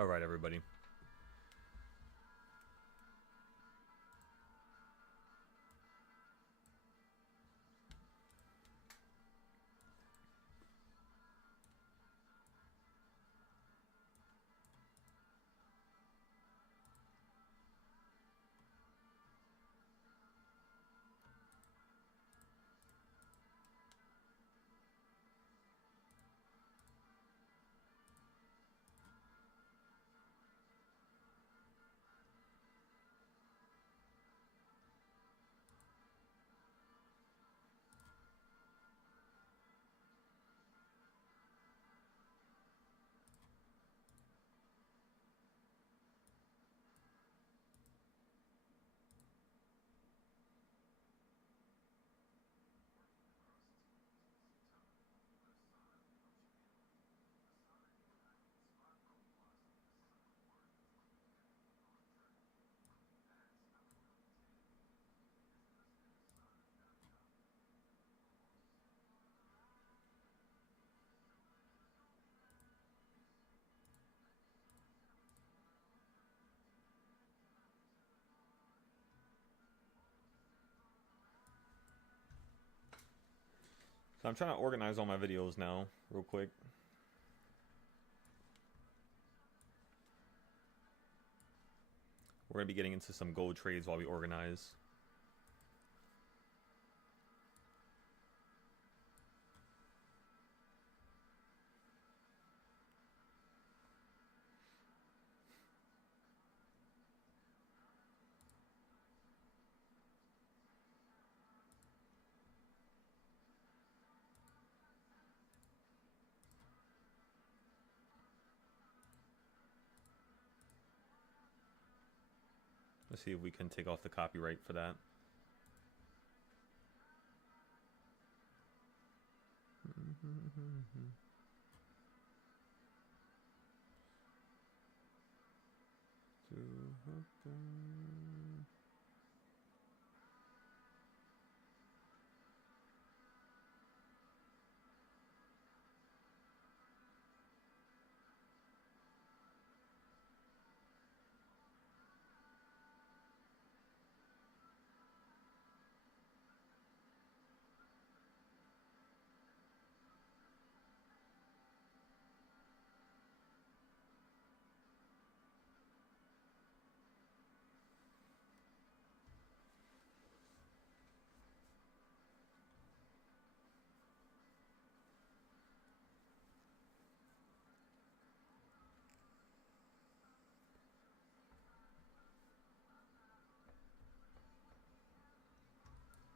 All right, everybody. So I'm trying to organize all my videos now, real quick. We're going to be getting into some gold trades while we organize. Let's see if we can take off the copyright for that.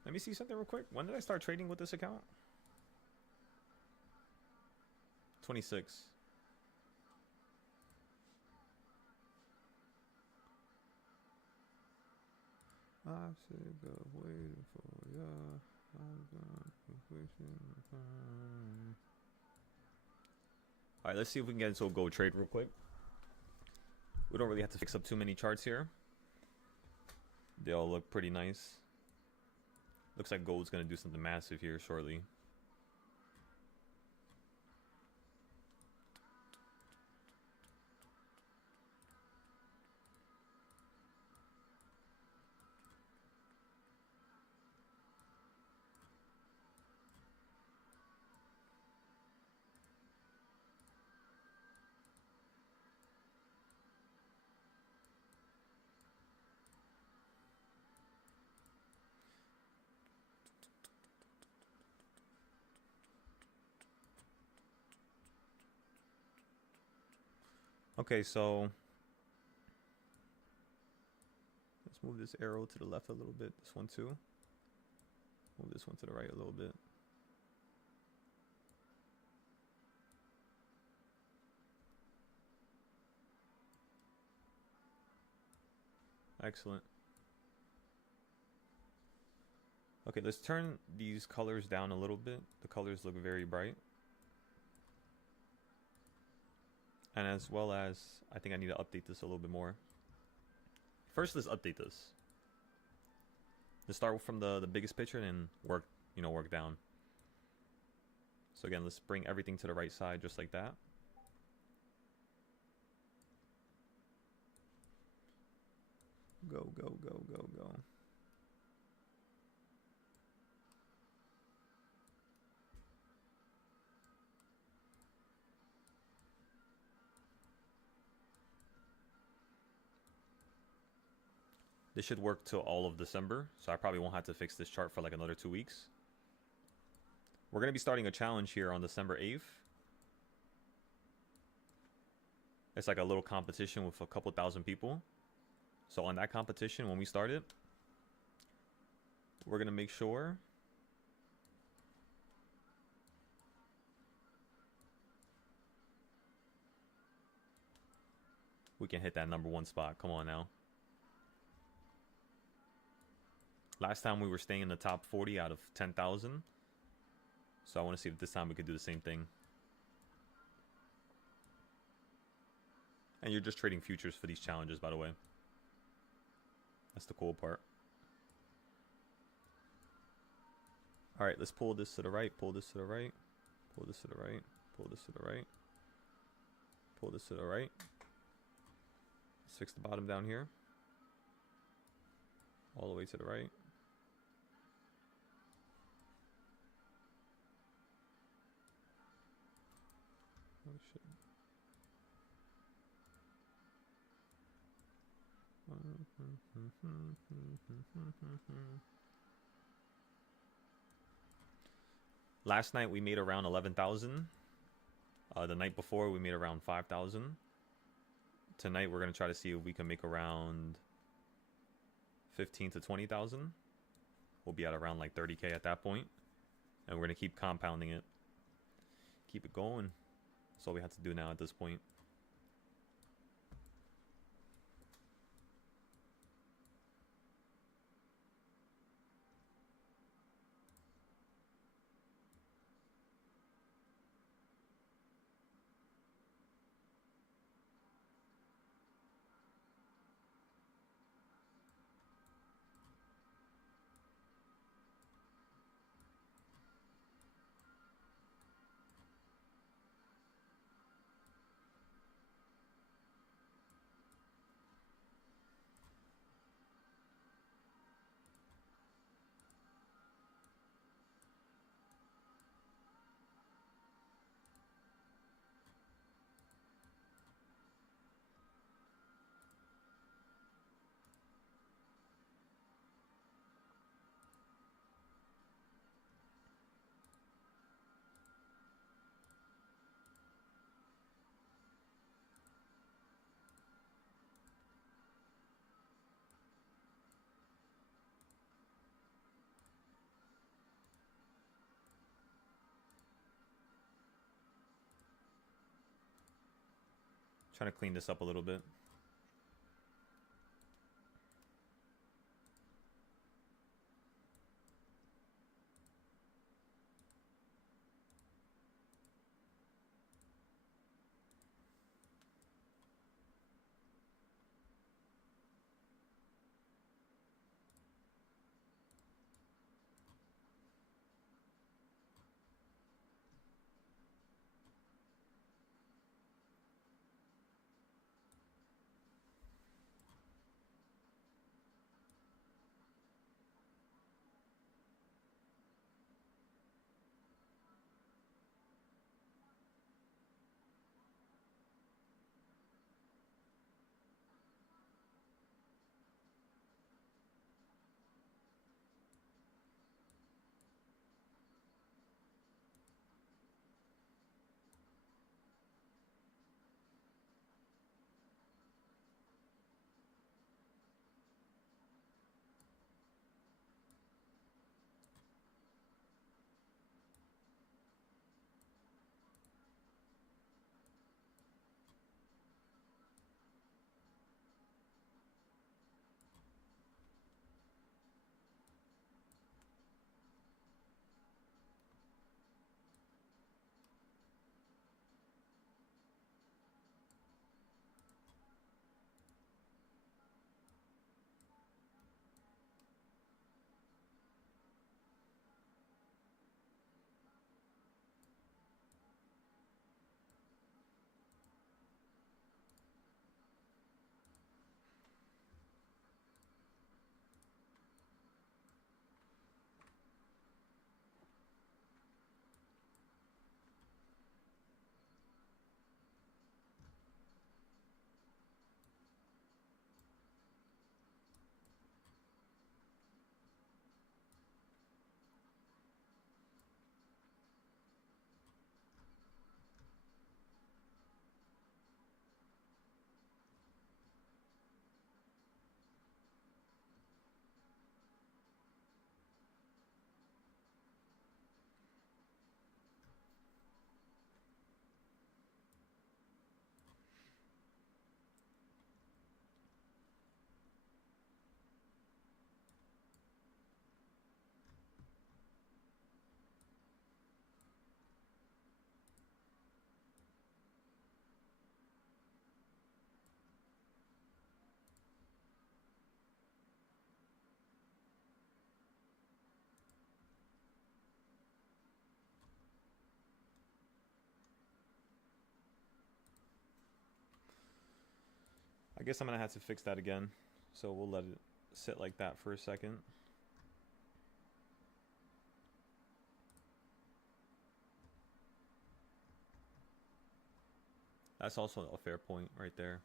Let me see something real quick. When did I start trading with this account? 26. I'm sick of waiting for ya. I'm done wishing upon. Alright, let's see if we can get into a gold trade real quick. We don't really have to fix up too many charts here. They all look pretty nice. Looks like gold's going to do something massive here shortly. Okay, so let's move this arrow to the left a little bit. This one too. Move this one to the right a little bit. Excellent. Okay, let's turn these colors down a little bit. The colors look very bright. And as well as, I think I need to update this a little bit more. First, let's update this. Let's start from the biggest picture and work, work down. So again, let's bring everything to the right side just like that. Go, go, go, go, go. This should work till all of December, so I probably won't have to fix this chart for like another 2 weeks. We're going to be starting a challenge here on December 8th. It's like a little competition with a couple thousand people. So on that competition, when we start it, we're going to make sure we can hit that #1 spot. Come on now. Last time we were staying in the top 40 out of 10,000. So I want to see if this time we could do the same thing. And you're just trading futures for these challenges, by the way. That's the cool part. All right, let's pull this to the right, pull this to the right, pull this to the right, pull this to the right, pull this to the right. Let's fix the bottom down here. All the way to the right. Oh shit. Last night we made around 11,000. The night before we made around 5,000. Tonight we're gonna try to see if we can make around 15 to 20,000. We'll be at around like 30K at that point, and we're gonna keep compounding it. Keep it going. That's all we have to do now at this point. Trying to clean this up a little bit. I guess I'm gonna have to fix that again. So we'll let it sit like that for a second. That's also a fair point right there.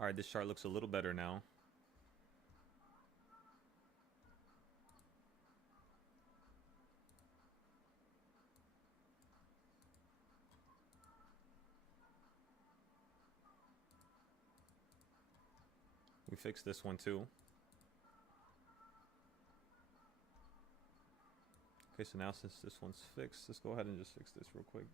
All right, this chart looks a little better now. We fixed this one too. Okay, so now since this one's fixed, let's go ahead and just fix this real quick.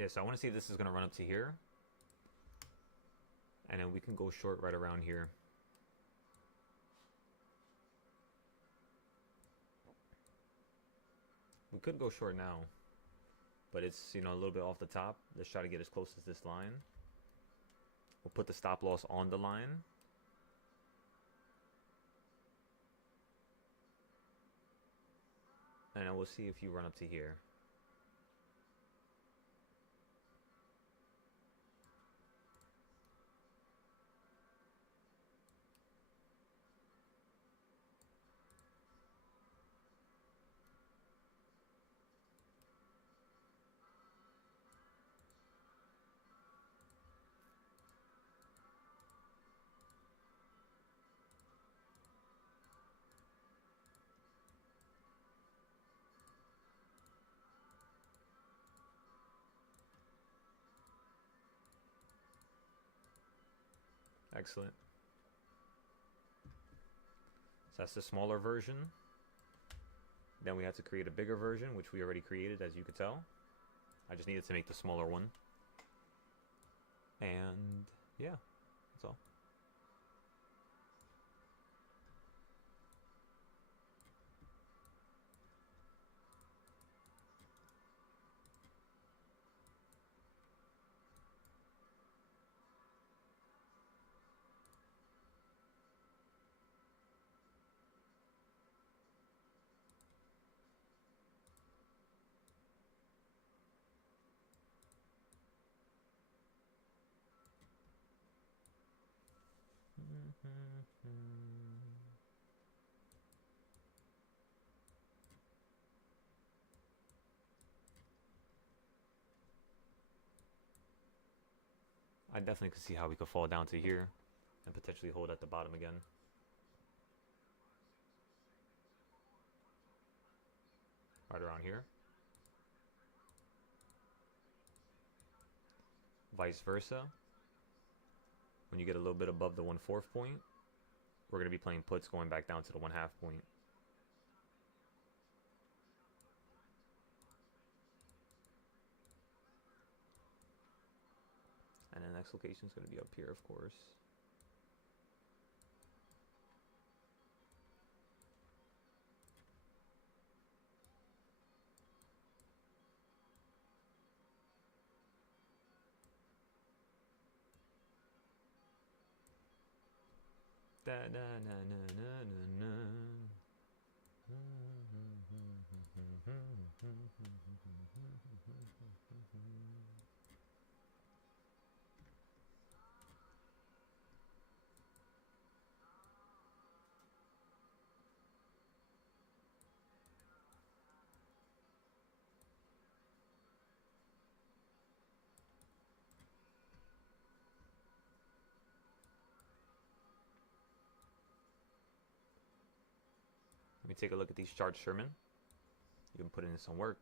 Yeah, so I want to see if this is going to run up to here. And then we can go short right around here. We could go short now. But it's, you know, a little bit off the top. Let's try to get as close as this line. We'll put the stop loss on the line. And then we'll see if you run up to here. Excellent. So that's the smaller version. Then we have to create a bigger version, which we already created, as you could tell. I just needed to make the smaller one. And yeah, that's all. I definitely could see how we could fall down to here and potentially hold at the bottom again. Right around here. Vice versa. When you get a little bit above the 1/4 point, we're going to be playing puts going back down to the 1/2 point. And the next location is going to be up here, of course. Da, na, na, na, na, na. Let me take a look at these charts, Sherman. You can put in some work.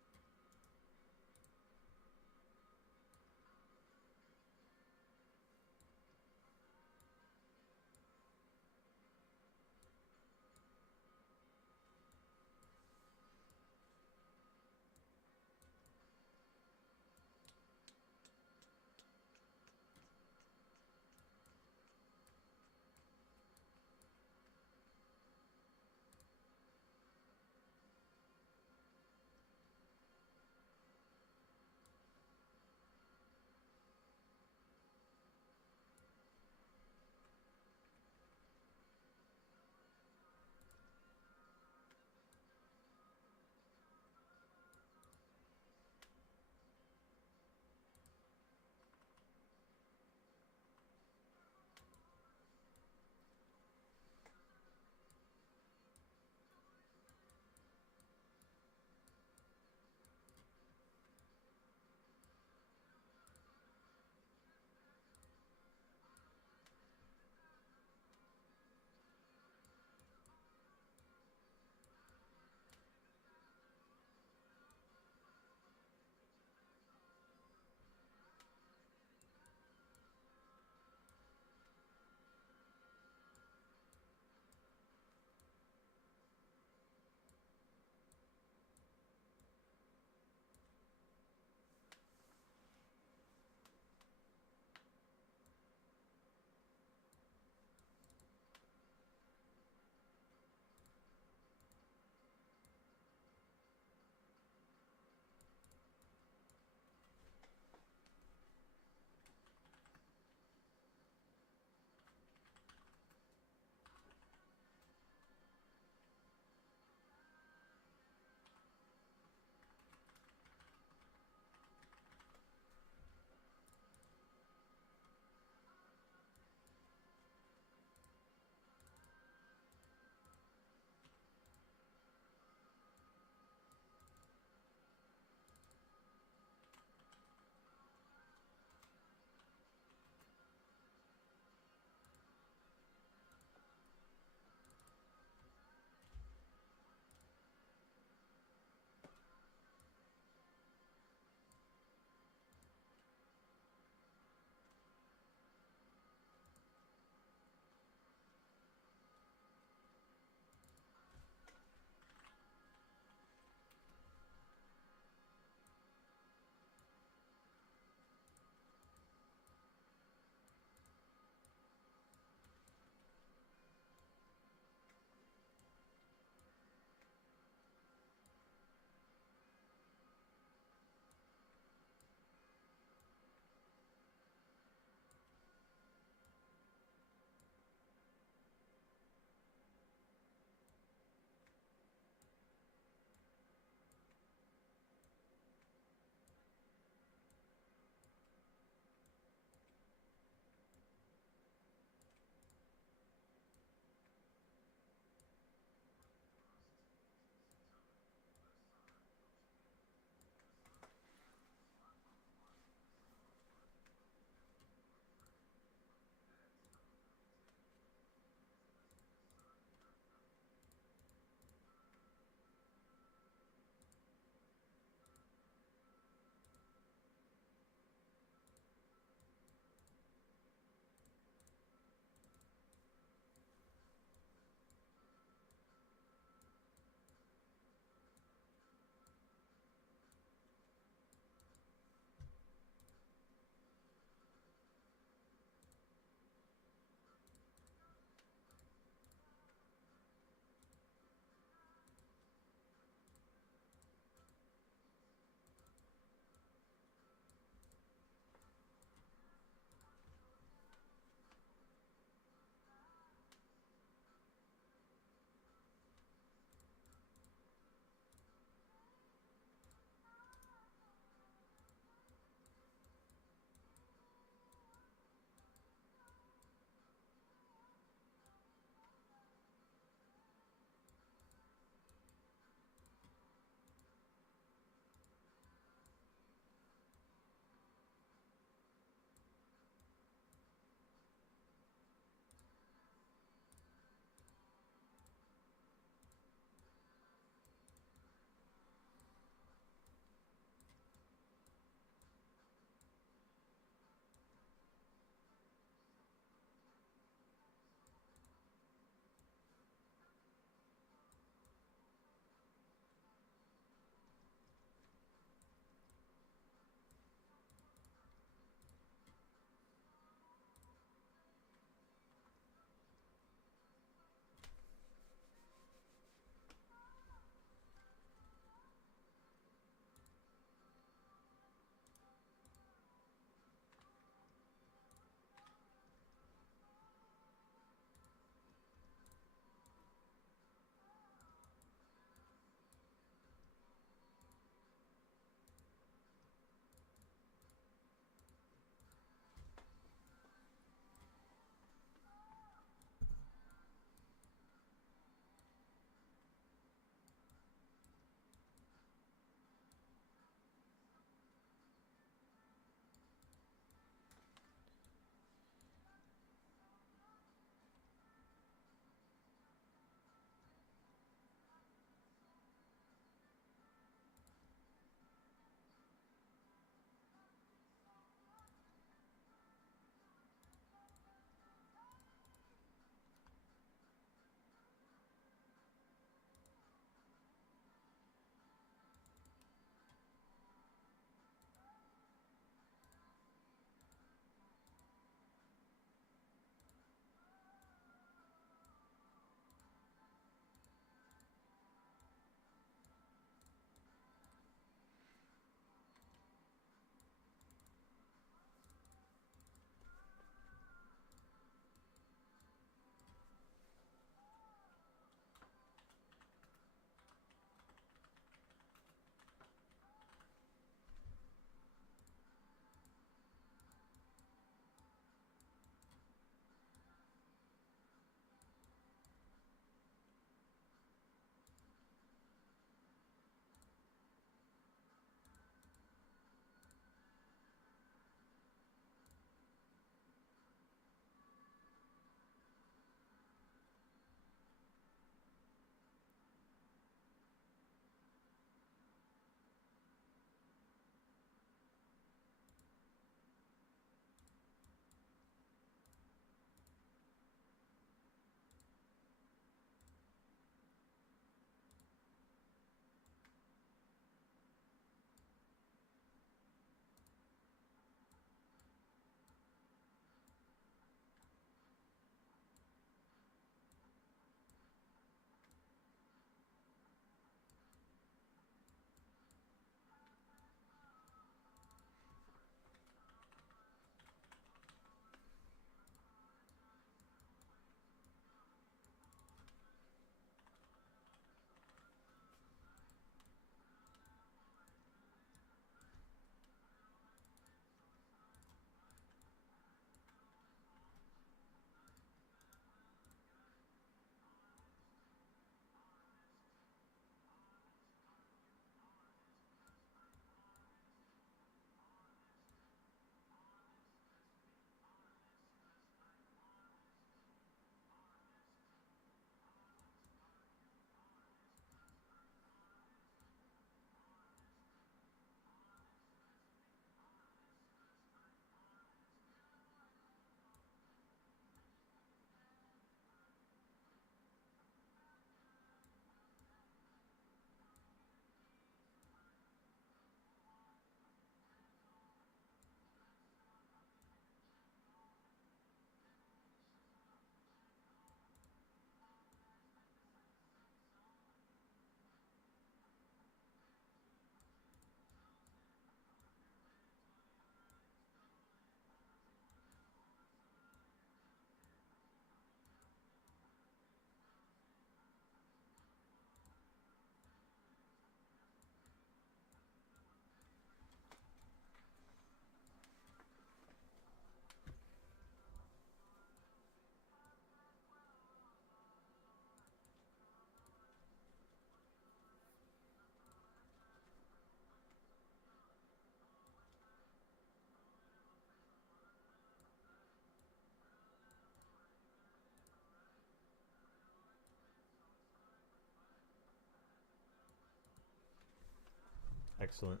Excellent.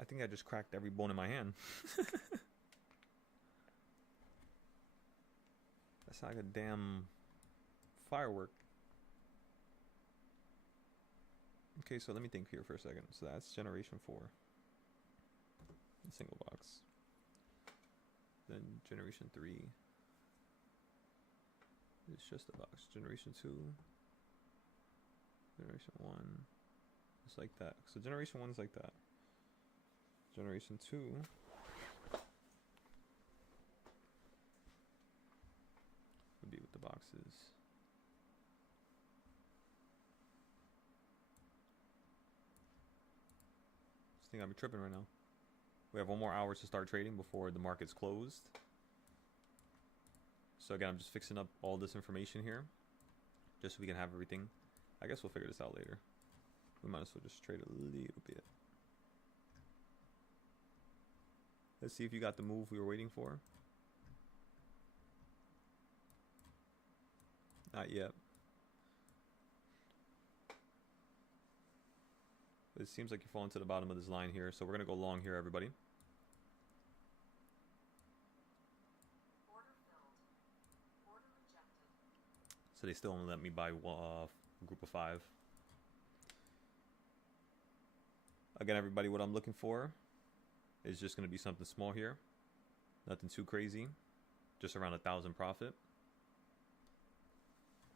I think I just cracked every bone in my hand. That's like a damn firework. Okay, so let me think here for a second. So that's generation 4. Single box. Then generation 3. It's just a box. Generation 2. Generation 1. It's like that. So generation 1 is like that. Generation 2. Would be with the boxes. This thing got me tripping right now. We have 1 more hour to start trading before the market's closed. So again, I'm just fixing up all this information here, just so we can have everything. I guess we'll figure this out later. We might as well just trade a little bit. Let's see if you got the move we were waiting for. Not yet. It seems like you're falling to the bottom of this line here, so we're going to go long here, everybody. So they still only let me buy a group of 5. Again, everybody, what I'm looking for is just going to be something small here. Nothing too crazy. Just around 1,000 profit.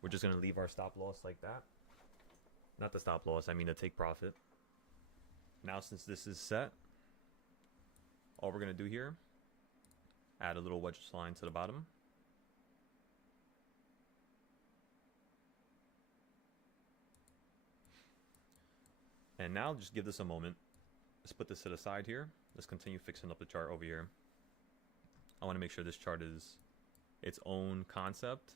We're just going to leave our stop loss like that. Not the stop loss, I mean the take profit. Now, since this is set, all we're going to do here, add a little wedge line to the bottom. And now just give this a moment. Let's put this to the side here. Let's continue fixing up the chart over here. I want to make sure this chart is its own concept.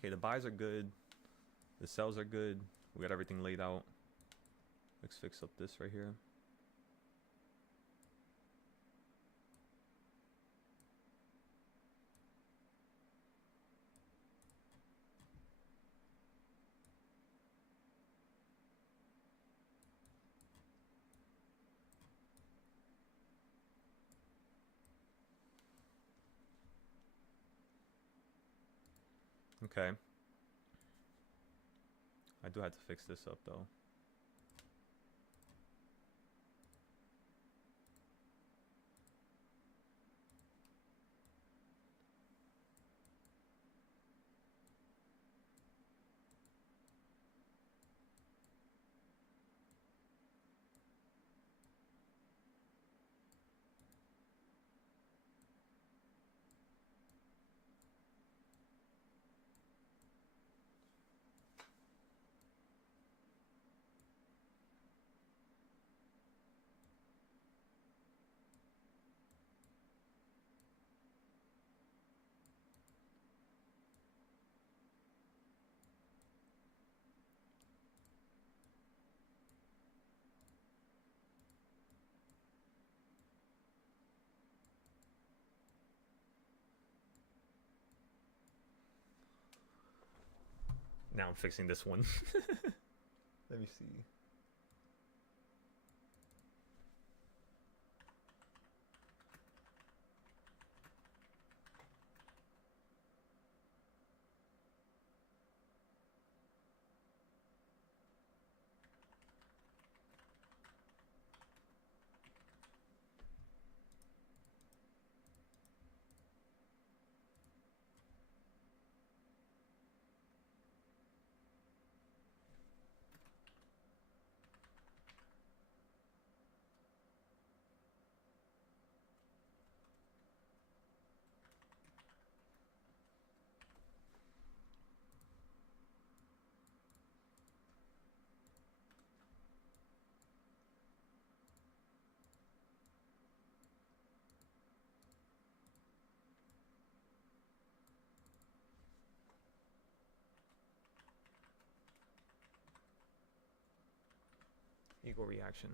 Okay, the buys are good. The sells are good. We got everything laid out. Let's fix up this right here. Okay. I do have to fix this up though. Now I'm fixing this one. Let me see. Equal reaction.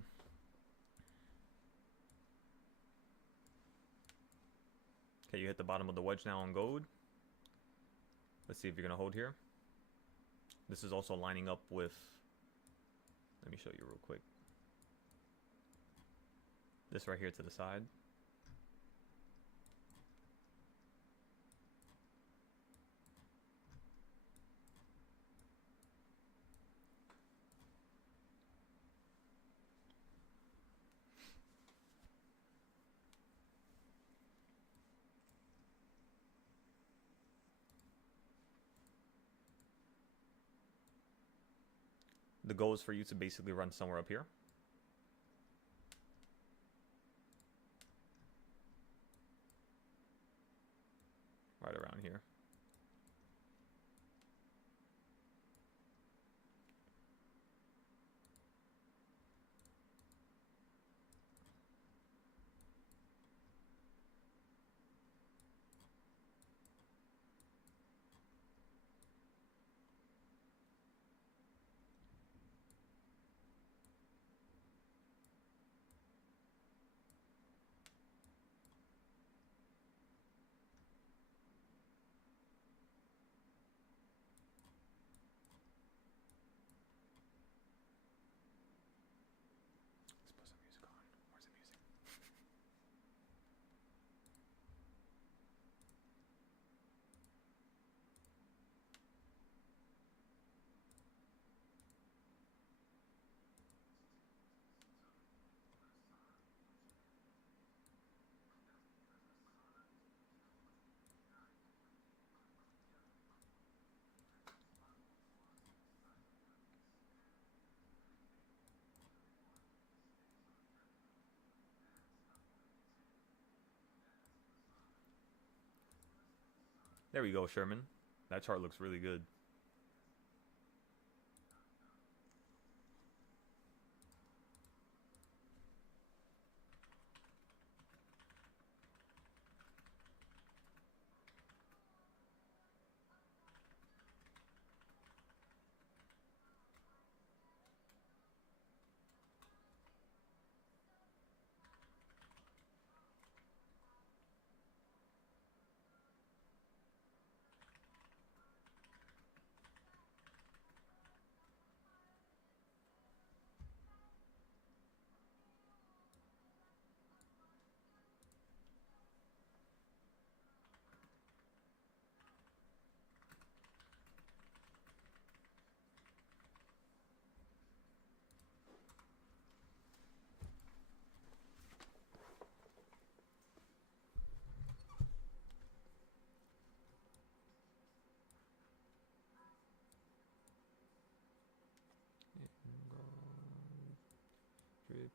Okay, you hit the bottom of the wedge now on gold. Let's see if you're gonna hold here. This is also lining up with, let me show you real quick. This right here to the side. The goal is for you to basically run somewhere up here. Right around here. Let's put some music on. Where's the music? There we go, Sherman. That chart looks really good. Drip.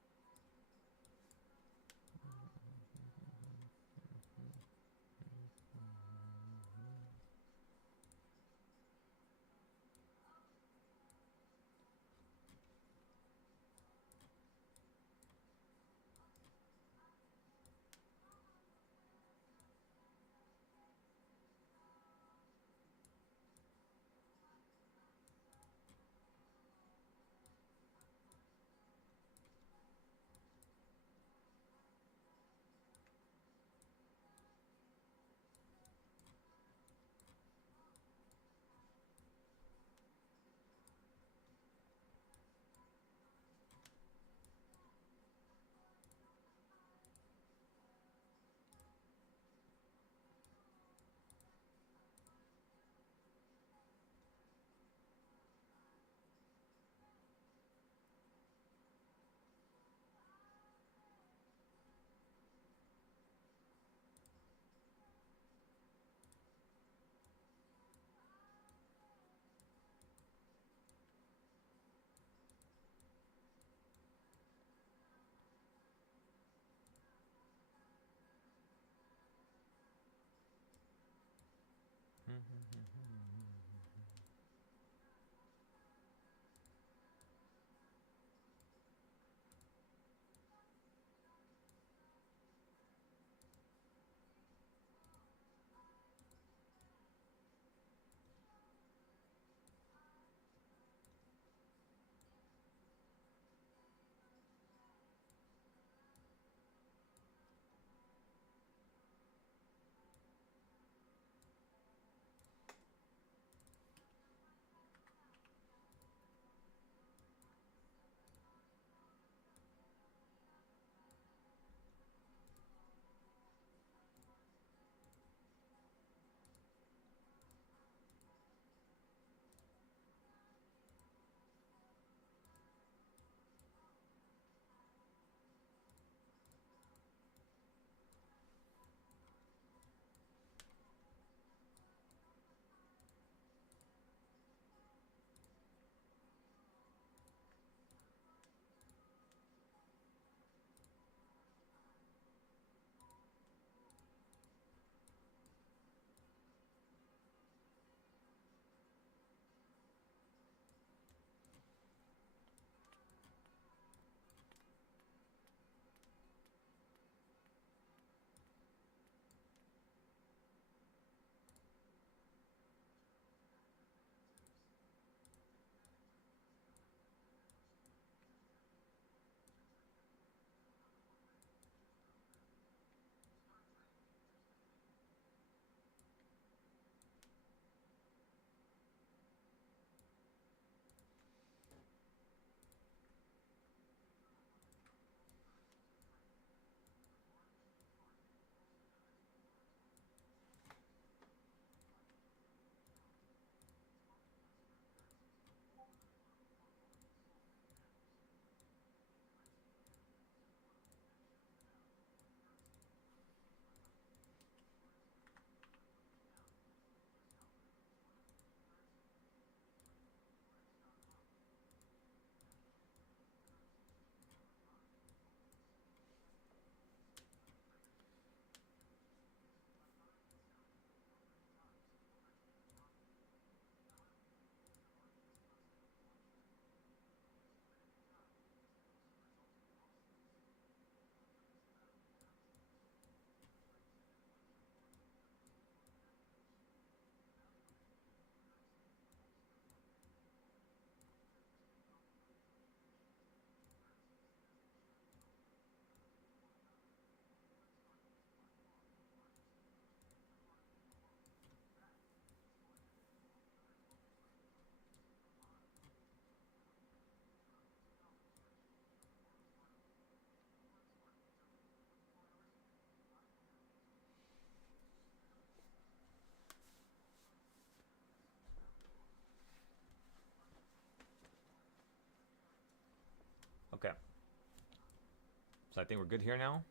So I think we're good here now.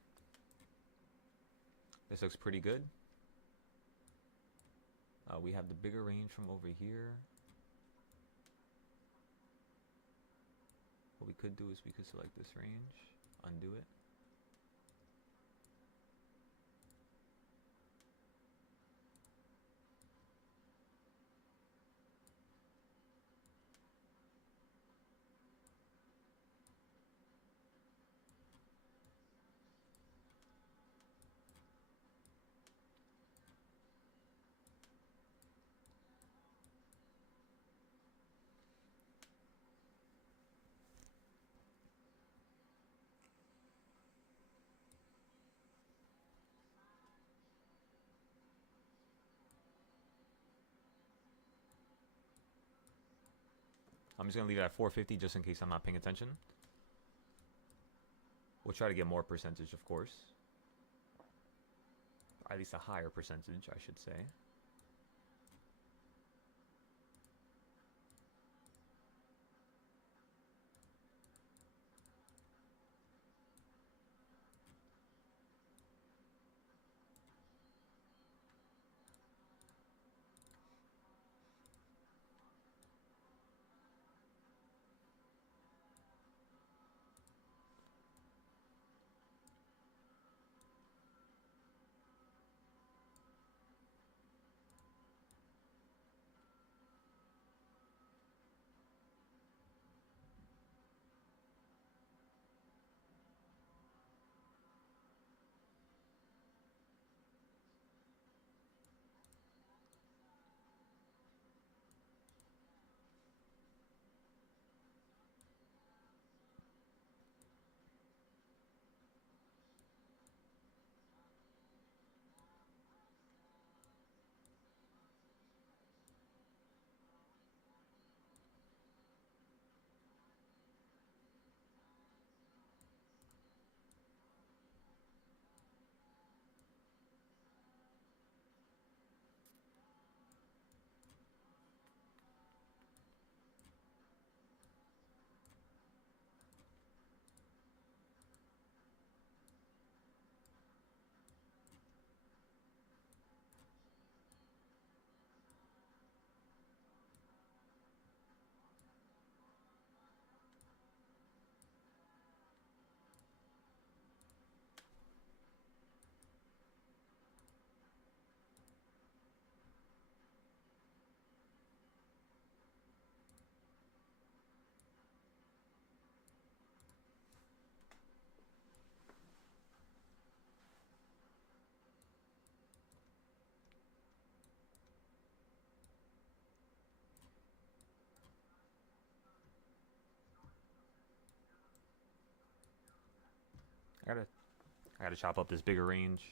This looks pretty good. We have the bigger range from over here. What we could do is we could select this range, undo it. I'm just gonna leave it at 450 just in case I'm not paying attention. We'll try to get more percentage, of course. Or at least a higher percentage, I should say. I gotta chop up this bigger range.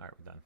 All right, we're done.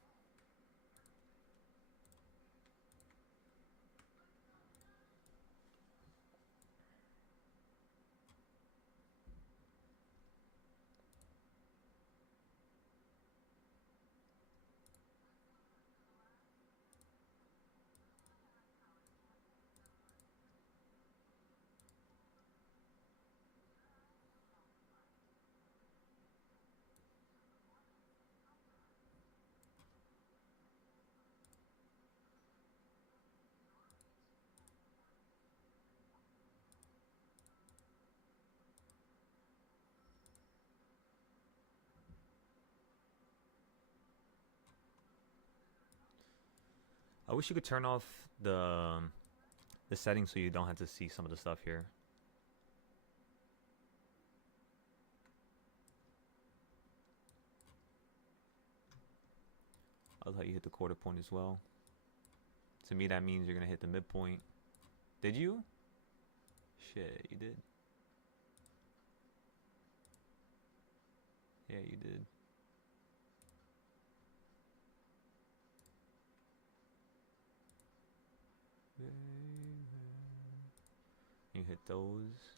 I wish you could turn off the settings so you don't have to see some of the stuff here. I'll let you hit the quarter point as well. To me, that means you're gonna hit the midpoint. Did you? Shit, you did. Yeah, you did. You hit those.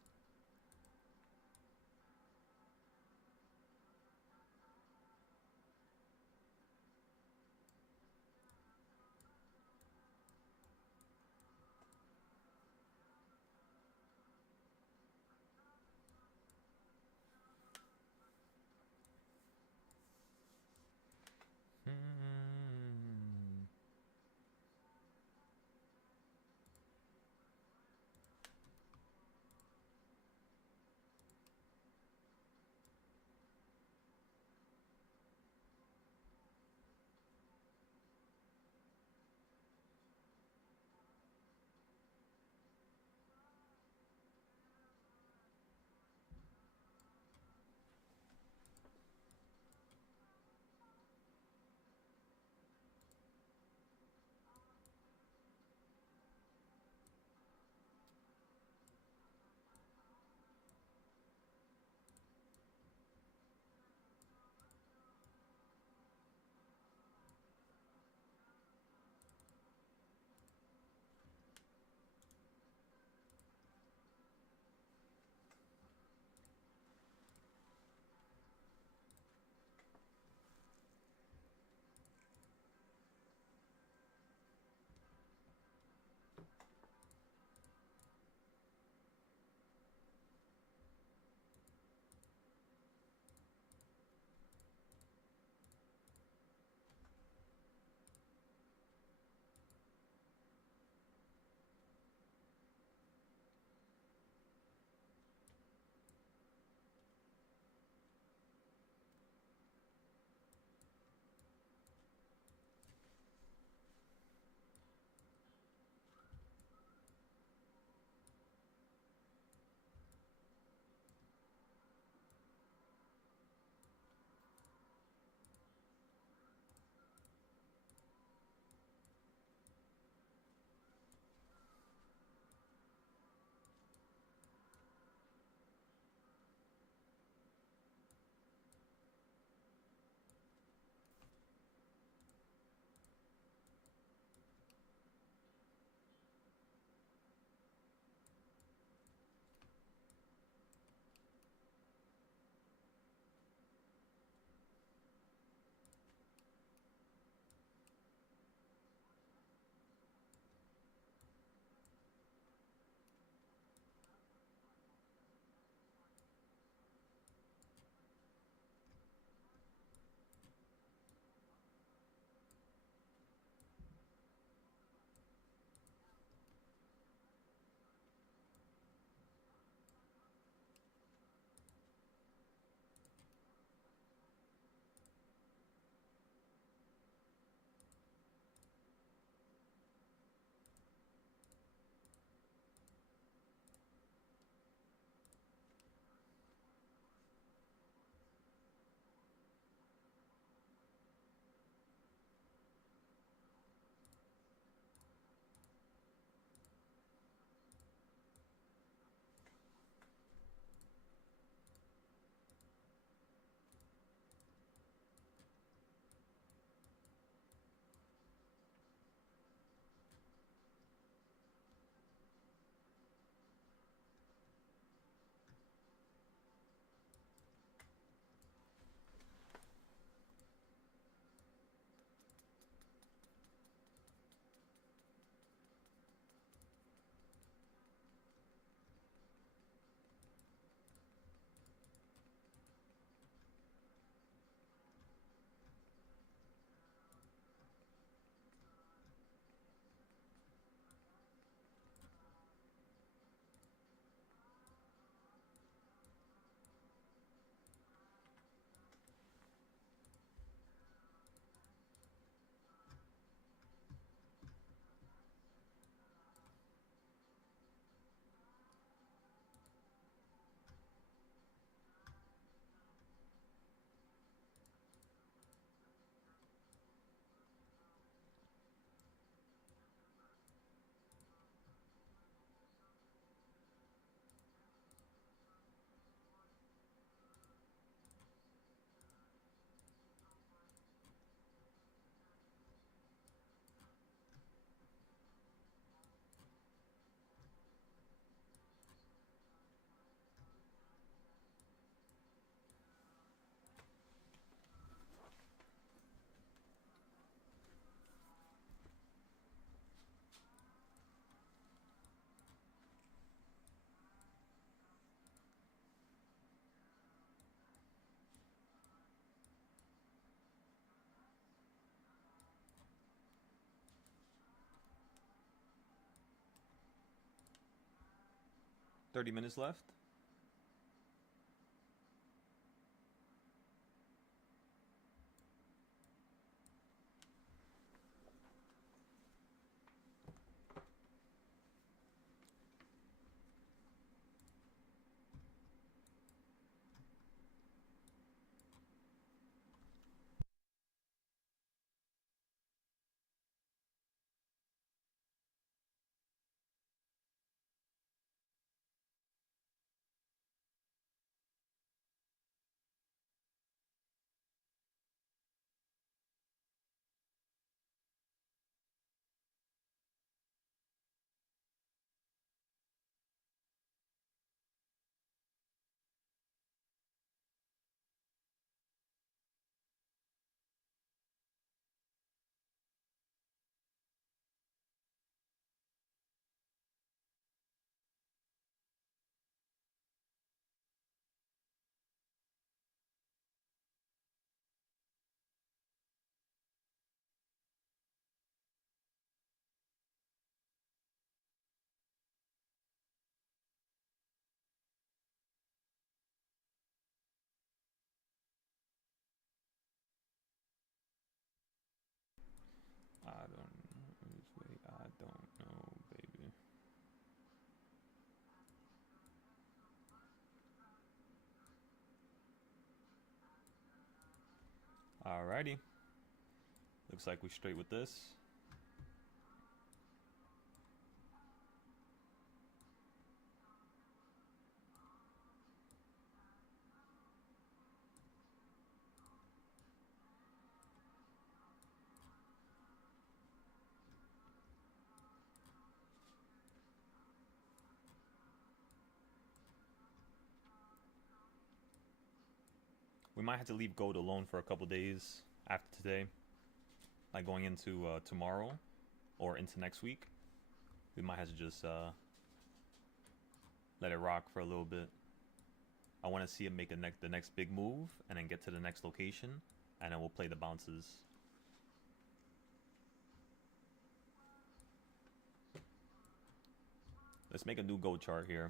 30 minutes left. I don't know, baby. Alrighty. Looks like we straight with this. We might have to leave gold alone for a couple days after today, like going into tomorrow or into next week. We might have to just let it rock for a little bit. I want to see it make the next big move and then get to the next location, and then we'll play the bounces. Let's make a new gold chart here.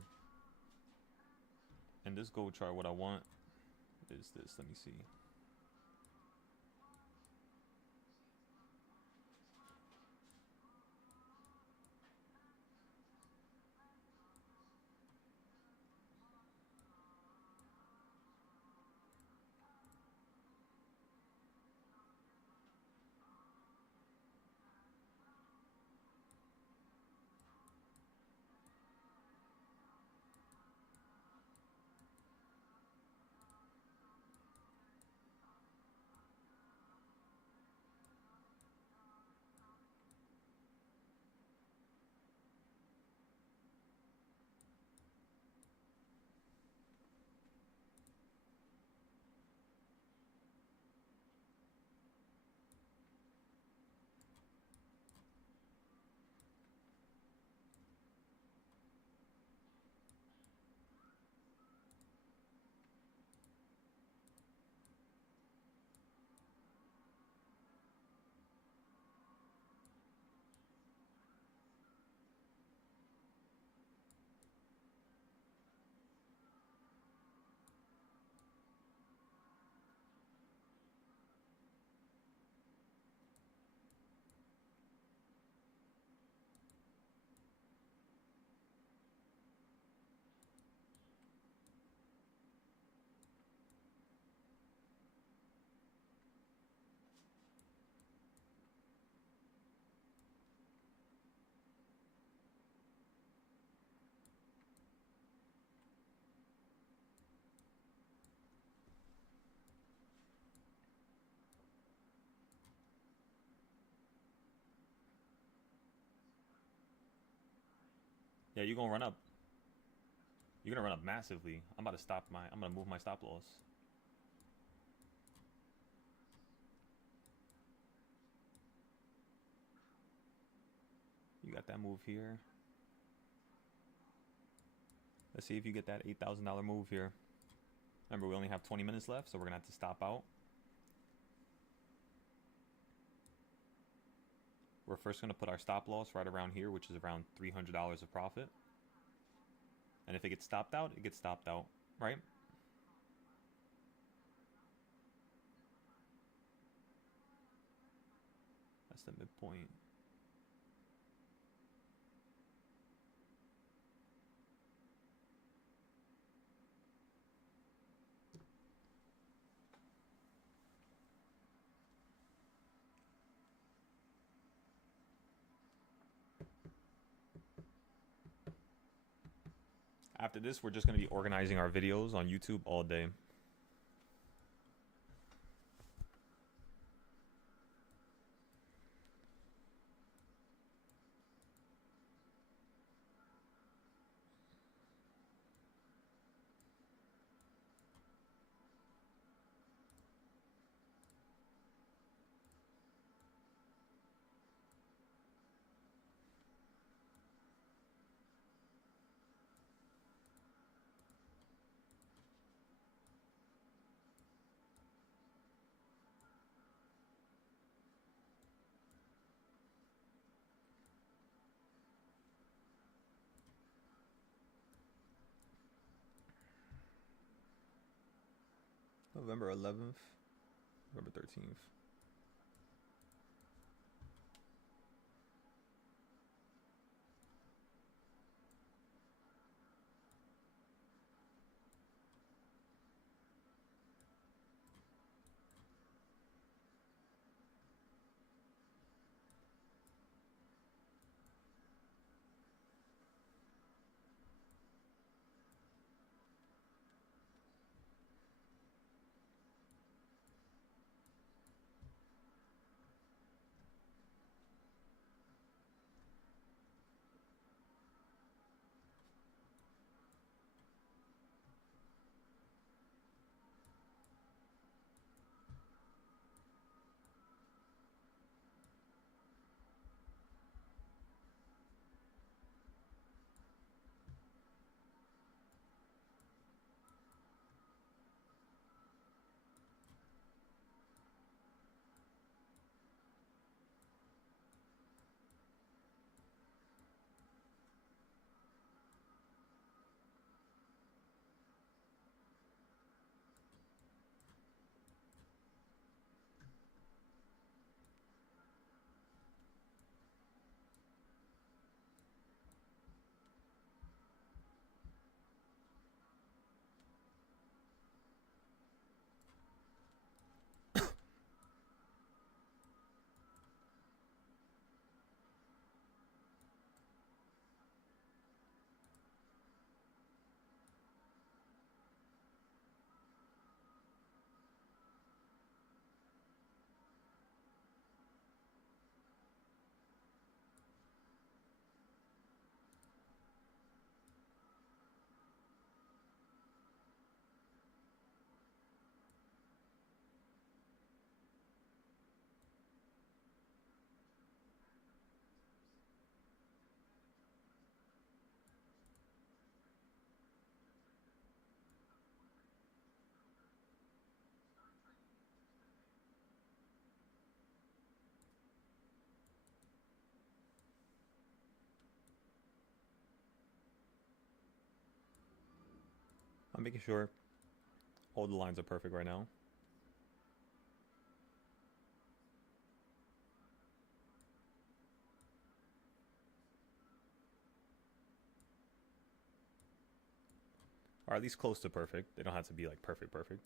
And this gold chart, what I want is this. Let me see. Yeah, you're gonna run up. You're gonna run up massively. I'm about to stop my. I'm gonna move my stop loss. You got that move here. Let's see if you get that $8,000 move here. Remember, we only have 20 minutes left, so we're gonna have to stop out. We're first gonna put our stop loss right around here, which is around $300 of profit. And if it gets stopped out, it gets stopped out, right? That's the midpoint. After this, we're just going to be organizing our videos on YouTube all day. November 11th, November 13th. I'm making sure all the lines are perfect right now. Or at least close to perfect. They don't have to be like perfect.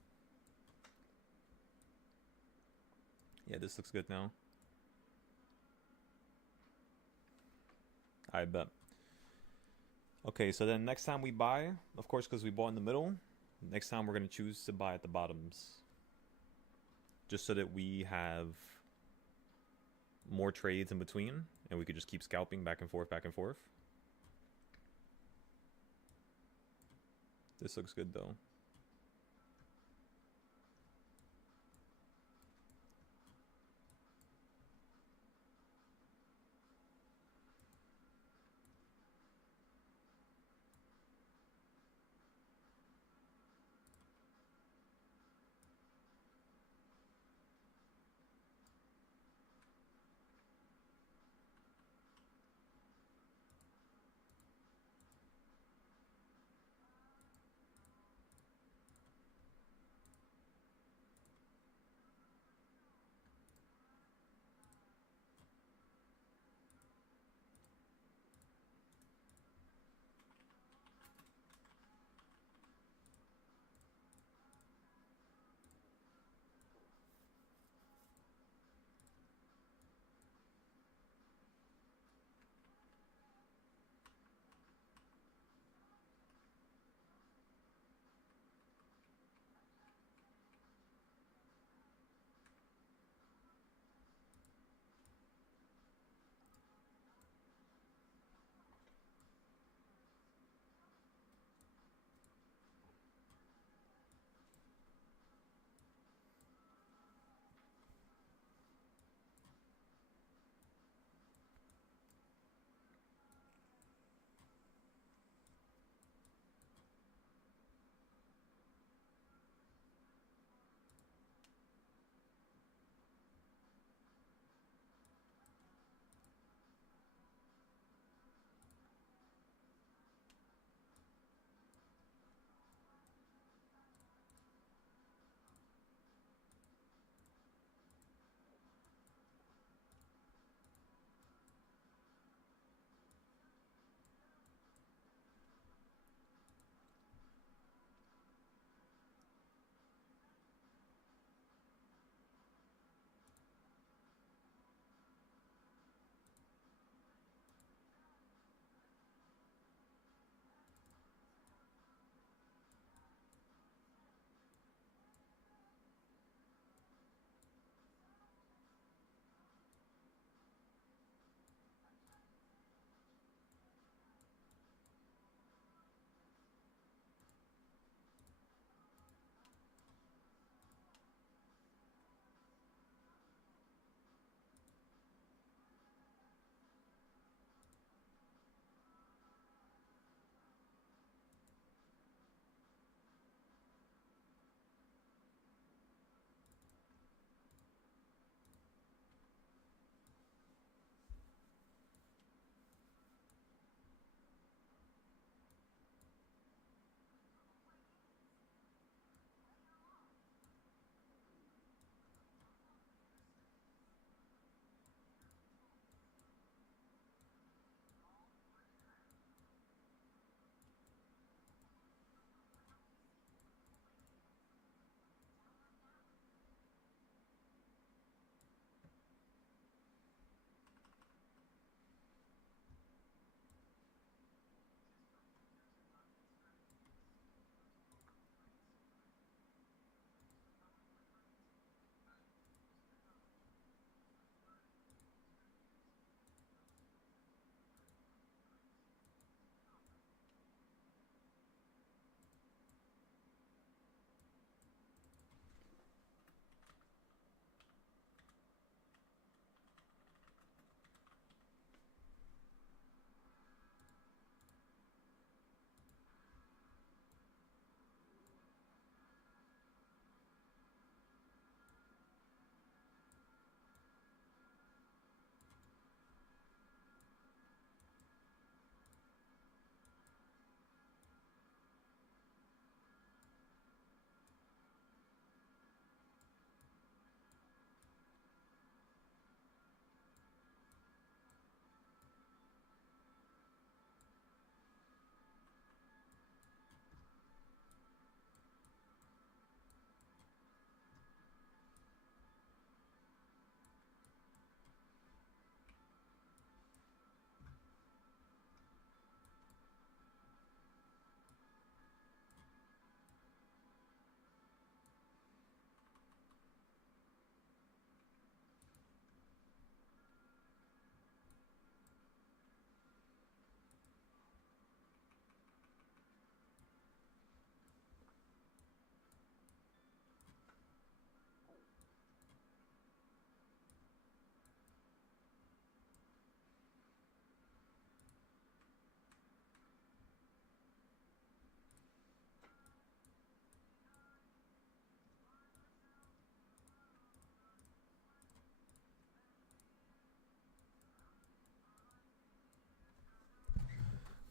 Yeah, this looks good now. I bet. Okay, so then next time we buy, of course, because we bought in the middle, next time we're going to choose to buy at the bottoms. Just so that we have more trades in between, and we could just keep scalping back and forth. This looks good, though.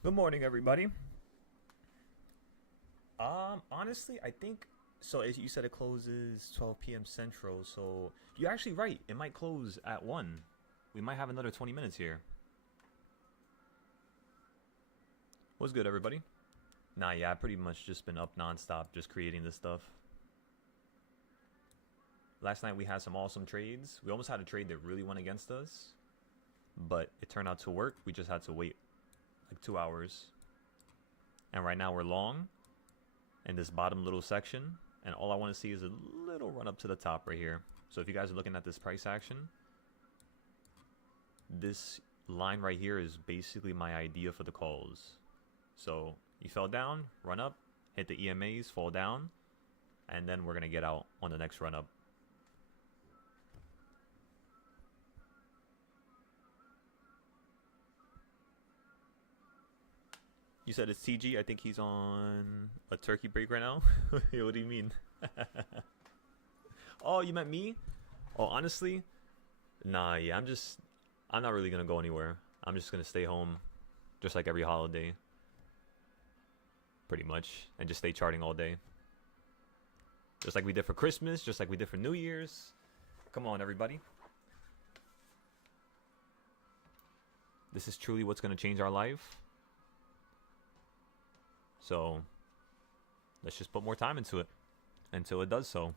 Good morning, everybody. Honestly, I think so. As you said, it closes 12 p.m. Central, so you're actually right. It might close at 1. We might have another 20 minutes here. What's good, everybody? Nah, yeah, I've pretty much just been up nonstop, just creating this stuff. Last night we had some awesome trades. We almost had a trade that really went against us, but it turned out to work. We just had to wait like 2 hours. And right now we're long in this bottom little section, and all I want to see is a little run up to the top right here. So if you guys are looking at this price action, this line right here is basically my idea for the calls. So you fell down, run up, hit the EMAs, fall down, and then we're going to get out on the next run up. You said it's TG. I think he's on a turkey break right now. Yo, what do you mean? Oh, you meant me? Oh, honestly, nah, yeah, I'm not really going to go anywhere. I'm just going to stay home just like every holiday. Pretty much. And just stay charting all day. Just like we did for Christmas, just like we did for New Year's. Come on, everybody. This is truly what's going to change our life. So, let's just put more time into it until it does so.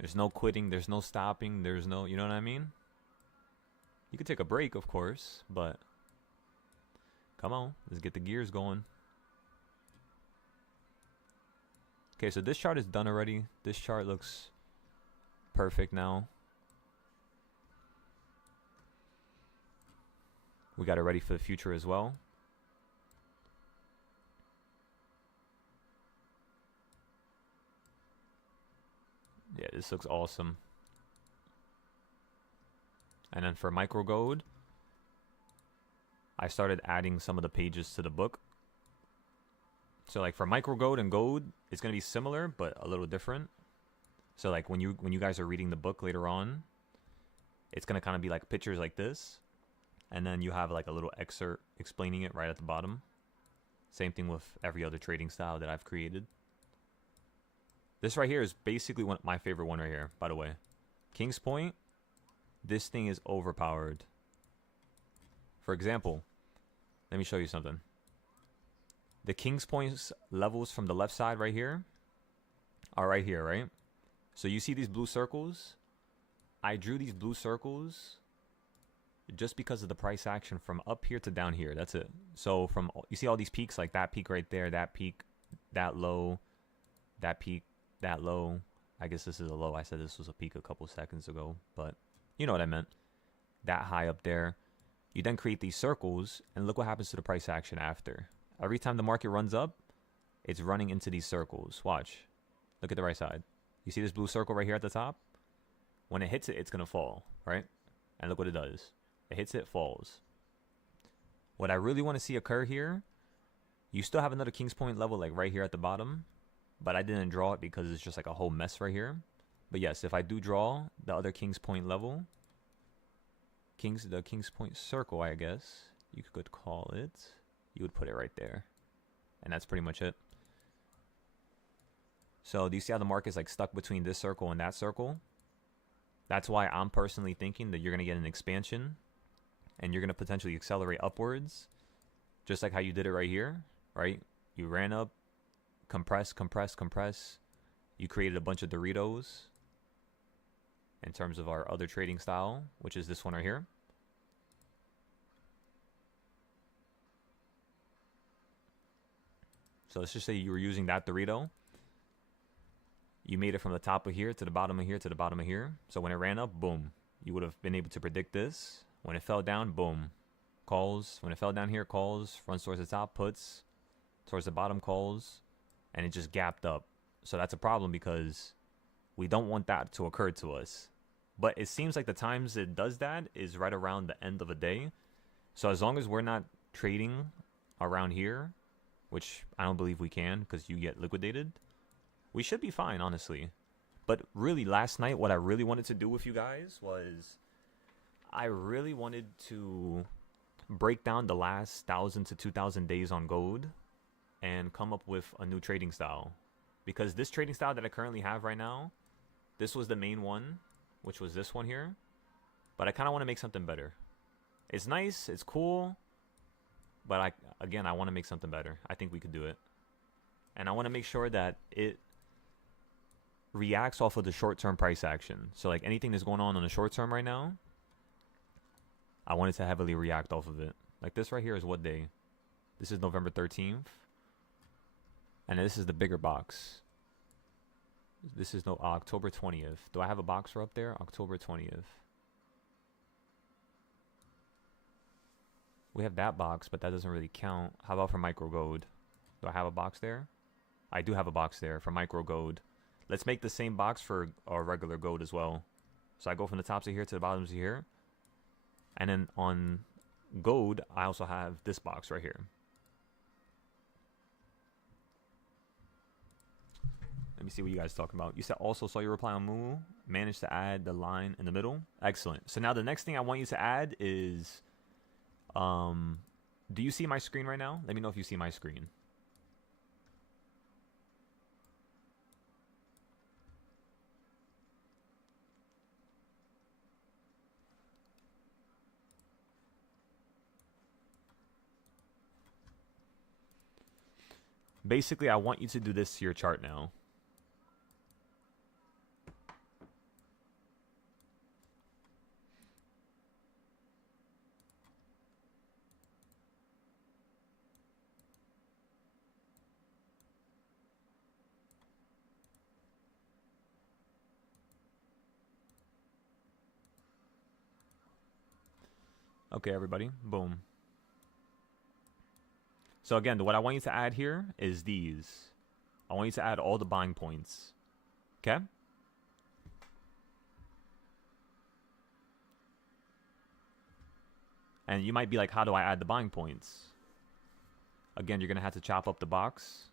There's no quitting, there's no stopping, there's no, you know what I mean? You could take a break, of course, but come on, let's get the gears going. Okay, so this chart is done already. This chart looks perfect now. We got it ready for the future as well. Yeah, this looks awesome. And then for micro gold, I started adding some of the pages to the book. So like for micro gold and gold, it's gonna be similar but a little different. So like when you guys are reading the book later on, it's gonna kind of be like pictures like this. And then you have like a little excerpt explaining it right at the bottom. Same thing with every other trading style that I've created. This right here is basically my favorite one right here, by the way. King's Point, this thing is overpowered. For example, let me show you something. The King's Point levels from the left side right here are right here, right? So you see these blue circles? I drew these blue circles just because of the price action from up here to down here. That's it. So from, you see all these peaks, like that peak right there, that peak, that low, that peak, that low. I guess this is a low. I said this was a peak a couple seconds ago, but you know what I meant. That high up there. You then create these circles, and look what happens to the price action after. Every time the market runs up, it's running into these circles. Watch. Look at the right side. You see this blue circle right here at the top? When it hits it, it's going to fall, right? And look what it does. It hits it, falls. What I really want to see occur here, you still have another King's Point level like right here at the bottom, but I didn't draw it because it's just like a whole mess right here. But yes, if I do draw the other King's Point level, the King's Point circle, I guess you could call it, you would put it right there. And that's pretty much it. So do you see how the market's like stuck between this circle and that circle? That's why I'm personally thinking that you're going to get an expansion and you're going to potentially accelerate upwards, just like how you did it right here, right? You ran up, compress, compress, compress. You created a bunch of Doritos in terms of our other trading style, which is this one right here. So let's just say you were using that Dorito. You made it from the top of here to the bottom of here to the bottom of here. So when it ran up, boom. You would have been able to predict this. When it fell down, boom. Calls. When it fell down here, calls. Runs towards the top, puts. Towards the bottom, calls. And it just gapped up. So that's a problem because we don't want that to occur to us. But it seems like the times it does that is right around the end of a day. So as long as we're not trading around here, which I don't believe we can because you get liquidated, we should be fine, honestly. But really, last night, what I really wanted to do with you guys was I really wanted to break down the last 1,000 to 2,000 days on gold and come up with a new trading style. Because this trading style that I currently have right now, this was the main one, which was this one here. But I kind of want to make something better. It's nice, it's cool, but I want to make something better. I think we could do it. And I want to make sure that it reacts off of the short-term price action. So like anything that's going on the short term right now, I want it to heavily react off of it. Like this right here is what day? This is November 13th. And this is the bigger box. This is October 20th. Do I have a boxer up there? October 20th. We have that box, but that doesn't really count. How about for micro gold? Do I have a box there? I do have a box there for micro gold. Let's make the same box for our regular gold as well. So I go from the tops of here to the bottoms of here. And then on gold, I also have this box right here. Let me see what you guys are talking about. You said also saw your reply on Moo. Managed to add the line in the middle. Excellent. So now the next thing I want you to add is... do you see my screen right now? Let me know if you see my screen. Basically, I want you to do this to your chart now. Okay, everybody. Boom. So again, what I want you to add here is these. I want you to add all the buying points. Okay? And you might be like, how do I add the buying points? Again, you're going to have to chop up the box.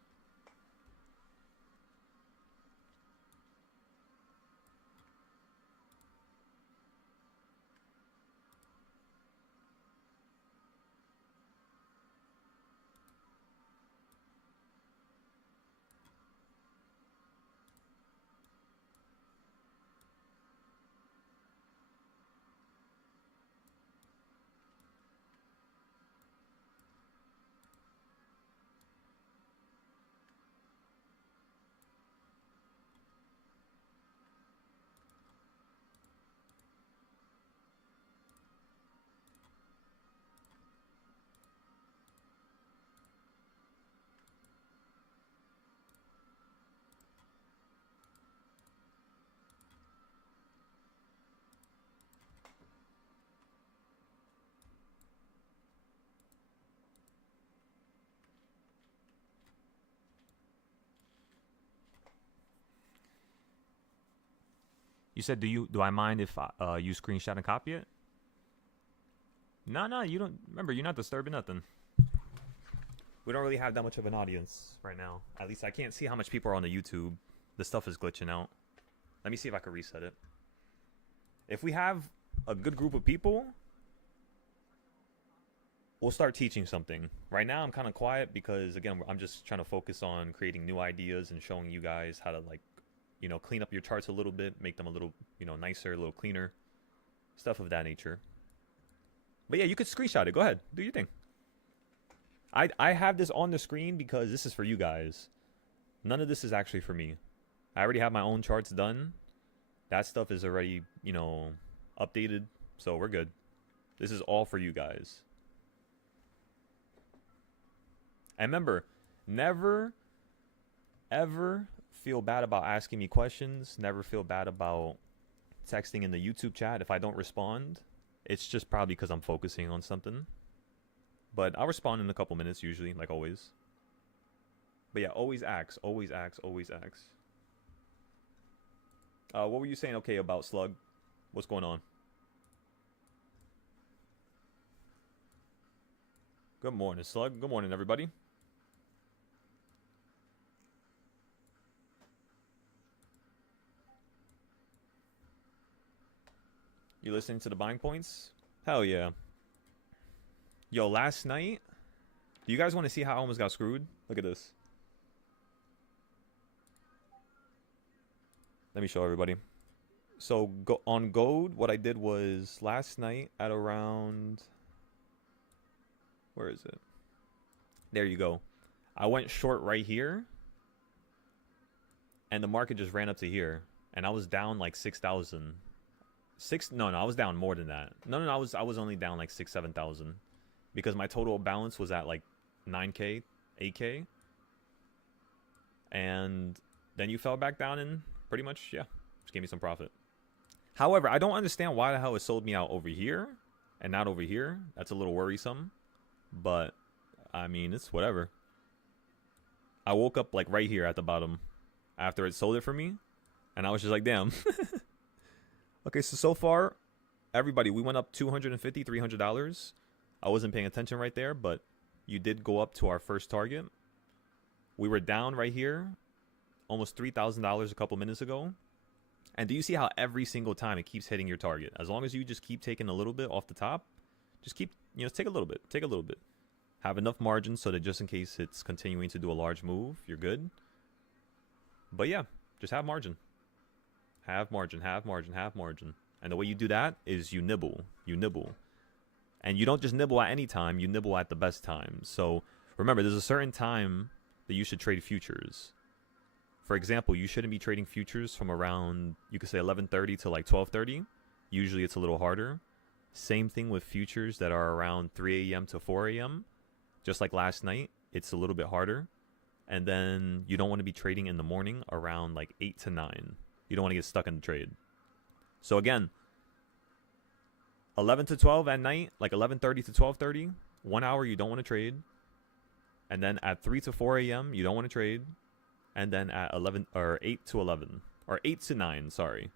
You said, do I mind if you screenshot and copy it? No, you don't. Remember, you're not disturbing nothing. We don't really have that much of an audience right now. At least I can't see how much people are on the YouTube. The stuff is glitching out. Let me see if I can reset it. If we have a good group of people, we'll start teaching something. Right now, I'm kind of quiet because, again, I'm just trying to focus on creating new ideas and showing you guys how to, like, you know, clean up your charts a little bit, make them a little, you know, nicer, a little cleaner, stuff of that nature. But yeah, you could screenshot it. Go ahead, do your thing. I have this on the screen because this is for you guys. None of this is actually for me. I already have my own charts done. That stuff is already, you know, updated, so we're good. This is all for you guys. And remember, never, ever feel bad about asking me questions. Never feel bad about texting in the YouTube chat if I don't respond. It's just probably because I'm focusing on something. But I'll respond in a couple minutes usually, like always. But yeah, always ask, always ask, always ask. What were you saying okay about Slug? What's going on? Good morning, Slug. Good morning, everybody. You listening to the buying points? Hell yeah. Yo, last night, do you guys want to see how I almost got screwed? Look at this. Let me show everybody. So on gold, what I did was last night at around, where is it? There you go. I went short right here, and the market just ran up to here, and I was down like 6,000. No, I was down more than that. No, I was only down like 7,000, because my total balance was at like 9K, 8K, and then you fell back down and pretty much, yeah, just gave me some profit. However, I don't understand why the hell it sold me out over here and not over here. That's a little worrisome, but I mean, it's whatever. I woke up like right here at the bottom after it sold it for me, and I was just like, damn. Okay, so far, everybody, we went up $250, $300. I wasn't paying attention right there, but you did go up to our first target. We were down right here, almost $3,000 a couple minutes ago. And do you see how every single time it keeps hitting your target? As long as you just keep taking a little bit off the top, just keep, take a little bit, Have enough margin so that just in case it's continuing to do a large move, you're good. But yeah, just have margin. Have margin. And the way you do that is you nibble. And you don't just nibble at any time, you nibble at the best time. So remember, there's a certain time that you should trade futures. For example, you shouldn't be trading futures from around, you could say 11:30 to like 12:30. Usually it's a little harder. Same thing with futures that are around 3 a.m. to 4 a.m. Just like last night, it's a little bit harder. And then you don't want to be trading in the morning around like 8 to 9. You don't want to get stuck in the trade. So again, 11 to 12 at night, like 11:30 to 12:30, 1 hour you don't want to trade. And then at 3 to 4 a.m. you don't want to trade. And then at 11 or 8 to 11 or 8 to 9, sorry.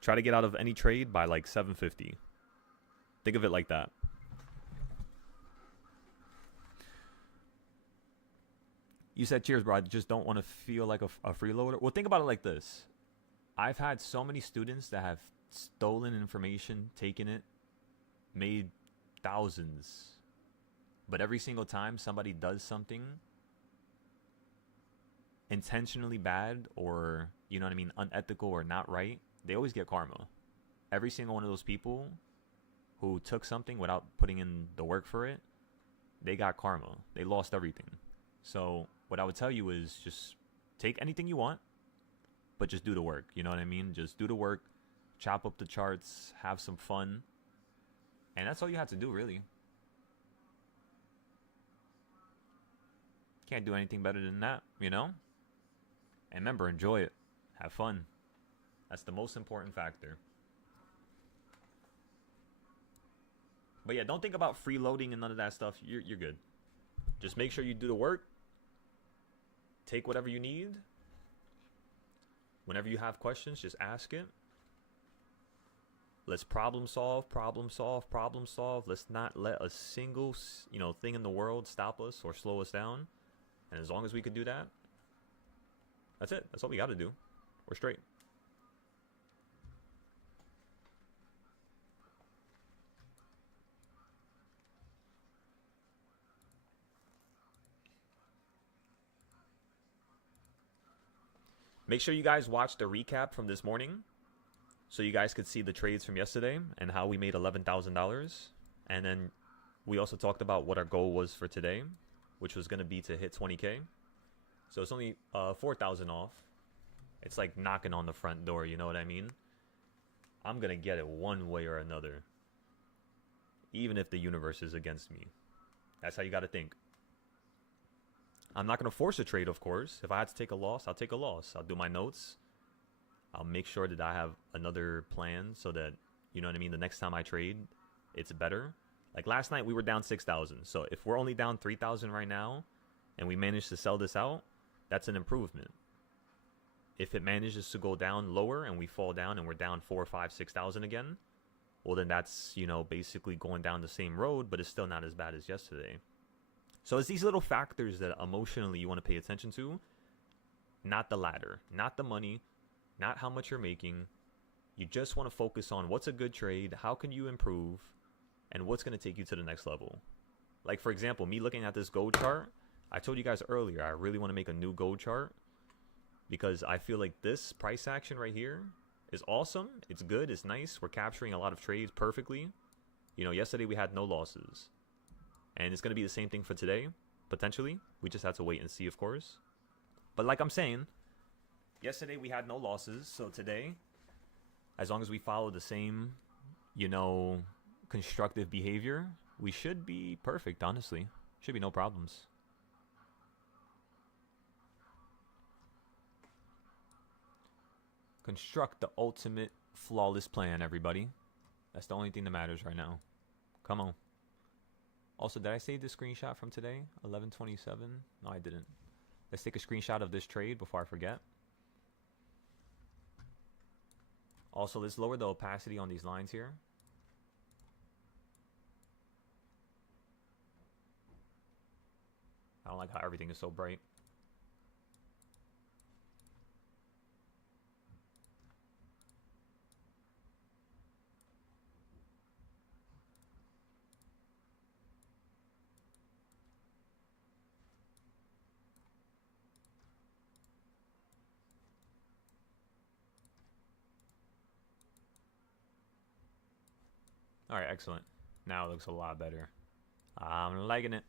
Try to get out of any trade by like 7:50. Think of it like that. You said cheers, bro. I just don't want to feel like a freeloader. Well, think about it like this. I've had so many students that have stolen information, taken it, made thousands. But every single time somebody does something intentionally bad or, you know what I mean, unethical or not right, they always get karma. Every single one of those people who took something without putting in the work for it, they got karma. They lost everything. So what I would tell you is just take anything you want, but just do the work. You know what I mean? Just do the work, chop up the charts, have some fun. And that's all you have to do, really. Can't do anything better than that, you know? And remember, enjoy it. Have fun. That's the most important factor. But yeah, don't think about freeloading and none of that stuff. You're good. Just make sure you do the work. Take whatever you need. Whenever you have questions, just ask it. Let's problem solve. Let's not let a single, thing in the world stop us or slow us down. And as long as we can do that, that's it. That's all we got to do. We're straight. Make sure you guys watch the recap from this morning so you guys could see the trades from yesterday and how we made $11,000. And then we also talked about what our goal was for today, which was going to be to hit 20K. So it's only 4,000 off. It's like knocking on the front door, you know what I mean? I'm going to get it one way or another, even if the universe is against me. That's how you got to think. I'm not going to force a trade, of course. If I had to take a loss, I'll take a loss. I'll do my notes. I'll make sure that I have another plan so that, you know what I mean, the next time I trade, it's better. Like last night, we were down 6,000. So if we're only down 3,000 right now and we manage to sell this out, that's an improvement. If it manages to go down lower and we fall down and we're down 4, 5, 6,000 again, well, then that's, basically going down the same road, but it's still not as bad as yesterday. So it's these little factors that emotionally you want to pay attention to, not the ladder, not the money, not how much you're making. You just want to focus on what's a good trade, how can you improve, and what's going to take you to the next level. Like, for example, me looking at this gold chart, I told you guys earlier, I really want to make a new gold chart because I feel like this price action right here is awesome. It's good. It's nice. We're capturing a lot of trades perfectly. You know, yesterday we had no losses. And it's going to be the same thing for today, potentially. We just have to wait and see, of course. But like I'm saying, yesterday we had no losses. So today, as long as we follow the same, you know, constructive behavior, we should be perfect, honestly. Should be no problems. Construct the ultimate flawless plan, everybody. That's the only thing that matters right now. Come on. Also, did I save this screenshot from today? 11:27? No, I didn't. Let's take a screenshot of this trade before I forget. Also, let's lower the opacity on these lines here. I don't like how everything is so bright. All right, excellent. Now it looks a lot better. I'm liking it.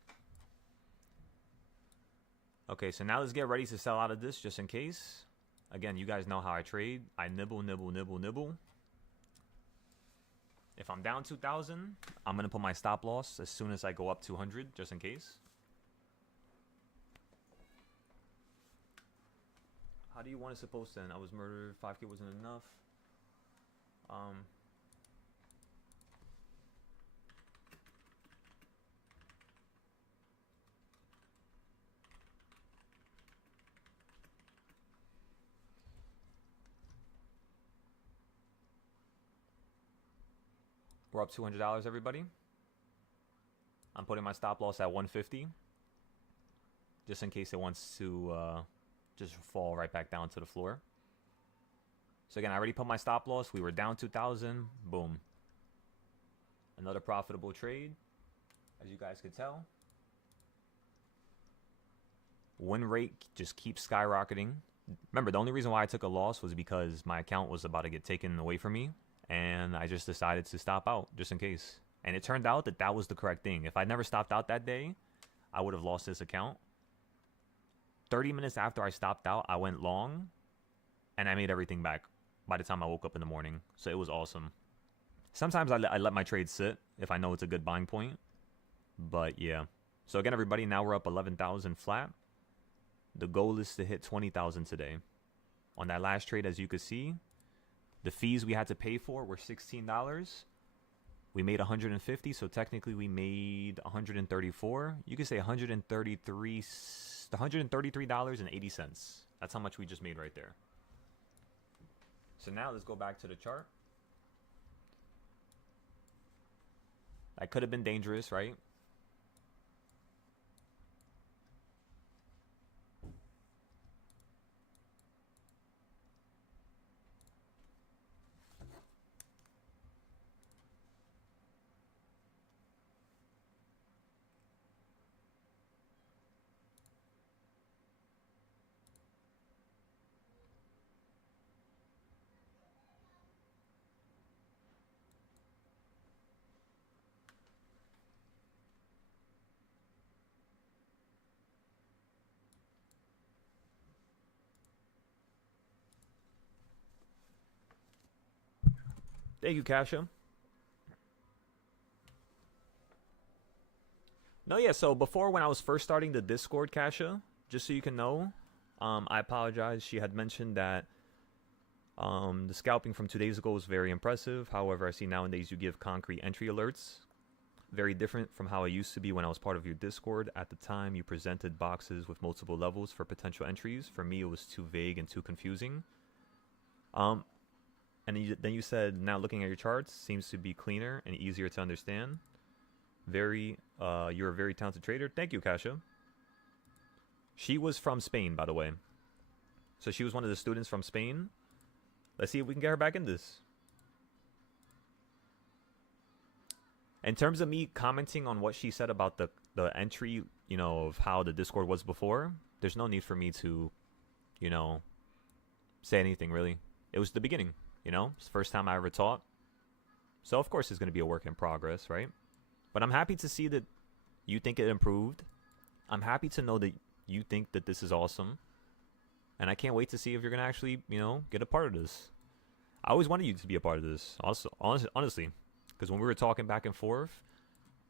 Okay, so now let's get ready to sell out of this just in case. Again, you guys know how I trade. I nibble, nibble, nibble, nibble. If I'm down 2,000, I'm going to put my stop loss as soon as I go up 200 just in case. How do you want it supposed to end? I was murdered. 5K wasn't enough. We're up $200, everybody. I'm putting my stop loss at 150, just in case it wants to just fall right back down to the floor. So again, I already put my stop loss. We were down 2,000. Boom. Another profitable trade, as you guys could tell. Win rate just keeps skyrocketing. Remember, the only reason why I took a loss was because my account was about to get taken away from me. And I just decided to stop out just in case. And it turned out that that was the correct thing. If I never stopped out that day, I would have lost this account. 30 minutes after I stopped out, I went long. And I made everything back by the time I woke up in the morning. So it was awesome. Sometimes I let my trades sit if I know it's a good buying point. But yeah. So again, everybody, now we're up 11,000 flat. The goal is to hit 20,000 today. On that last trade, as you could see, the fees we had to pay for were $16. We made 150, so technically we made 134. You could say $133.80. That's how much we just made right there. So now let's go back to the chart. That could have been dangerous, right? Thank you, Kasha. No, yeah, so before when I was first starting the Discord, Kasha, just so you can know, I apologize. She had mentioned that the scalping from 2 days ago was very impressive. However, I see nowadays you give concrete entry alerts. Very different from how I used to be when I was part of your Discord. At the time, you presented boxes with multiple levels for potential entries. For me, it was too vague and too confusing. And then you said, now looking at your charts, seems to be cleaner and easier to understand. You're a very talented trader. Thank you, Kasha. She was from Spain, by the way. So she was one of the students from Spain. Let's see if we can get her back in this. In terms of me commenting on what she said about the entry, you know, of how the Discord was before, there's no need for me to, you know, say anything really. It was the beginning, you know? It's the first time I ever taught. So of course it's going to be a work in progress, right? But I'm happy to see that you think it improved. I'm happy to know that you think that this is awesome. And I can't wait to see if you're going to actually, you know, get a part of this. I always wanted you to be a part of this, also, honestly. Because when we were talking back and forth,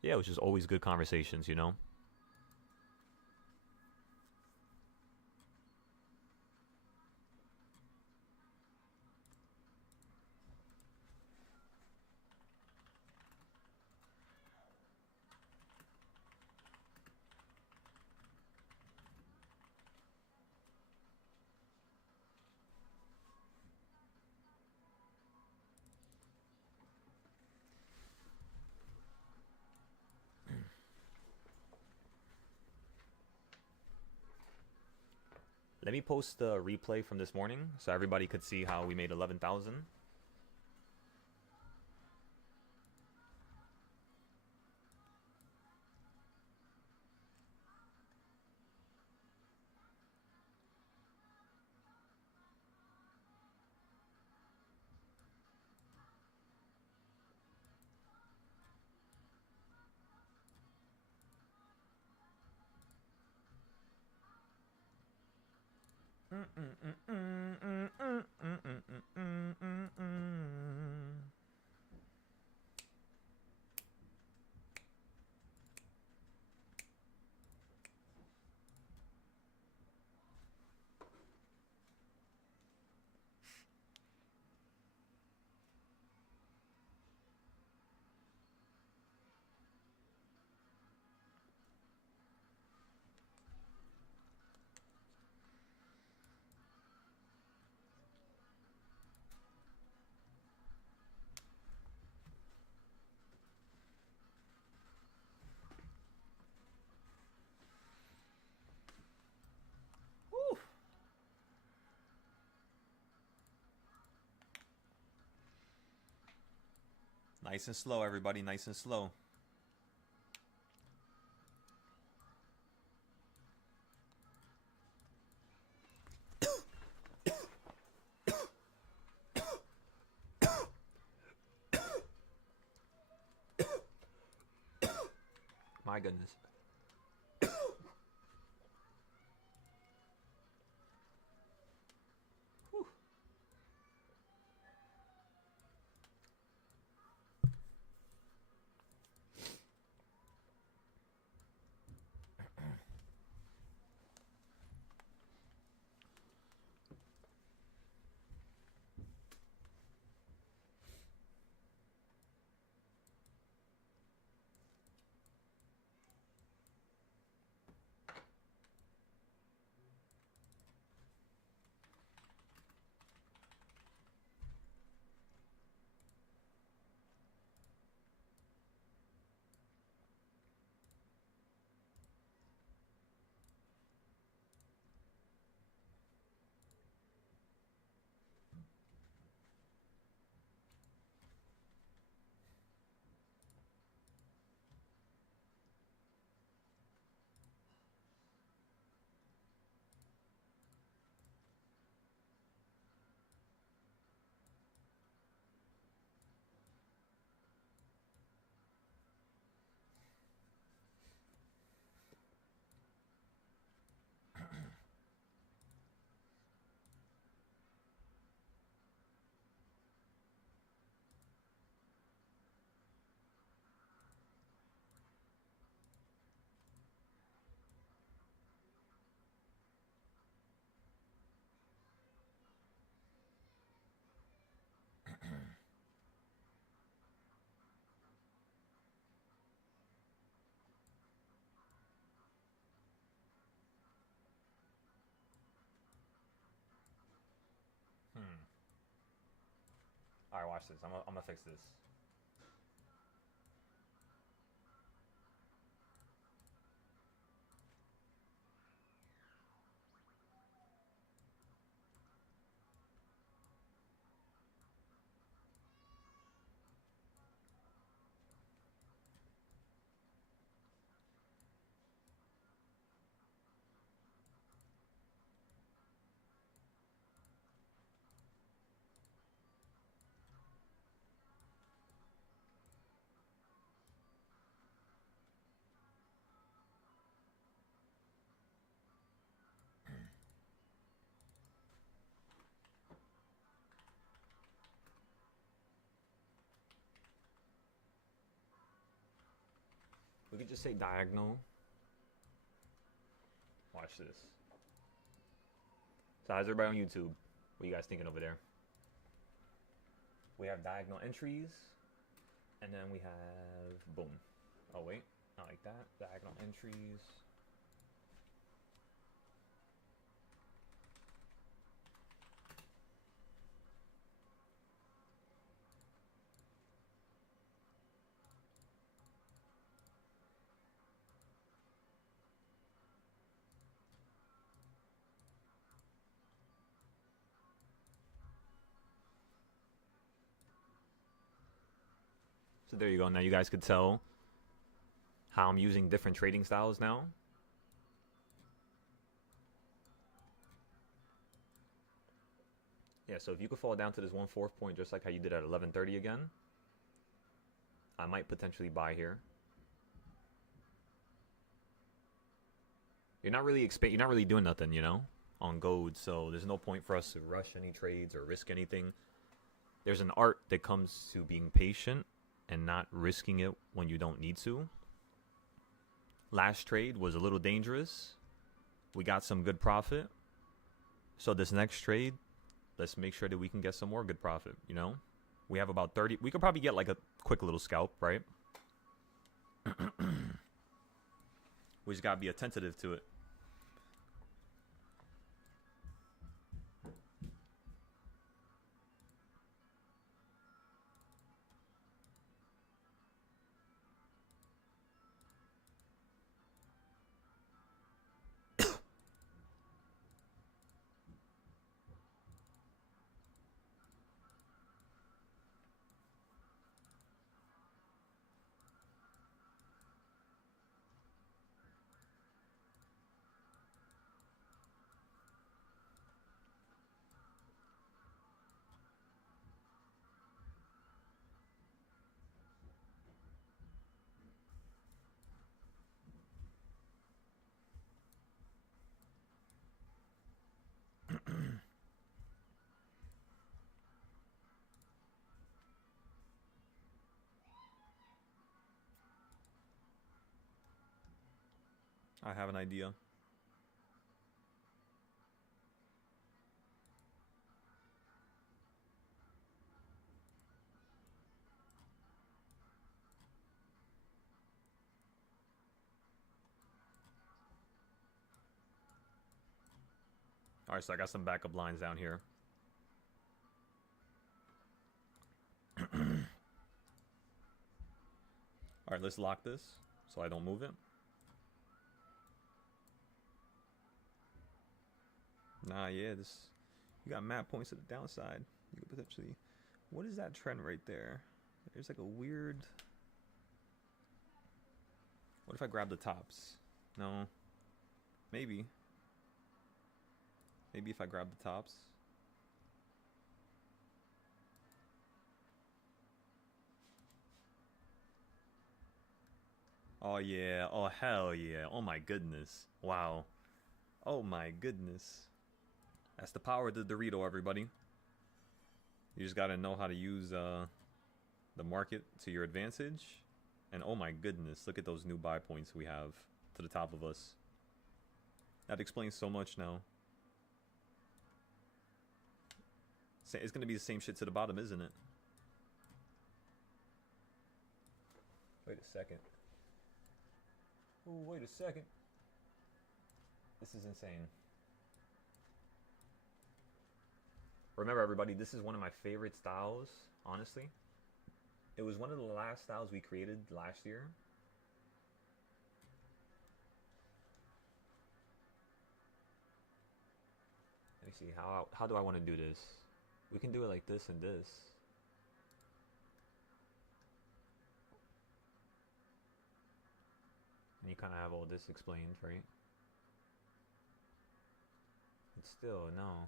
yeah, it was just always good conversations, you know? Let me post the replay from this morning so everybody could see how we made 11,000. Whew. Nice and slow, everybody. Nice and slow. My goodness. Whew. Alright, watch this. I'm gonna fix this. could just say diagonal. Watch this. So how's everybody on YouTube? What are you guys thinking over there? We have diagonal entries, and then we have, boom. Oh wait, not like that. Diagonal entries. So there you go. Now you guys could tell how I'm using different trading styles now. Yeah, so if you could fall down to this 1/4 point just like how you did at 11:30 again, I might potentially buy here. You're not really doing nothing, you know, on gold, so there's no point for us to rush any trades or risk anything. There's an art that comes to being patient and not risking it when you don't need to. Last trade was a little dangerous. We got some good profit. So this next trade, let's make sure that we can get some more good profit, you know? We have about 30. We could probably get like a quick little scalp, right? We just gotta be attentive to it. I have an idea. All right, so I got some backup lines down here. All right, let's lock this so I don't move it. Nah, yeah, this, you got map points to the downside. You could potentially, what is that trend right there? There's like a weird, what if I grab the tops? No, maybe. Maybe if I grab the tops. Oh yeah, oh hell yeah, oh my goodness, wow. Oh my goodness. That's the power of the Dorito, everybody. You just gotta know how to use the market to your advantage. And oh my goodness, look at those new buy points we have to the top of us. That explains so much now. It's gonna be the same shit to the bottom, isn't it? Wait a second. Oh, wait a second. This is insane. Remember, everybody, this is one of my favorite styles, honestly. It was one of the last styles we created last year. Let me see, how do I want to do this? We can do it like this and this. And you kind of have all this explained, right? But still, no.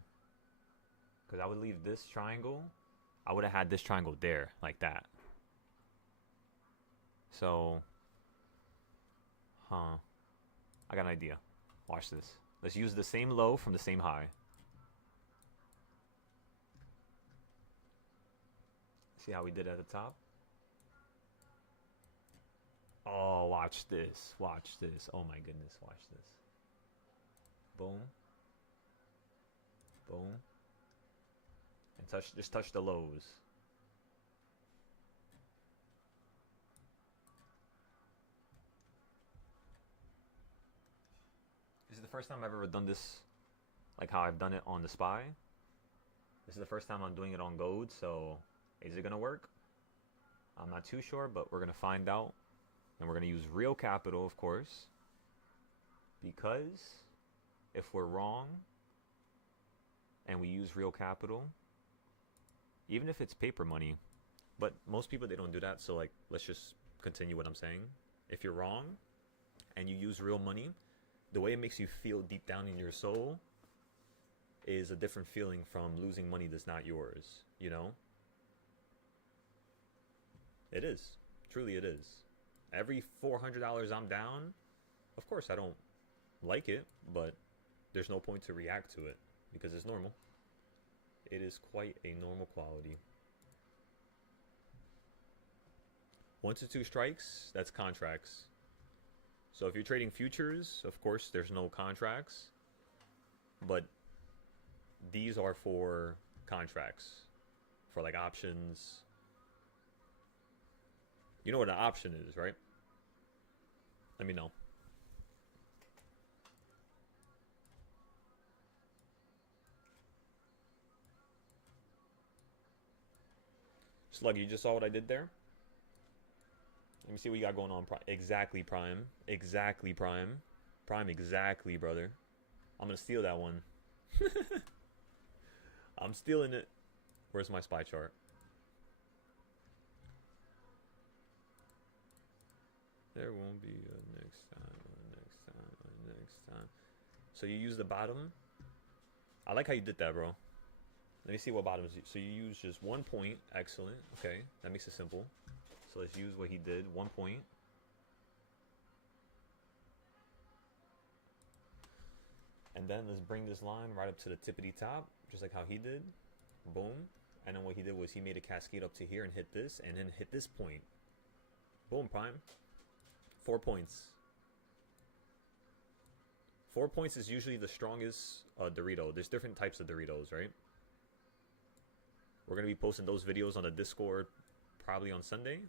Because I would leave this triangle. I would have had this triangle there, like that. So, I got an idea. Watch this. Let's use the same low from the same high. See how we did at the top? Oh, watch this. Watch this. Oh my goodness, watch this. Boom. Boom. And just touch the lows. This is the first time I've ever done this, like how I've done it on the SPY. This is the first time I'm doing it on Gold, so is it gonna work? I'm not too sure, but we're gonna find out. And we're gonna use real capital, of course, because if we're wrong and we use real capital, even if it's paper money, but most people, they don't do that, so like, let's just continue what I'm saying. If you're wrong and you use real money, the way it makes you feel deep down in your soul is a different feeling from losing money that's not yours, you know? It is. Truly it is. Every $400 I'm down, of course I don't like it, but there's no point to react to it because it's normal. It is quite a normal quality. 1 to 2 strikes, that's contracts. So if you're trading futures, of course there's no contracts, but these are for contracts, for like options. You know what an option is, right? Let me know. Slug, you just saw what I did there? Let me see what you got going on. Exactly, Prime. Exactly, Prime. Prime, exactly, brother. I'm going to steal that one. I'm stealing it. Where's my SPY chart? There won't be a next time, a next time, a next time. So you use the bottom. I like how you did that, bro. Let me see what bottoms. So you use just 1 point. Excellent. Okay, that makes it simple. So let's use what he did. 1 point. And then let's bring this line right up to the tippity top, just like how he did. Boom. And then what he did was he made a cascade up to here and hit this, and then hit this point. Boom, Prime. 4 points. 4 points is usually the strongest Dorito. There's different types of Doritos, right? We're going to be posting those videos on the Discord probably on Sunday,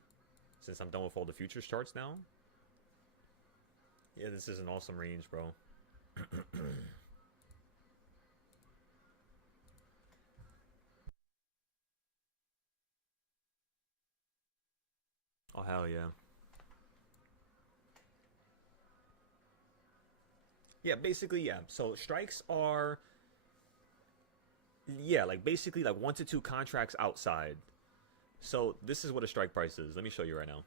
since I'm done with all the futures charts now. Yeah, this is an awesome range, bro. Oh, hell yeah. Yeah, basically, yeah. So strikes are, yeah, like basically like 1 to 2 contracts outside. So this is what a strike price is. Let me show you right now.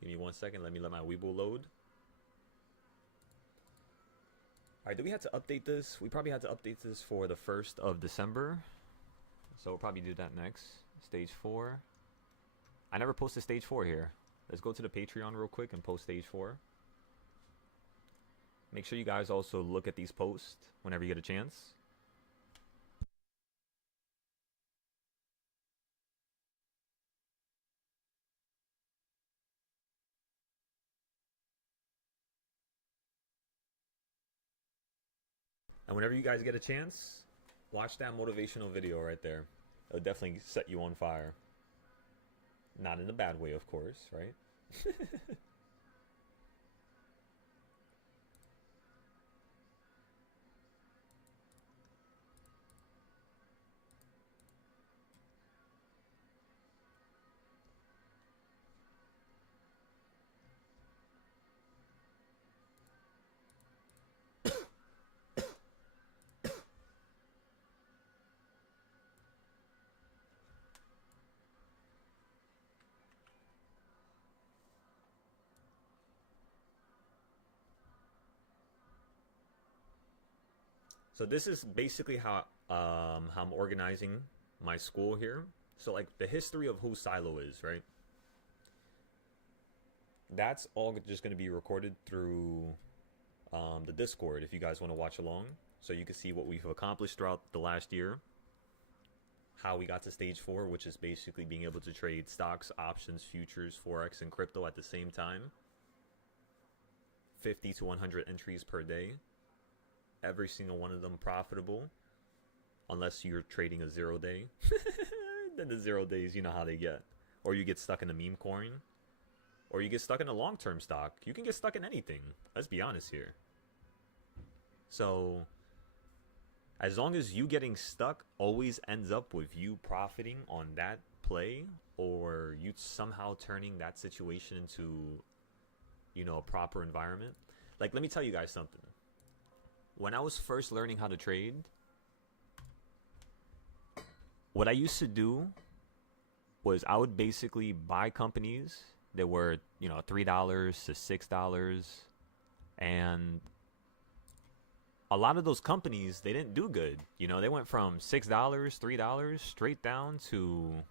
Give me 1 second. Let me let my Weeble load. All right, do we have to update this? We probably had to update this for the 1st of December. So we'll probably do that next. Stage 4. I never posted stage 4 here. Let's go to the Patreon real quick and post stage 4. Make sure you guys also look at these posts whenever you get a chance. And whenever you guys get a chance, watch that motivational video right there. It'll definitely set you on fire. Not in a bad way, of course, right? So this is basically how I'm organizing my school here. So like the history of who Silo is, right? That's all just going to be recorded through the Discord if you guys want to watch along, so you can see what we've accomplished throughout the last year, how we got to stage 4, which is basically being able to trade stocks, options, futures, forex, and crypto at the same time. 50 to 100 entries per day. Every single one of them profitable, unless you're trading a 0 day. Then the 0 days, you know how they get. Or you get stuck in a meme coin, or you get stuck in a long-term stock. You can get stuck in anything. Let's be honest here. So as long as you getting stuck always ends up with you profiting on that play, or you somehow turning that situation into, you know, a proper environment. Like, let me tell you guys something. When I was first learning how to trade, what I used to do was I would basically buy companies that were, you know, $3 to $6, and a lot of those companies, they didn't do good. You know, they went from $6, $3 straight down to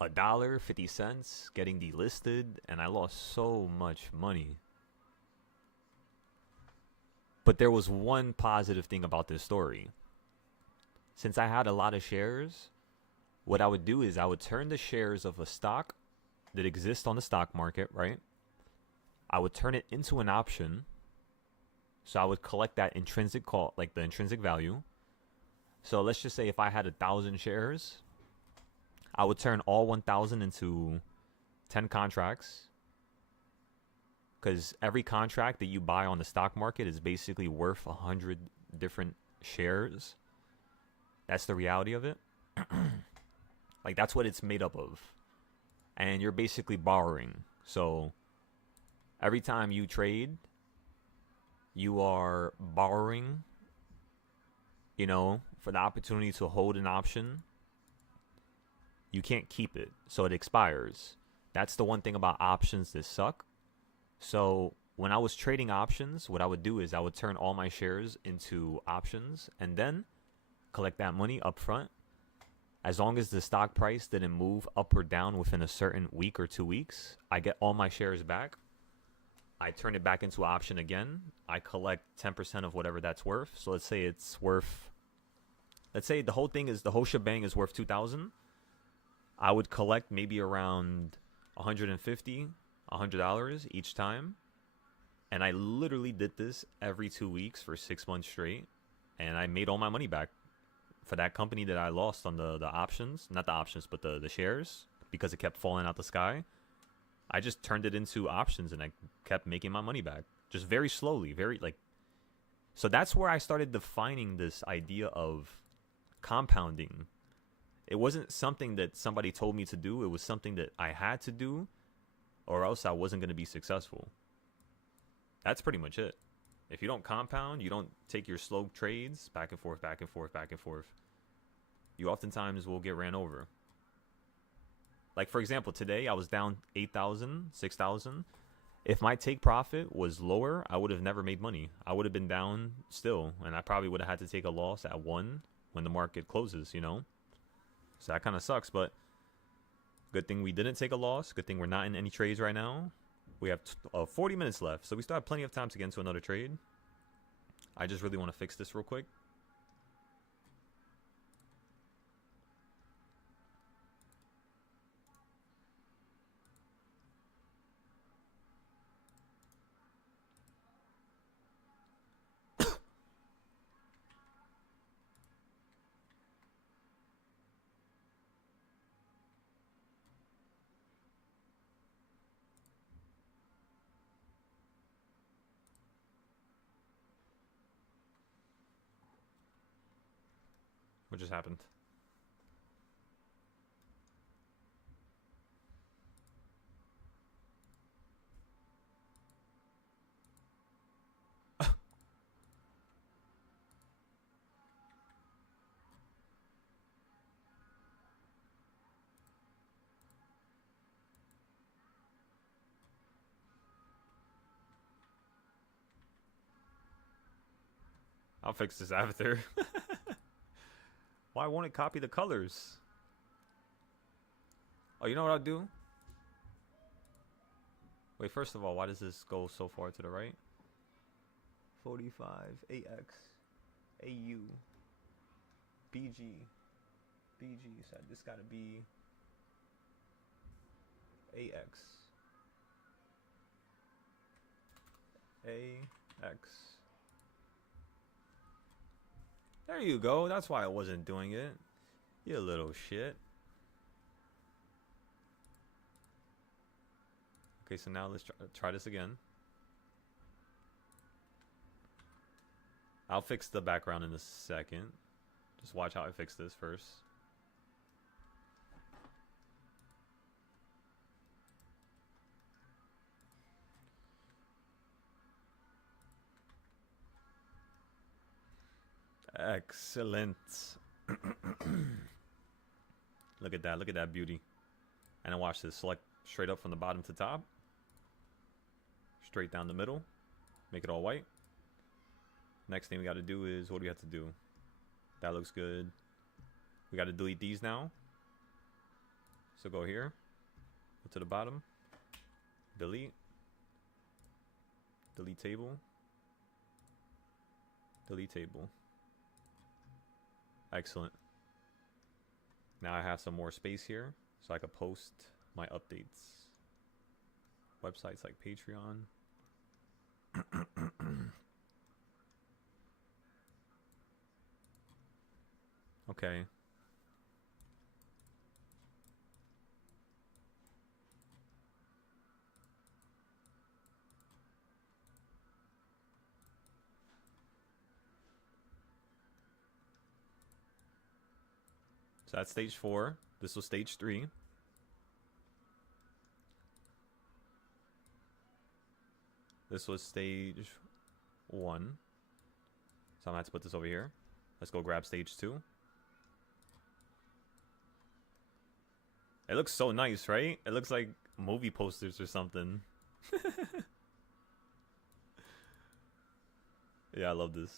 $1.50 getting delisted, and I lost so much money. But there was one positive thing about this story. Since I had a lot of shares, what I would do is I would turn the shares of a stock that exists on the stock market, right? I would turn it into an option. So I would collect that intrinsic call, like the intrinsic value. So let's just say if I had 1,000 shares, I would turn all 1,000 into 10 contracts. Because every contract that you buy on the stock market is basically worth 100 different shares. That's the reality of it. Like, that's what it's made up of. And you're basically borrowing. So every time you trade, you are borrowing, you know, for the opportunity to hold an option. You can't keep it, so it expires. That's the one thing about options that suck. So when I was trading options, what I would do is I would turn all my shares into options and then collect that money up front. As long as the stock price didn't move up or down within a certain week or 2 weeks, I get all my shares back. I turn it back into option again. I collect 10% of whatever that's worth. So let's say it's worth, let's say the whole shebang is worth 2,000. I would collect maybe around $150, $100 each time. And I literally did this every 2 weeks for 6 months straight. And I made all my money back for that company that I lost on the options. Not the options, but the shares, because it kept falling out the sky. I just turned it into options and I kept making my money back. Just very slowly, so that's where I started defining this idea of compounding. It wasn't something that somebody told me to do. It was something that I had to do, or else I wasn't going to be successful. That's pretty much it. If you don't compound, you don't take your slow trades back and forth, back and forth, back and forth, you oftentimes will get ran over. Like, for example, today I was down 8,000, 6,000. If my take profit was lower, I would have never made money. I would have been down still, and I probably would have had to take a loss at 1 when the market closes, you know? So that kind of sucks, but good thing we didn't take a loss. Good thing we're not in any trades right now. We have 40 minutes left, so we still have plenty of time to get into another trade. I just really want to fix this real quick. What just happened? I'll fix this after. Why won't it copy the colors? Oh, you know what I'll do? Wait, first of all, why does this go so far to the right? 45, AX, AU, BG, BG. So this gotta be AX, AX. There you go. That's why I wasn't doing it. You little shit. Okay, so now let's try this again. I'll fix the background in a second. Just watch how I fix this first. Excellent. Look at that. Look at that beauty. And then watch this. Select straight up from the bottom to top. Straight down the middle. Make it all white. Next thing we got to do is, what do we have to do? That looks good. We got to delete these now. So go here. Go to the bottom. Delete. Delete table. Delete table. Excellent. Now I have some more space here, so I could post my updates. Websites like Patreon. Okay. So that's stage 4. This was stage 3. This was stage 1. So I'm gonna have to put this over here. Let's go grab stage 2. It looks so nice, right? It looks like movie posters or something. Yeah, I love this.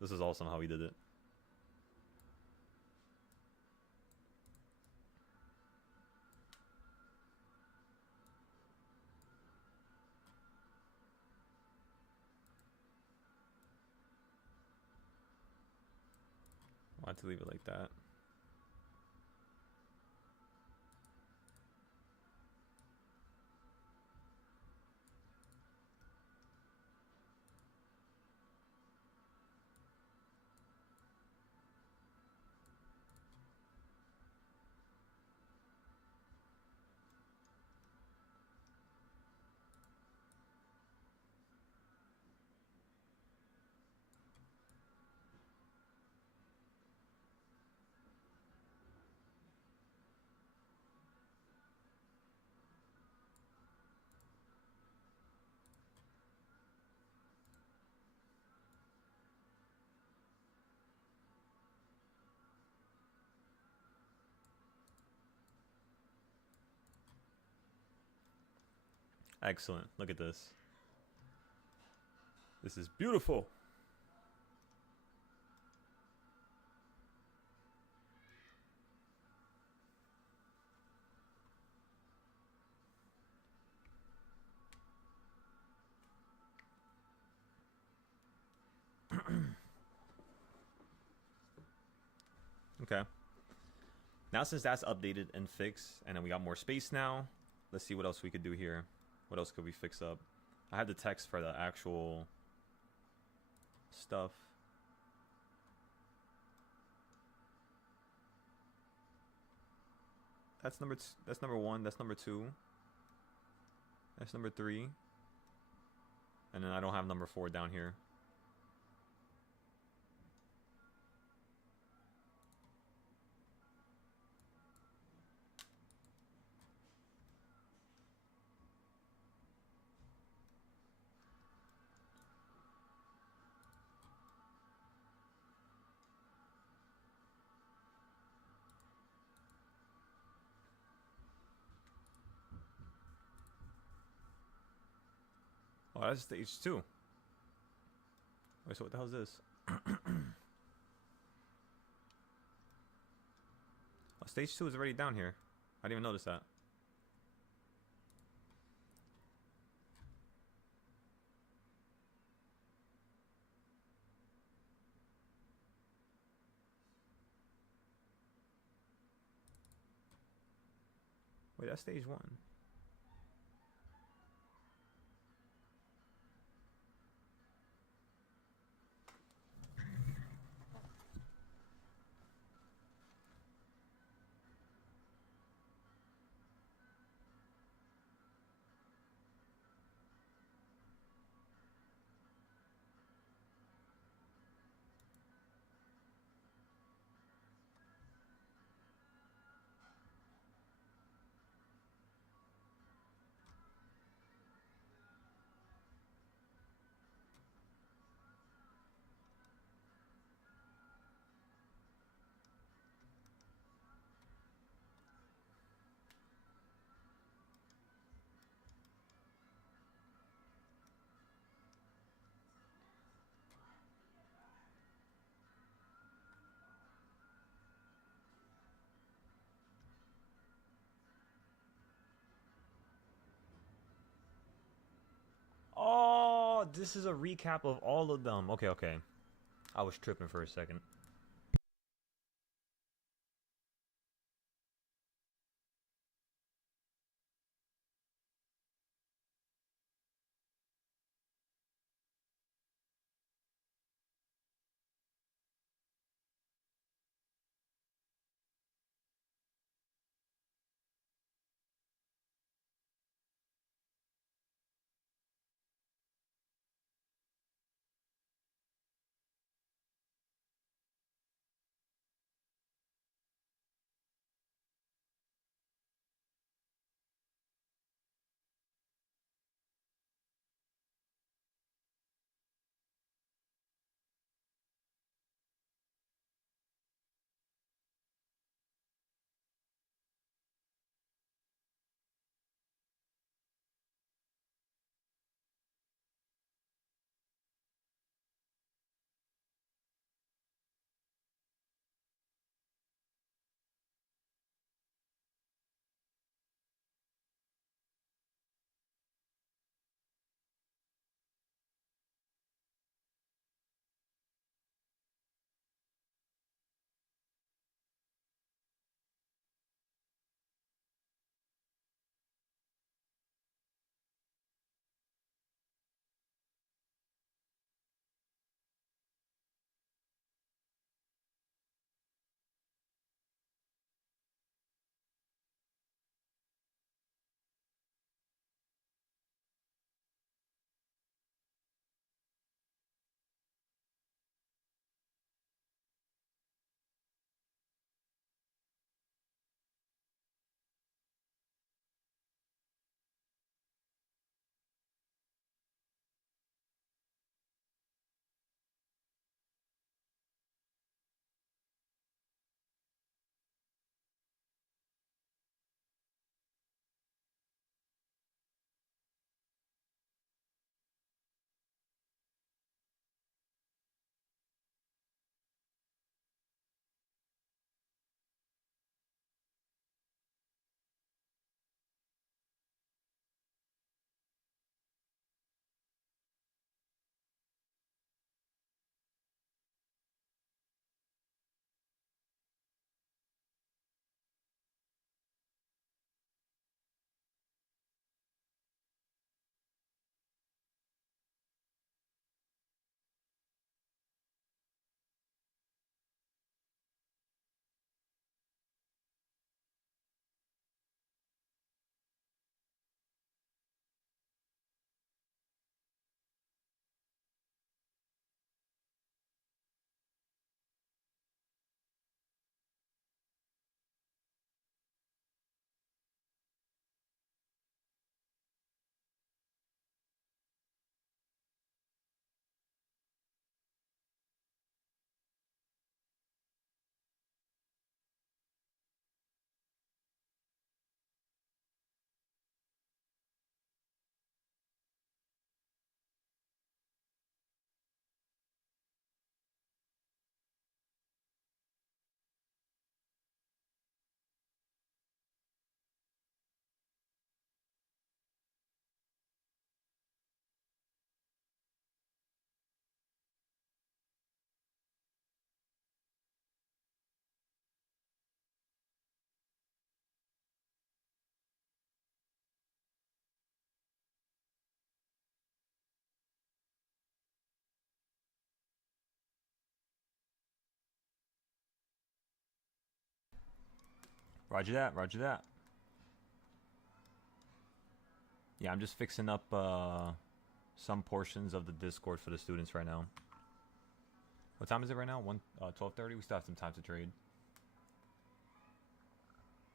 This is awesome how he did it. I want to leave it like that. Excellent. Look at this. This is beautiful. Okay. Now since that's updated and fixed, and then we got more space now, let's see what else we could do here. What else could we fix up? I have the text for the actual stuff. That's number that's number 1. That's number 2. That's number 3. And then I don't have number 4 down here. Oh, that's stage 2. Wait, so what the hell is this? Oh, stage 2 is already down here. I didn't even notice that. Wait, that's stage 1. Oh, this is a recap of all of them. Okay, okay. I was tripping for a second. Roger that, roger that. Yeah, I'm just fixing up some portions of the Discord for the students right now. What time is it right now? 12:30? We still have some time to trade.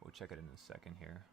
We'll check it in a second here.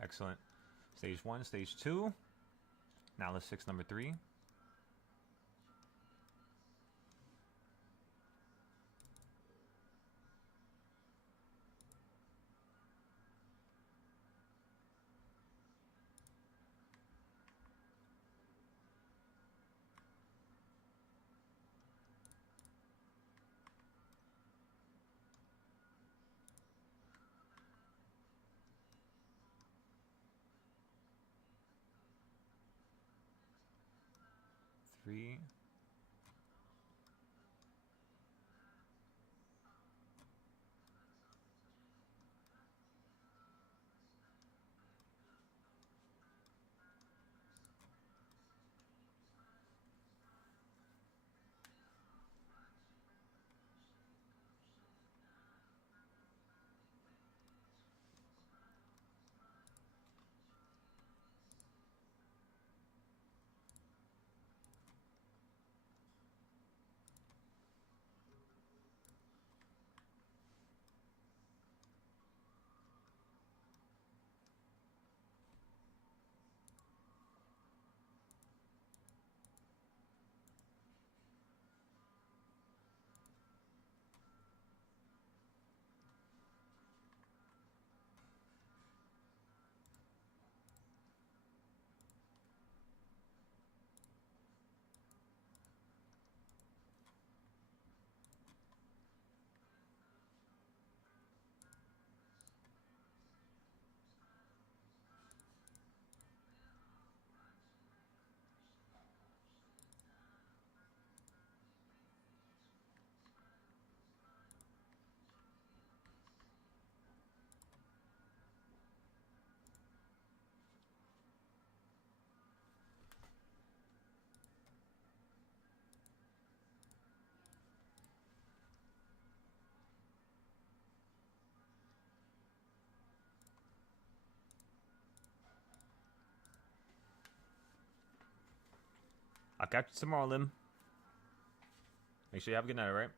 Excellent. Stage 1, stage 2. Now let's fix number 3. Three. I'll catch you tomorrow, Lim. Make sure you have a good night, alright?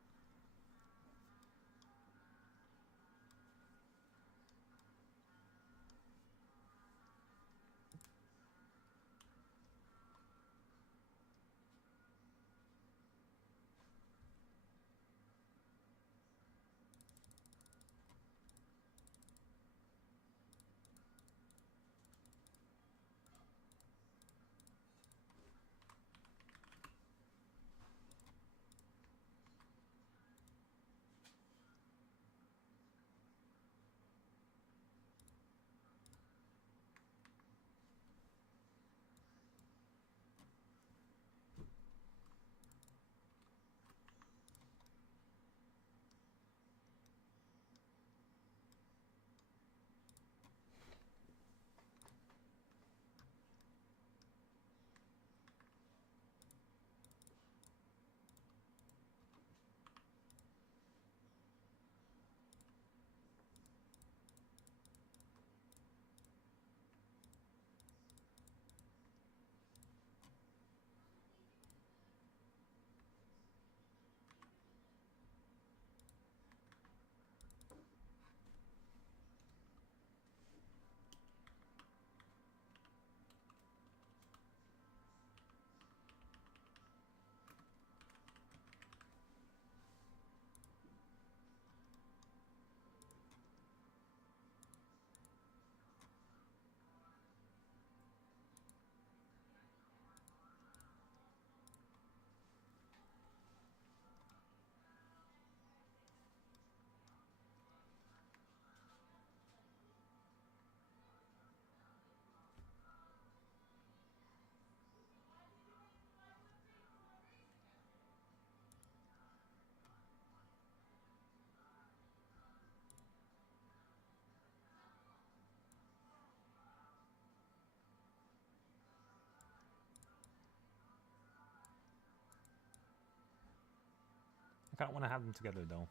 kind of want to have them together though.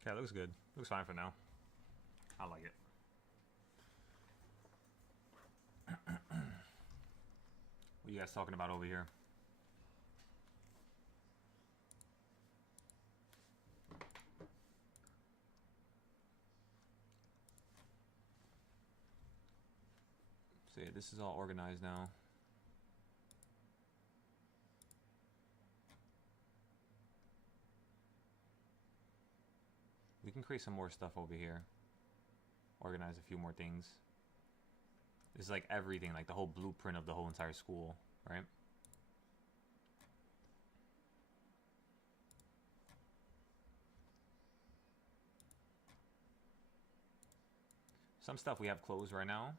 Okay, looks good. Looks fine for now. I like it. What are you guys talking about over here? So yeah, this is all organized now. We can create some more stuff over here. Organize a few more things. This is like everything, like the whole blueprint of the whole entire school, right? Some stuff we have closed right now,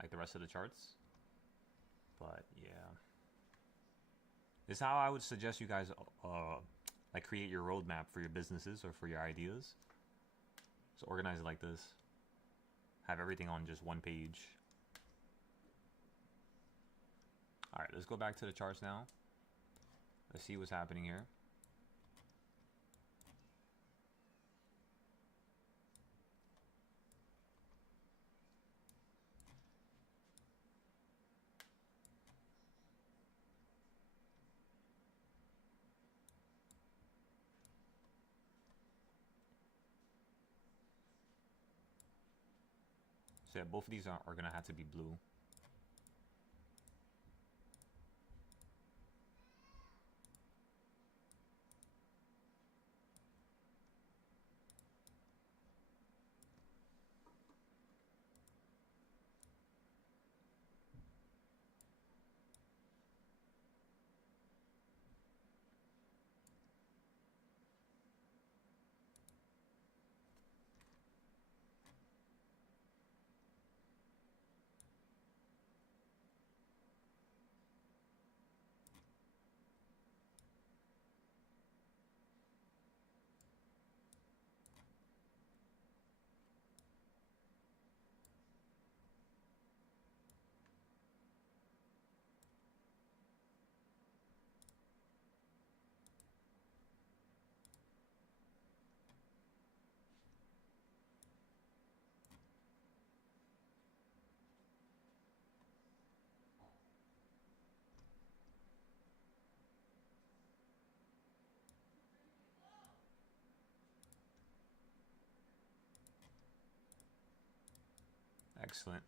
like the rest of the charts. But yeah. This is how I would suggest you guys like create your roadmap for your businesses or for your ideas. So organize it like this. Have everything on just one page. Alright, let's go back to the charts now. Let's see what's happening here. So yeah, both of these are gonna have to be blue. Excellent.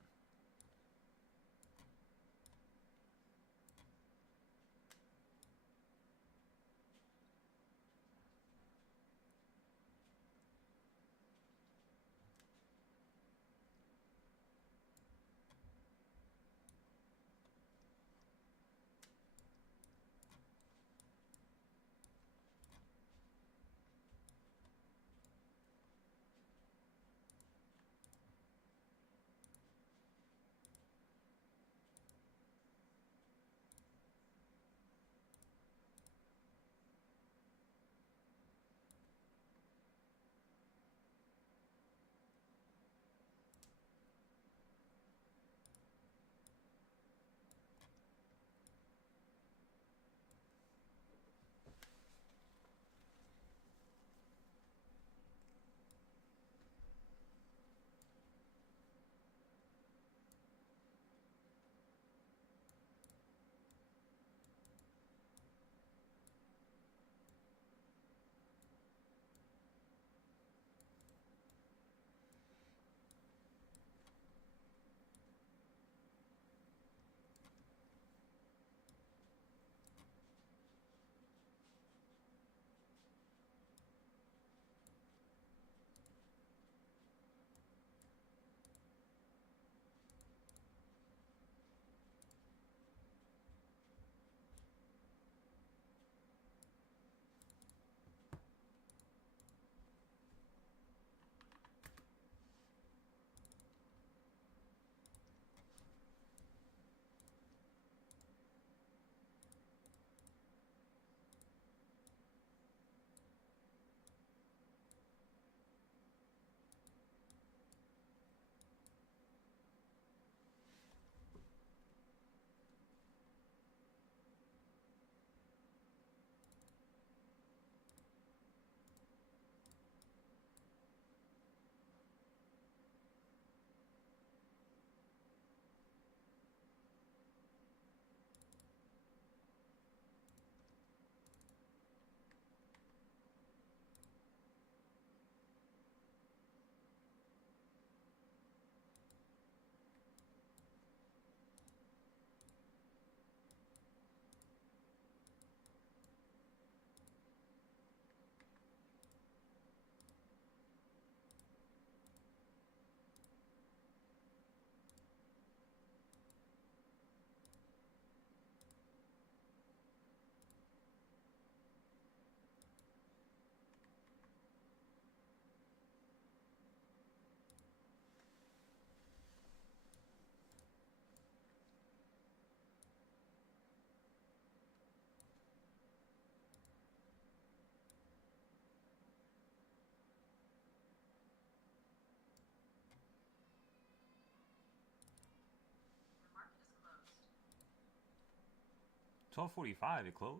12:45, it closed.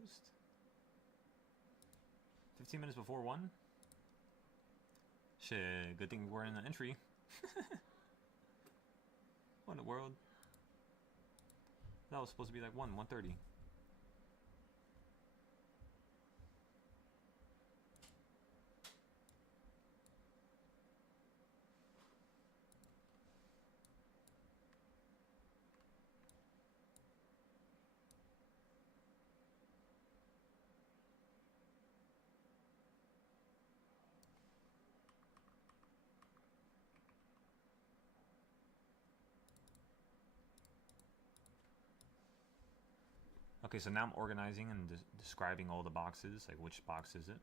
15 minutes before 1. Shit, good thing we're in the entry. What in the world? That was supposed to be like 1:30. Okay, so now I'm organizing and describing all the boxes. Like, which box is it?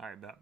Alright, bet.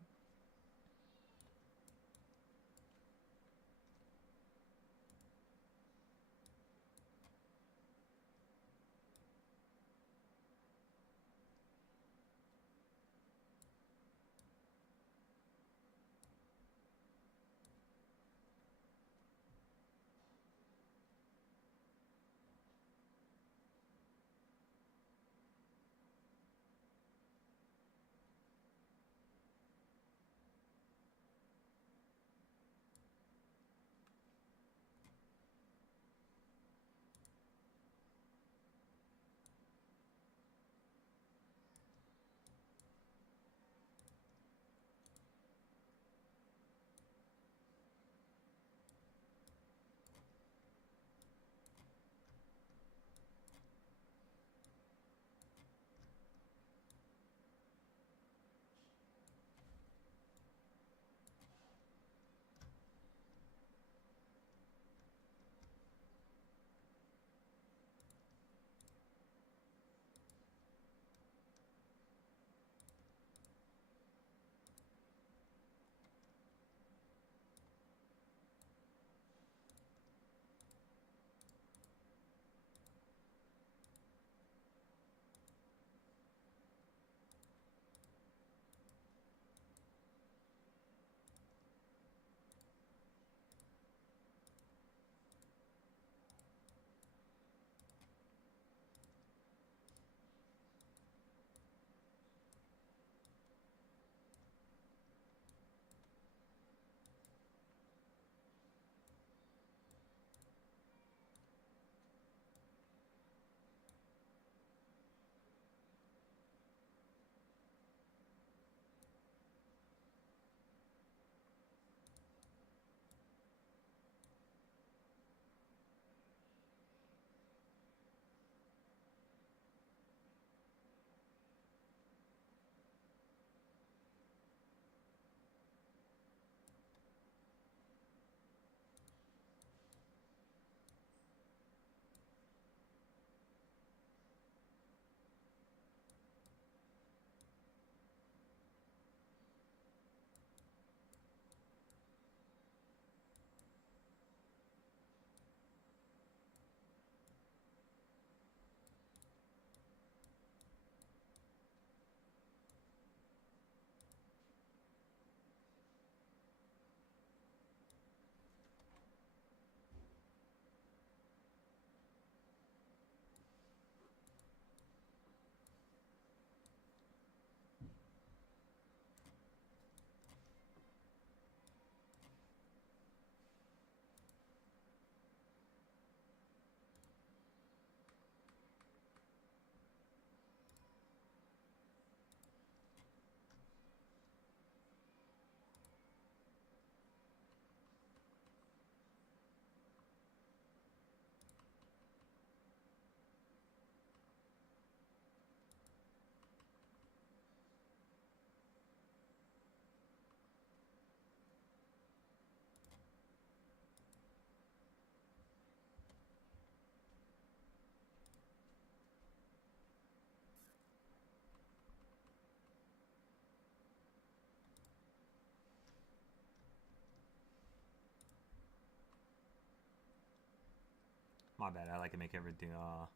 My bad. I like to make everything. I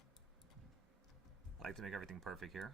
like to make everything perfect here.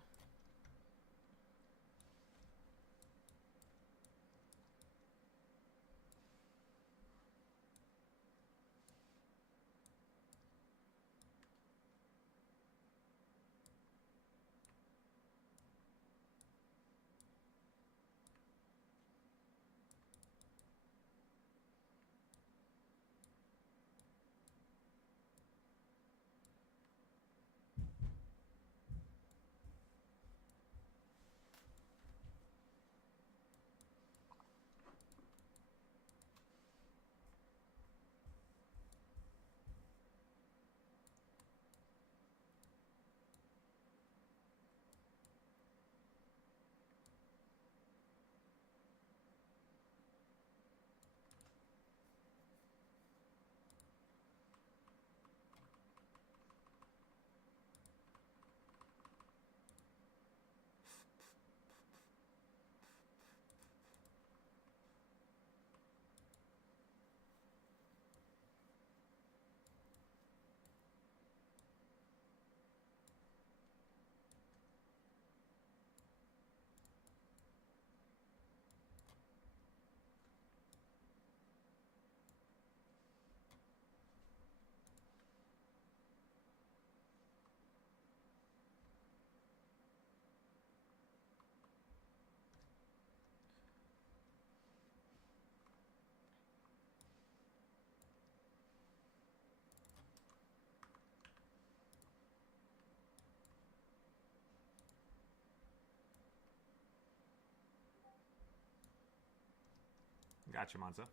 Gotcha, Monza.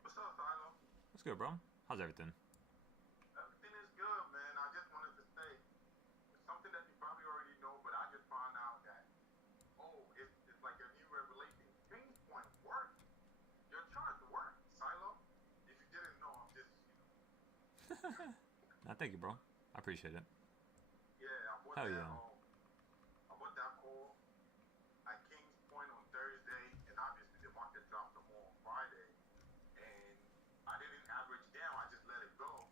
What's up, Silo? That's good, bro. How's everything? Everything is good, man. I just wanted to say it's something that you probably already know, but I just found out that it's like a new revelation. Change point work. Your chart work, Silo. If you didn't know, I'm just Nah, thank you, bro. I appreciate it. yeah. Hell yeah. I bought that call at Kings Point on Thursday, and obviously the market dropped some more on Friday. And I didn't average down. I just let it go.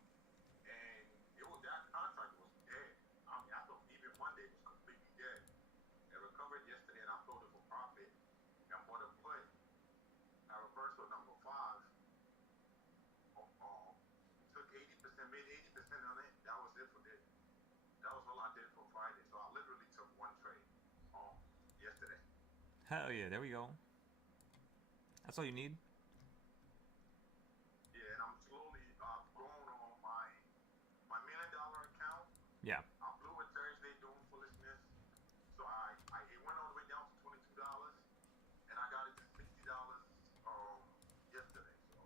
And it was that contract was dead. I mean, I thought even Monday was completely dead. It recovered yesterday, and I sold it for profit and bought a put at reversal number 5. Took 80%, made 80% on it. That was it for it. That was all I did for Friday. So I literally took one trade yesterday. Hell yeah. There we go. That's all you need. Yeah, and I'm slowly going on my $1 million account. Yeah. I blew it Thursday doing foolishness. So it went all the way down to $22, and I got it to $60 yesterday. So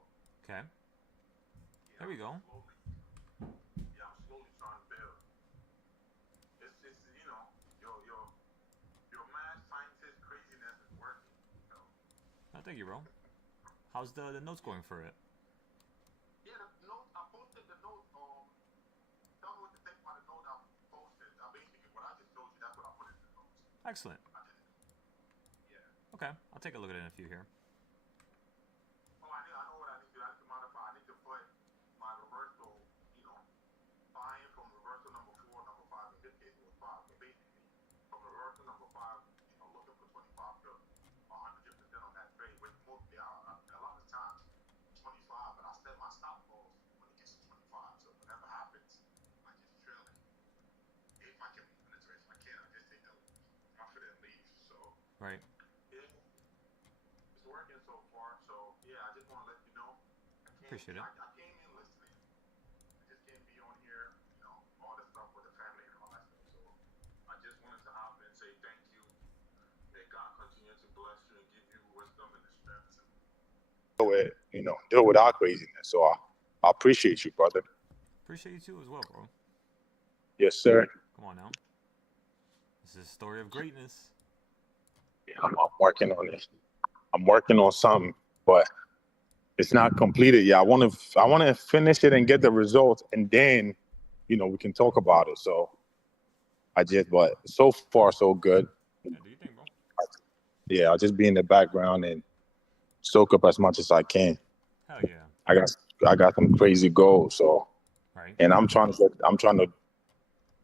Okay. yeah, There we go. I'm slowly trying to build. It's your mad scientist craziness is working. Oh, thank you, bro. How's the notes going for it? Yeah, the note I posted the note. Tell me what to think about the note I posted. Basically what I just told you. That's what I put in the notes. Excellent. Yeah. Okay. I'll take a look at it in a few here. Oh, I know what I need to do. I need to modify. I need to put my reversal. Buying from reversal number 4, number 5. In this case, it was 5. So basically, from reversal number 5, looking for 25 to 100% on that trade, which mostly a lot of times 25, but I set my stop loss when it gets to 25. So whatever happens, I just trail it. If I can monitor it, if I can't, I just take the profit and leave. So Right. yeah, it's working so far. So yeah, I just want to let you know. Appreciate it. I came in listening. I just can't be on here, all the stuff with the family and all that stuff. So I just wanted to hop in and say thank you. May God continue to bless you and give you wisdom and the strength to deal with our craziness. So I appreciate you, brother. Appreciate you too as well, bro. Yes, sir. Come on now. This is a story of greatness. Yeah, I'm working on it. I'm working on something, but it's not completed yet. I want to finish it and get the results, and then, we can talk about it. So but so far so good. Yeah, do you think, bro? Yeah, I'll just be in the background and soak up as much as I can. Hell yeah. I got got some crazy goals. So, Right. and I'm trying to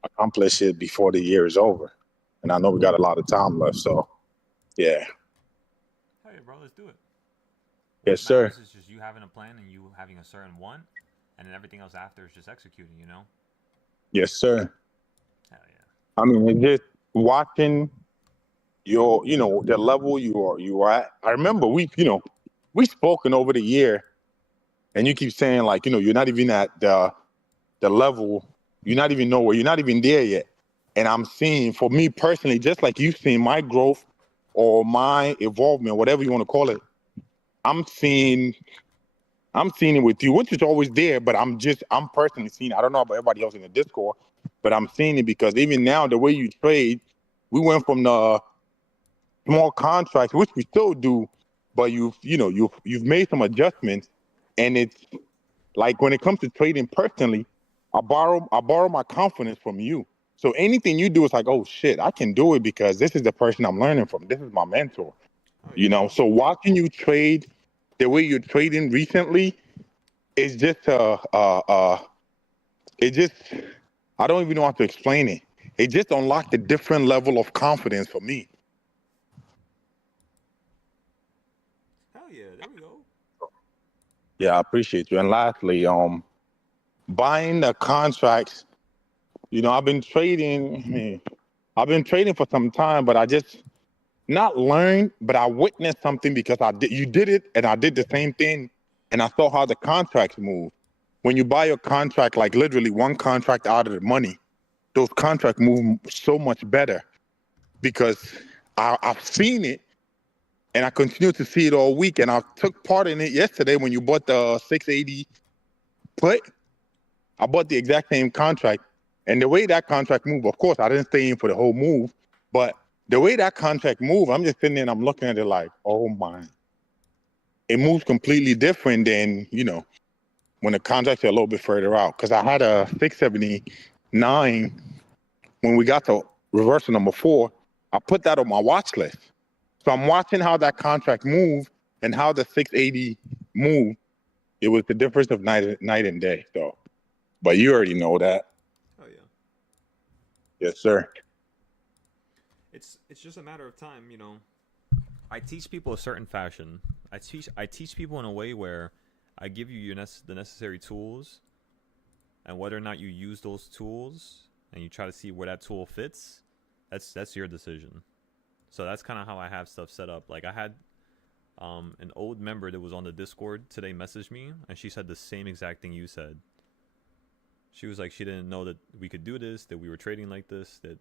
accomplish it before the year is over. And I know we got a lot of time left. So, yeah. Hey, bro, let's do it. Yes, What sir. matters is just you having a plan and you having a certain one, and then everything else after is just executing. You know. Yes, sir. Hell yeah. I mean, it's just watching the level you are at. I remember we spoken over the year, and you keep saying like, you're not even at the level, you're not even nowhere, you're not even there yet. And I'm seeing, for me personally, just like you've seen my growth or my involvement, whatever you want to call it, I'm seeing I'm seeing it with you, which is always there, but I'm personally seeing it. I don't know about everybody else in the Discord, but I'm seeing it because even now, the way you trade, we went from the small contracts, which we still do, but you've made some adjustments, and it's like when it comes to trading personally, I borrow my confidence from you. So anything you do is like, oh shit, I can do it because this is the person I'm learning from. This is my mentor. Oh yeah. So watching you trade the way you're trading recently is just it just I don't even know how to explain it. It just unlocked a different level of confidence for me. Hell yeah. There we go. Yeah, I appreciate you. And lastly, buying the contracts. I've been trading. I mean, I've been trading for some time, but I just not learned, but I witnessed something because you did it, and I did the same thing, and I saw how the contracts move. When you buy a contract, like literally one contract out of the money, those contracts move so much better because I've seen it, and I continue to see it all week, and I took part in it yesterday when you bought the 680 put. I bought the exact same contract, and the way that contract moved, of course, I didn't stay in for the whole move, but the way that contract moved, I'm just sitting there and I'm looking at it like, oh my. It moves completely different than, when the contracts are a little bit further out. Because I had a 679 when we got to reversal number 4. I put that on my watch list. So I'm watching how that contract moved and how the 680 moved. It was the difference of night and day. So, but you already know that. Oh yeah. Yes, sir. It's just a matter of time. You know. I teach people a certain fashion. I teach people in a way where I give you the necessary tools, and whether or not you use those tools and you try to see where that tool fits, that's your decision. So that's kind of how I have stuff set up. Like I had an old member that was on the Discord today messaged me, and she said the same exact thing you said. She was like, she didn't know that we could do this, that we were trading like this, that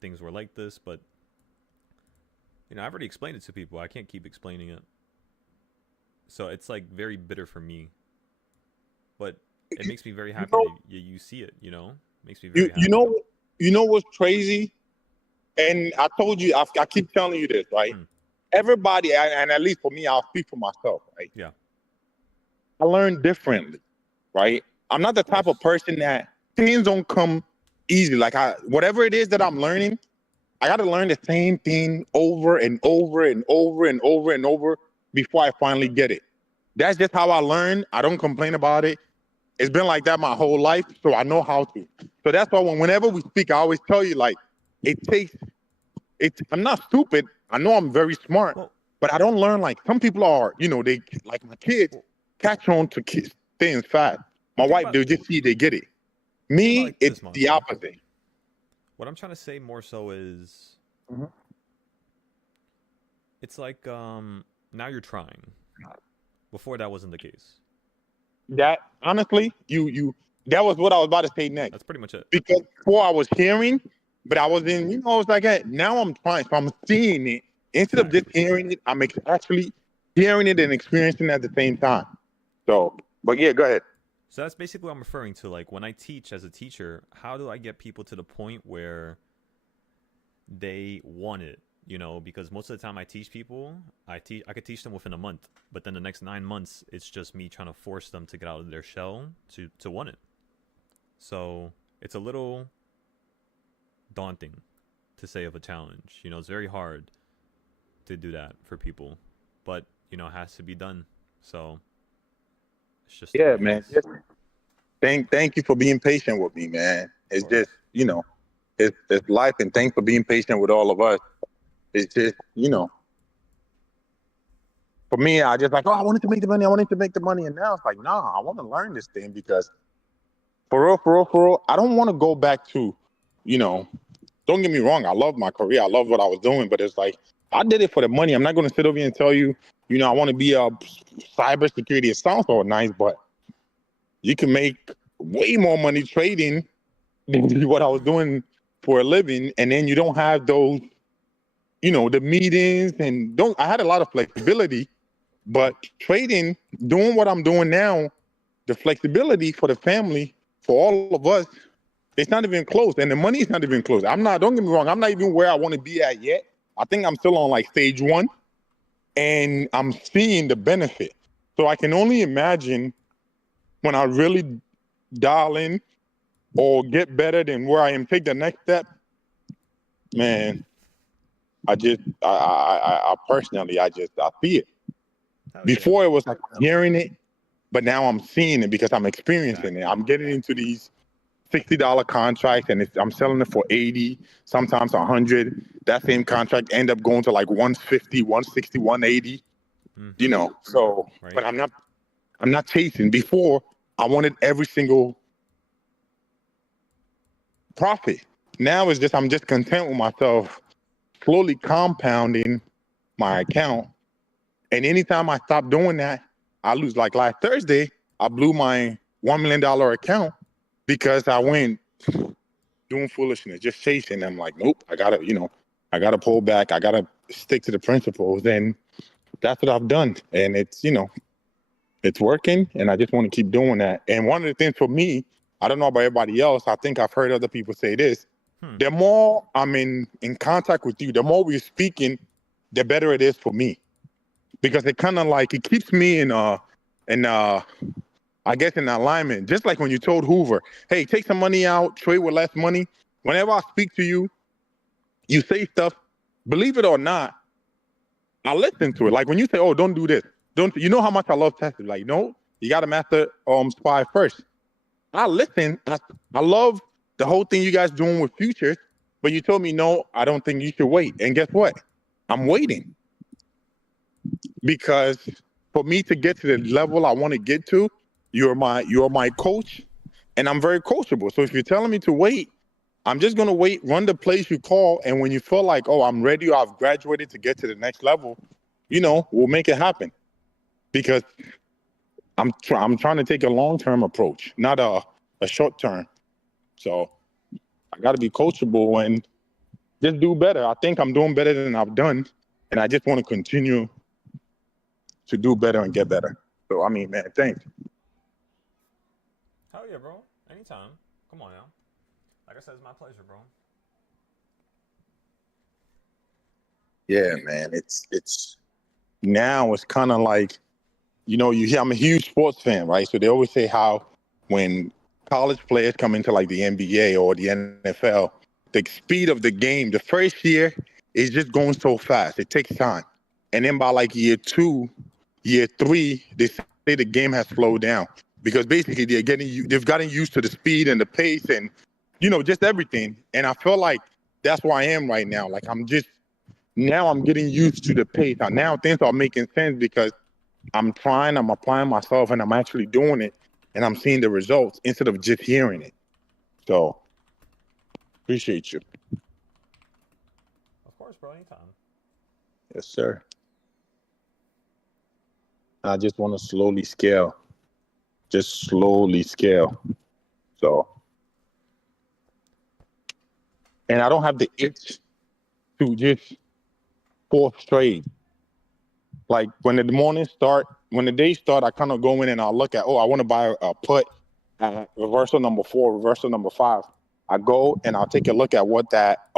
things were like this, but I've already explained it to people. I can't keep explaining it. So it's like very bitter for me, but it makes me very You happy know, that you see it. Makes me you, very you happy. know, you know what's crazy? And I told you, I keep telling you this, right? Hmm. Everybody, and at least for me, I'll speak for myself, right? Yeah, I learn differently, right? I'm not the of type of course. person that things don't come easy. Like whatever it is that I'm learning, I got to learn the same thing over and over and over and over and over before I finally get it. That's just how I learn. I don't complain about it. It's been like that my whole life, so I know how to. So that's why whenever we speak, I always tell you like it takes it. I'm not stupid. I know I'm very smart, Well, but I don't learn like some people are. They like my kids well, catch on to things fast. My think wife, about they'll just see they get it. think about Me, like it's this, the Monte. opposite. What I'm trying to say more so is Mhm. it's like now you're trying. Before that wasn't the case. That honestly, you that was what I was about to say next. That's pretty much it. Because before I was hearing, but Yeah. I was in, I was like, hey, now I'm trying. So I'm seeing it. Instead of just Facts. hearing it, I'm actually hearing it and experiencing it at the same time. So, but yeah, go ahead. So that's basically what I'm referring to. Like when I teach as a teacher, how do I get people to the point where they want it? Because most of the time I teach people, I could teach them within a month, but then the next 9 months, it's just me trying to force them to get out of their shell to want it. So it's a little daunting to say of a challenge. It's very hard to do that for people, but it has to be done. So It's just the Yeah, way it man. is. Just thank you for being patient with me, man. Of It's course. just, it's life, and thanks for being patient with all of us. It's just, for me, I just like, oh, I wanted to make the money. I wanted to make the money. And now it's like, nah, I want to learn this thing because for real, I don't want to go back to, you know, don't get me wrong. I love my career. I love what I was doing, but it's like, I did it for the money. I'm not going to sit over here and tell you, I want to be a cybersecurity. It sounds all nice, but you can make way more money trading than what I was doing for a living. And then you don't have those, the meetings and I had a lot of flexibility, but trading, doing what I'm doing now, the flexibility for the family, for all of us, it's not even close. And the money is not even close. Don't get me wrong, I'm not even where I want to be at yet. I think I'm still on like stage one, and I'm seeing the benefit. So I can only imagine when I really dial in or get better than where I am, take the next step, man. I personally, I see it. Hell yeah. Before it was like hearing it, but now I'm seeing it because I'm experiencing it. Exactly. I'm getting into these $60 contracts, and I'm selling it for 80, sometimes 100. That same contract end up going to like 150, 160, 180. Mm-hmm. So, Right. but I'm not chasing. Before, I wanted every single profit. Now it's just I'm just content with myself, slowly compounding my account. And anytime I stop doing that, I lose. Like last Thursday, I blew my $1 million account because I went doing foolishness, just chasing. I'm like, nope, I gotta pull back. I gotta stick to the principles. And that's what I've done. And it's working. And I just want to keep doing that. And one of the things for me, I don't know about everybody else, I think I've heard other people say this. Hmm. The more I'm in contact with you, the more we're speaking, the better it is for me. Because it kind of like, it keeps me I guess in alignment. Just like when you told Hoover, hey, take some money out, trade with less money. Whenever I speak to you, you say stuff, believe it or not, I listen to it. Like when you say, oh, don't do this. Don't, you know how much I love testing. Like, no, you got to master SPY first. I listen. I love the whole thing you guys doing with futures, but you told me, no, I don't think you should wait. And guess what? I'm waiting because for me to get to the level I want to get to, you're my coach, and I'm very coachable. So if you're telling me to wait, I'm just gonna wait, run the plays you call, and when you feel like, oh, I'm ready, or I've graduated to get to the next level, we'll make it happen. Because I'm trying to take a long-term approach, not a short-term. So I got to be coachable and just do better. I think I'm doing better than I've done, and I just want to continue to do better and get better. So I mean, man, thanks. Hell yeah, bro. Anytime. Come on now. Like I said, it's my pleasure, bro. Yeah, man. It's now it's kind of like, you hear, I'm a huge sports fan, right? So they always say how when college players come into like the NBA or the NFL, the speed of the game, the first year is just going so fast. It takes time. And then by like year 2, year 3, they say the game has slowed down because basically they've gotten used to the speed and the pace and, just everything. And I feel like that's where I am right now. Like now I'm getting used to the pace. Now things are making sense because I'm applying myself, and I'm actually doing it, and I'm seeing the results instead of just hearing it. So, appreciate you. Of course, bro. Anytime. Yes, sir. I just want to slowly scale, just slowly scale. So, and I don't have the itch to just force trade. Like when when the day start, I kind of go in and I look at, oh, I want to buy a put at reversal number 4, reversal number 5. I go and I'll take a look at what that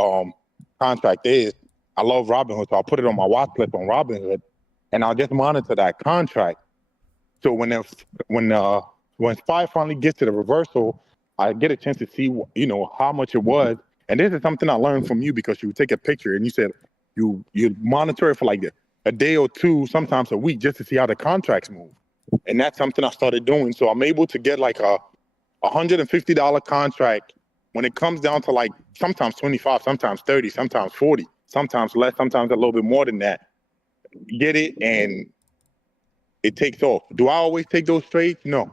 contract is. I love Robinhood, so I'll put it on my watch list on Robinhood, and I'll just monitor that contract. So when SPY finally gets to the reversal, I get a chance to see how much it was. And this is something I learned from you because you would take a picture and you said you monitor it for like a day or two, sometimes a week, just to see how the contracts move. And that's something I started doing. So I'm able to get like a $150 contract when it comes down to like sometimes 25, sometimes 30, sometimes 40, sometimes less, sometimes a little bit more than that. Get it and it takes off. Do I always take those trades? No.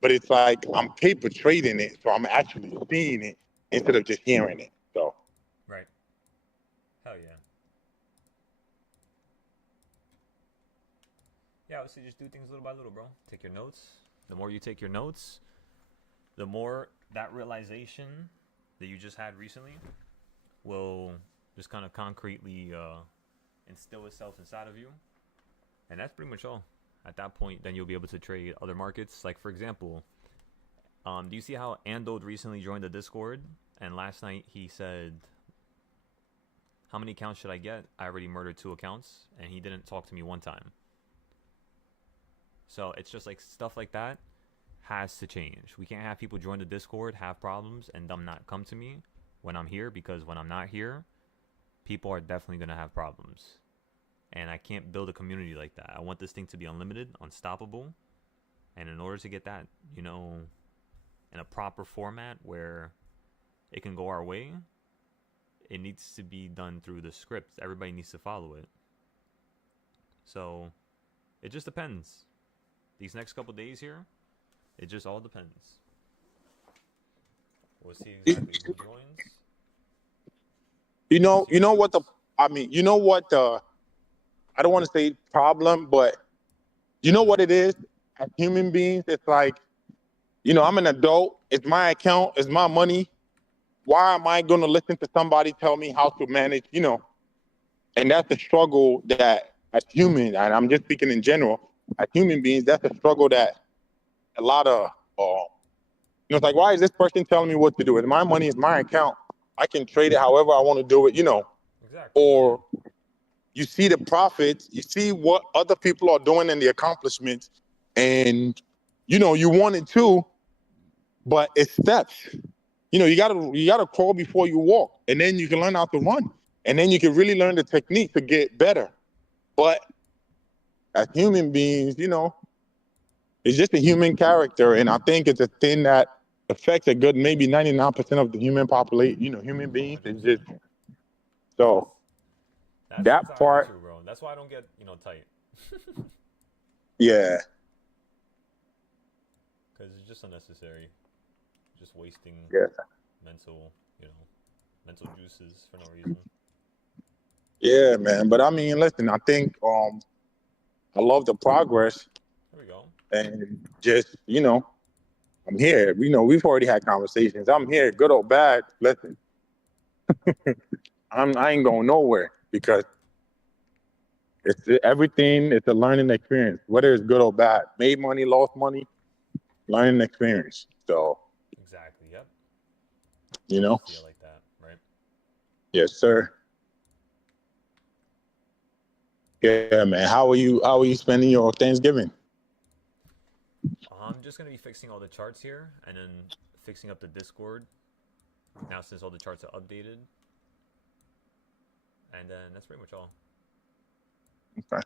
But it's like I'm paper trading it, so I'm actually seeing it instead of just hearing it. So Right. Hell yeah. Yeah, obviously just do things little by little, bro. Take your notes. The more you take your notes, the more that realization that you just had recently will just kind of concretely instill itself inside of you. And that's pretty much all. At that point, then you'll be able to trade other markets. Like, for example, do you see how Andold recently joined the Discord? And last night he said, how many accounts should I get? I already murdered 2 accounts. And he didn't talk to me one time. So it's just like stuff like that has to change. We can't have people join the Discord, have problems, and them not come to me when I'm here, because when I'm not here, people are definitely going to have problems. And I can't build a community like that. I want this thing to be unlimited, unstoppable. And in order to get that, you know, in a proper format where it can go our way, it needs to be done through the script. Everybody needs to follow it. So it just depends. These next couple days here, it just all depends. We'll see exactly who joins. you know what the you know what the I don't want to say problem, but you know what it is? As human beings, it's like, you know, I'm an adult. It's my account. It's my money. Why am I going to listen to somebody tell me how to manage, you know? And that's the struggle that as humans, and I'm just speaking in general, as human beings, that's a struggle that a lot of, you know, it's like, why is this person telling me what to do? It's my money. It's my account. I can trade it however I want to do it, you know? Exactly. Or you see the profits, you see what other people are doing and the accomplishments, and you know you want it too, but it's steps. You know, you gotta crawl before you walk, and then you can learn how to run, and then you can really learn the technique to get better. But as human beings, you know, it's just a human character, and I think it's a thing that affects a good maybe 99% of the human population. You know, human beings. It's just so. That's That entirely part, true, bro. That's why I don't get, you know, tight. yeah. Because it's just unnecessary. Just wasting Yeah. mental, you know, mental juices for no reason. Yeah, man. But I mean, listen, I think I love the progress There we go. and just, you know, I'm here. You know, we've already had conversations. I'm here, good or bad. Listen, I ain't going nowhere because it's everything. It's a learning experience, whether it's good or bad. Made money, lost money, learning experience. So, Exactly. Yep. you Love know, to see it like that, right? yes, sir. Yeah, man. How are you? How are you spending your Thanksgiving? I'm just gonna be fixing all the charts here, and then fixing up the Discord. Now since all the charts are updated, and then that's pretty much all. Okay.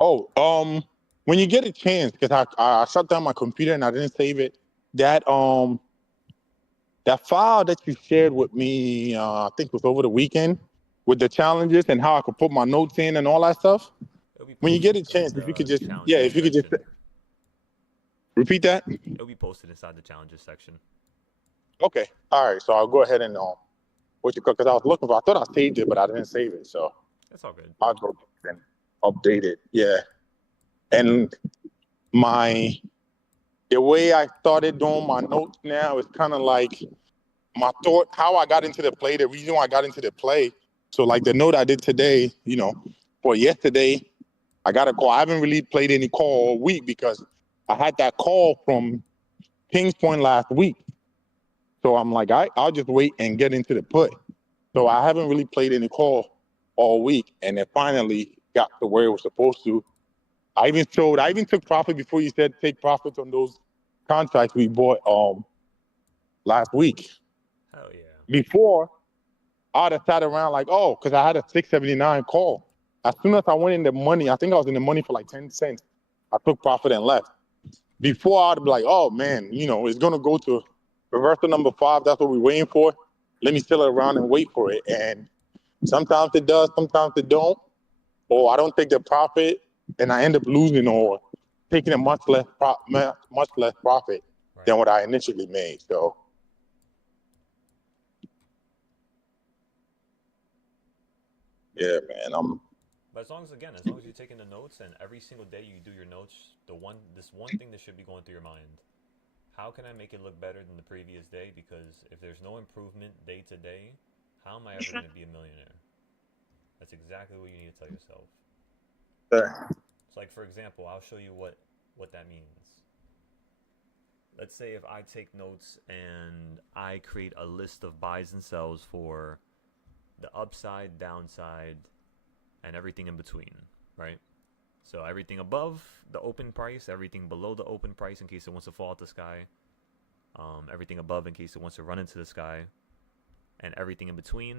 Oh, when you get a chance, because I shut down my computer and I didn't save it. That that file that you shared with me, I think it was over the weekend, with the challenges and how I could put my notes in and all that stuff. It'll be When you get a posted in chance, if you could the just, yeah, challenges if you could just section. repeat that. It'll be posted inside the challenges section. Okay, all right. So I'll go ahead and what you because I was looking for. I thought I saved it, but I didn't save it. So That's all good. I'll go and update it. Yeah, and my the way I started doing my notes now is kind of like my thought, how I got into the play, the reason why I got into the play. So like the note I did today, you know, for yesterday, I got a call. I haven't really played any call all week because I had that call from Kings Point last week. So I'm like, I'll just wait and get into the put. So I haven't really played any call all week. And it finally got to where it was supposed to. I even took profit before you said take profits on those contracts we bought last week. Hell yeah. Before I'd have sat around like, oh, because I had a 679 call. As soon as I went in the money, I think I was in the money for like 10 cents. I took profit and left. Before I'd be like, oh man, it's gonna go to reversal number 5. That's what we're waiting for. Let me still around and wait for it. And sometimes it does, sometimes it don't. Or I don't take the profit and I end up losing or taking a much less profit than what I initially made. So yeah, man. But as long as you're taking the notes and every single day you do your notes, this one thing that should be going through your mind: how can I make it look better than the previous day? Because if there's no improvement day to day, how am I ever going to be a millionaire? That's exactly what you need to tell yourself. Sure. So, like, for example, I'll show you what that means. Let's say if I take notes and I create a list of buys and sells for the upside, downside, and everything in between, right? So everything above the open price, everything below the open price in case it wants to fall out the sky, everything above in case it wants to run into the sky, and everything in between.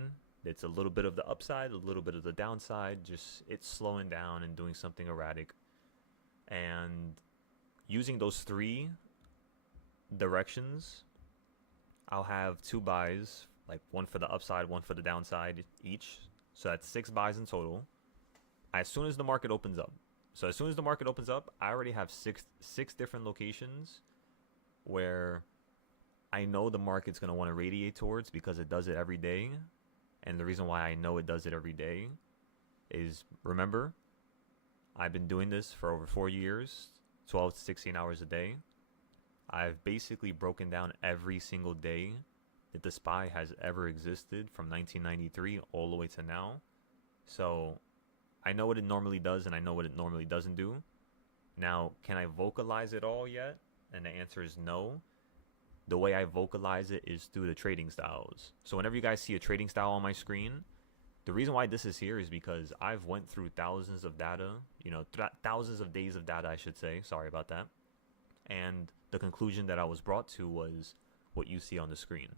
It's a little bit of the upside, a little bit of the downside, just it's slowing down and doing something erratic. And using those 3 directions, I'll have 2 buys, like one for the upside, one for the downside each. So that's 6 buys in total. As soon as the market opens up. So as soon as the market opens up, I already have six different locations where I know the market's going to want to radiate towards because it does it every day. And the reason why I know it does it every day is, remember, I've been doing this for over 4 years, 12 to 16 hours a day. I've basically broken down every single day that the SPY has ever existed from 1993 all the way to now. So I know what it normally does and I know what it normally doesn't do. Now, can I vocalize it all yet? And the answer is no. The way I vocalize it is through the trading styles. So whenever you guys see a trading style on my screen, the reason why this is here is because I've went through thousands of data, thousands of days of data, I should say. Sorry about that. And the conclusion that I was brought to was what you see on the screen.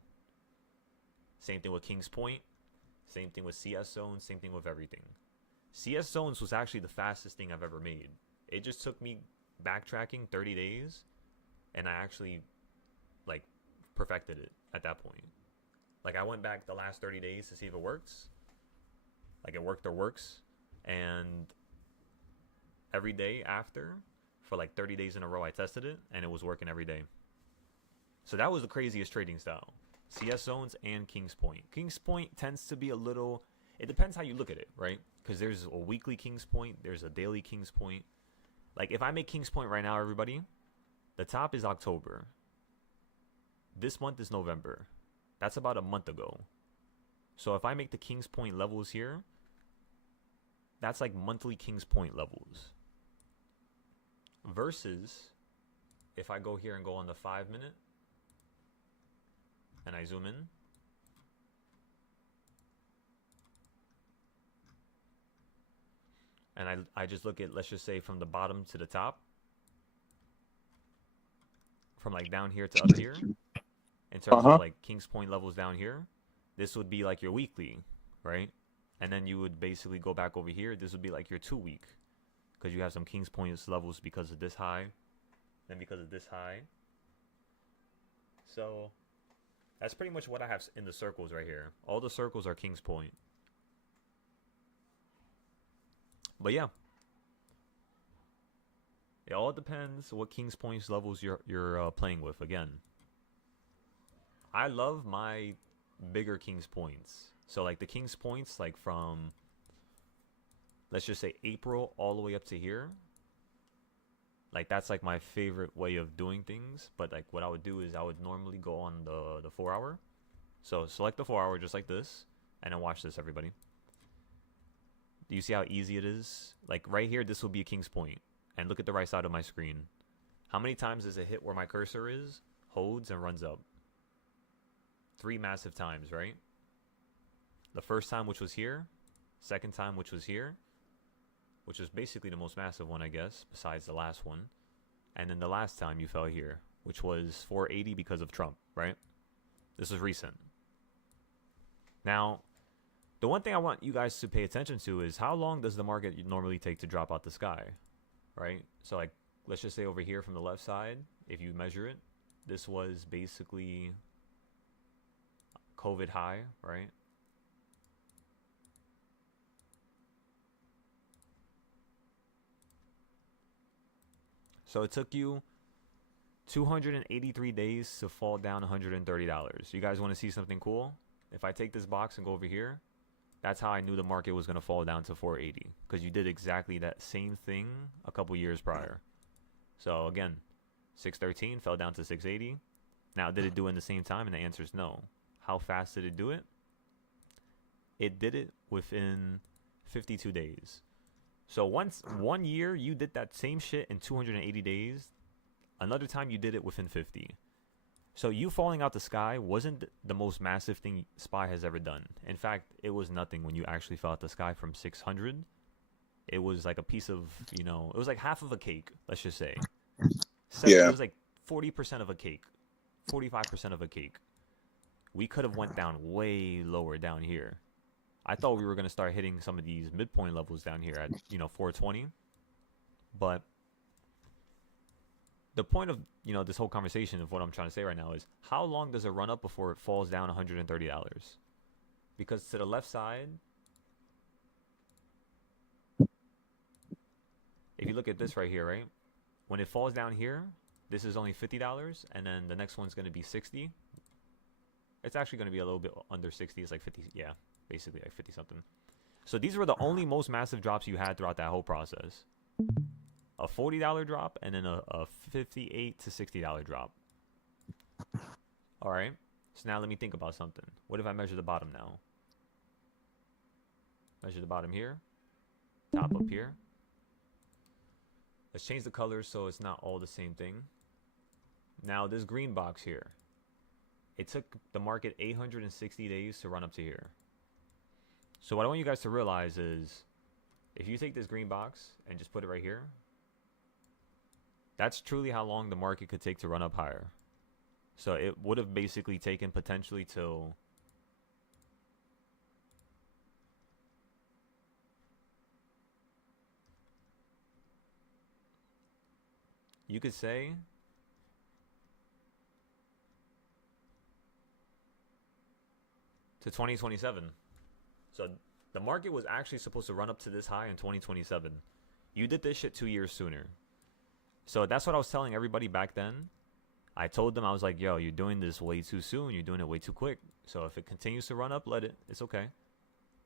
Same thing with King's Point. Same thing with CS zones. Same thing with everything. CS zones was actually the fastest thing I've ever made. It just took me backtracking 30 days, and I actually perfected it at that point. I went back the last 30 days to see if it works. It worked or works. And every day after, for 30 days in a row, I tested it, and it was working every day. So that was the craziest trading style. CS zones and King's Point. King's Point tends to be a little... It depends how you look at it, right? Because there's a weekly King's Point. There's a daily King's Point. If I make King's Point right now, everybody, the top is October. This month is November. That's about a month ago. So if I make the King's Point levels here, that's monthly King's Point levels. Versus if I go here and go on the 5-minute and I zoom in, and I just look at, let's just say, from the bottom to the top, from down here to up here, in terms of King's Point levels down here, this would be your weekly, right? And then you would basically go back over here. This would be your 2 week, because you have some King's Point levels because of this high, then because of this high. So that's pretty much what I have in the circles right here. All the circles are King's Point. But yeah, it all depends what King's Point levels you're playing with. Again, I love my bigger King's Points. So the King's Points from, let's just say, April all the way up to here. That's my favorite way of doing things. But what I would do is I would normally go on the 4 hour. So select the 4 hour just like this, and then watch this, everybody. Do you see how easy it is? Right here, this will be a King's Point. And look at the right side of my screen. How many times does it hit where my cursor is, holds, and runs up? 3 massive times, right? The first time, which was here. Second time, which was here. Which was basically the most massive one, I guess, besides the last one. And then the last time you fell here, which was 480 because of Trump, right? This was recent. Now, the one thing I want you guys to pay attention to is how long does the market normally take to drop out the sky, right? So let's just say over here from the left side, if you measure it, this was basically COVID high, right? So it took you 283 days to fall down $130. You guys want to see something cool? If I take this box and go over here, that's how I knew the market was going to fall down to 480, because you did exactly that same thing a couple years prior. So again, 613 fell down to 680. Now, did it do it in the same time? And the answer is no. How fast did it do it? It did it within 52 days. So once 1 year you did that same shit in 280 days, another time you did it within 50. So you falling out the sky wasn't the most massive thing SPY has ever done. In fact, it was nothing when you actually fell out the sky from 600. It was like a piece of, you know, it was like half of a cake, let's just say. It was like 40% of a cake, 45% of a cake. We could have went down way lower down here. I thought we were going to start hitting some of these midpoint levels down here at, you know, 420. But the point of, you know, this whole conversation of what I'm trying to say right now is, how long does it run up before it falls down $130? Because to the left side, if you look at this right here, right? When it falls down here, this is only $50, and then the next one's going to be 60. It's actually going to be a little bit under 60. It's like 50, yeah, basically like 50 something. So these were the only most massive drops you had throughout that whole process. A $40 drop, and then a $58 to $60 drop. All right. So now let me think about something. What if I measure the bottom now? Measure the bottom here. Top up here. Let's change the colors so it's not all the same thing. Now this green box here. It took the market 860 days to run up to here. So what I want you guys to realize is, if you take this green box and just put it right here, that's truly how long the market could take to run up higher. So it would have basically taken potentially till you could say to 2027. So the market was actually supposed to run up to this high in 2027. You did this shit 2 years sooner. So that's what I was telling everybody back then. I told them, I was like, yo, you're doing this way too soon. You're doing it way too quick. So if it continues to run up, let it. It's okay.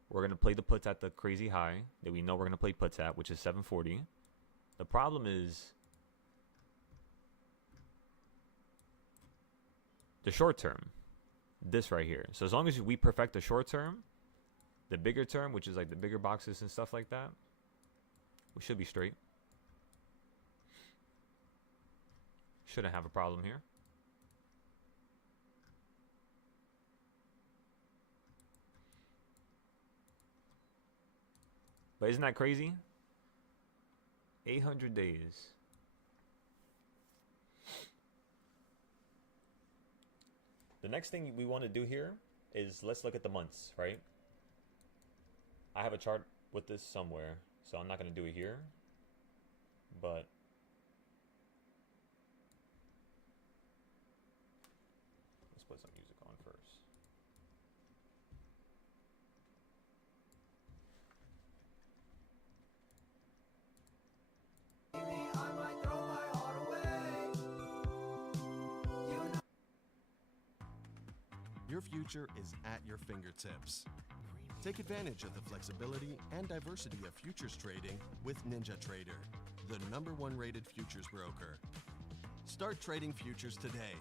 We're going to play the puts at the crazy high that we know we're going to play puts at, which is 740. The problem is the short term. This right here. So as long as we perfect the short term, the bigger term, which is like the bigger boxes and stuff like that, we should be straight. Shouldn't have a problem here. But isn't that crazy? 800 days. The next thing we want to do here is let's look at the months, right? I have a chart with this somewhere, so I'm not going to do it here. But let's put some music on first. Your future is at your fingertips. Take advantage of the flexibility and diversity of futures trading with NinjaTrader, the #1 rated futures broker. Start trading futures today.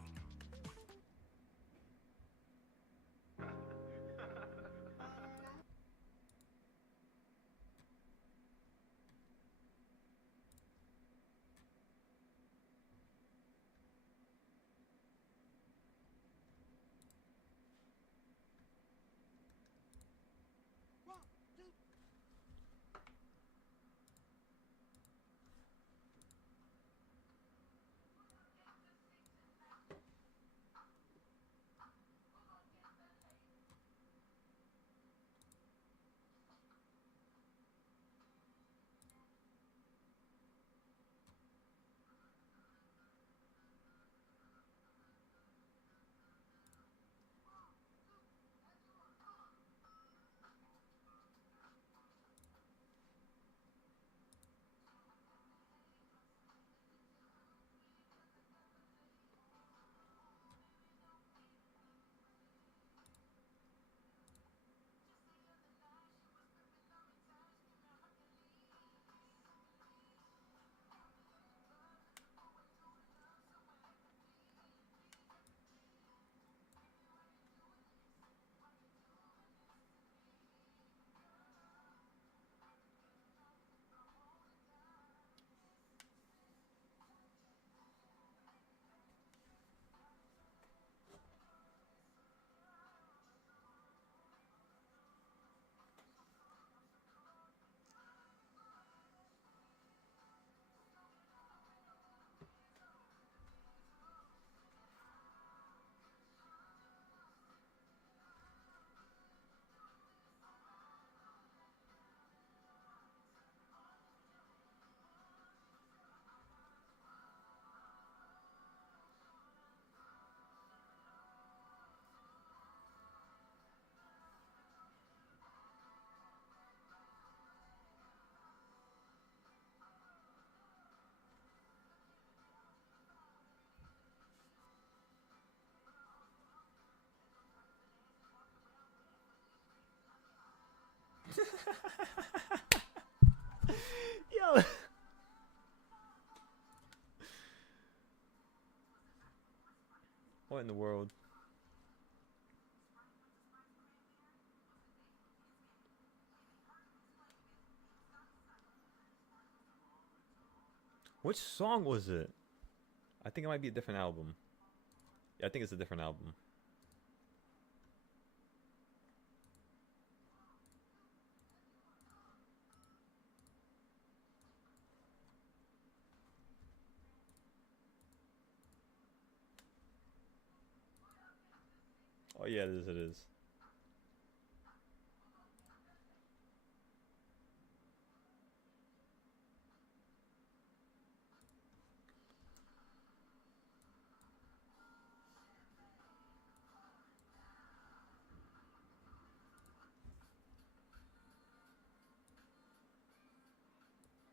Yo. What in the world? Which song was it? I think it might be a different album. Yeah, I think it's a different album. Oh yeah, it is, it is.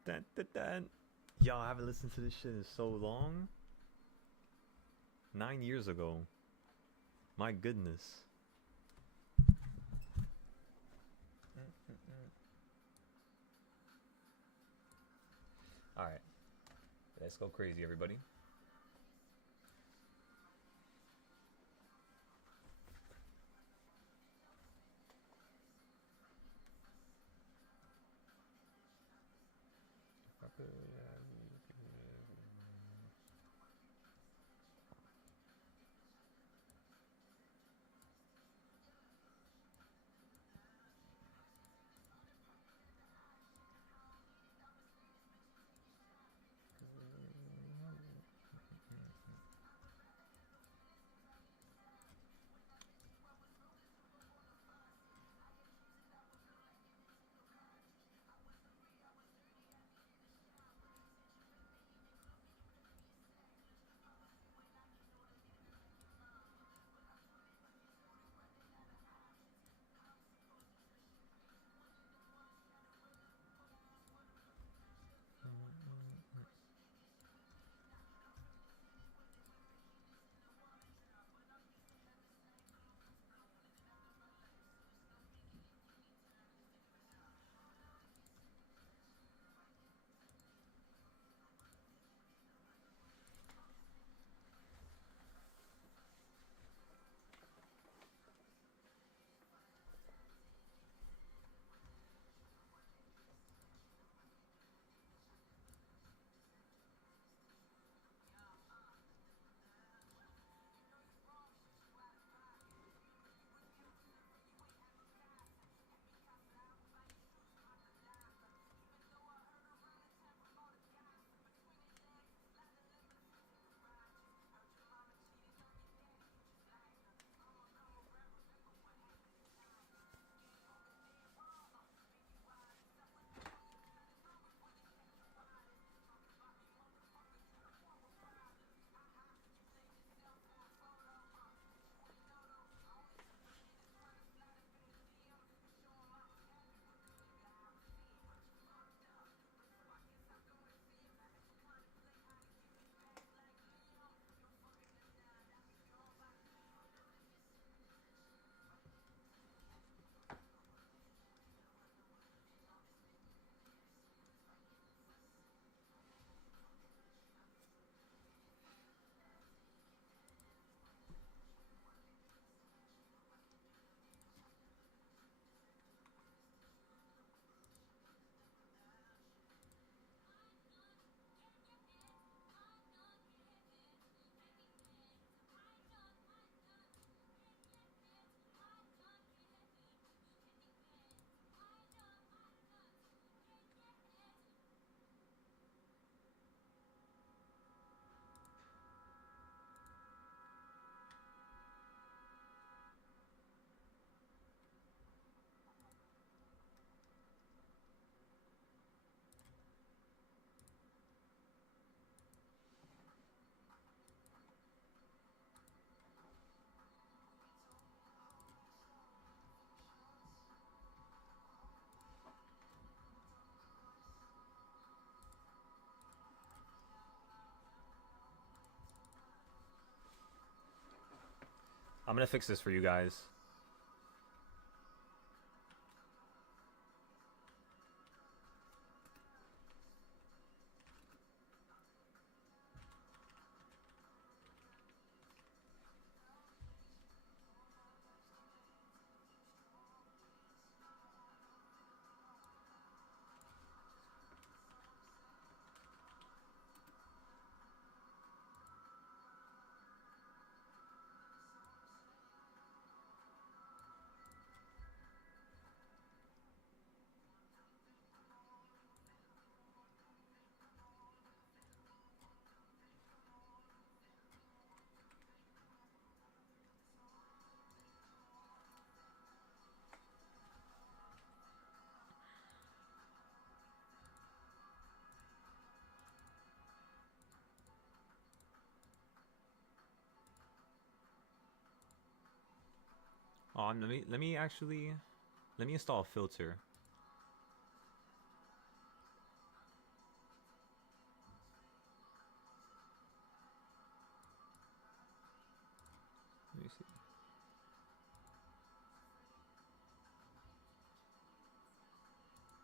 Dun, dun, dun. Yo, I haven't listened to this shit in so long. 9 years ago. My goodness. Alright. Let's go crazy, everybody. I'm gonna fix this for you guys. Oh, let me install a filter. Let me see.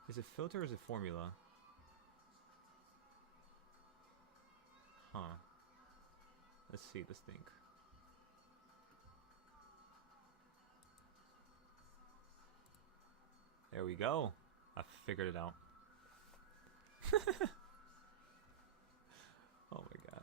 Is it filter or is it formula? Huh. Let's see, let's think. There we go. I figured it out. Oh my god.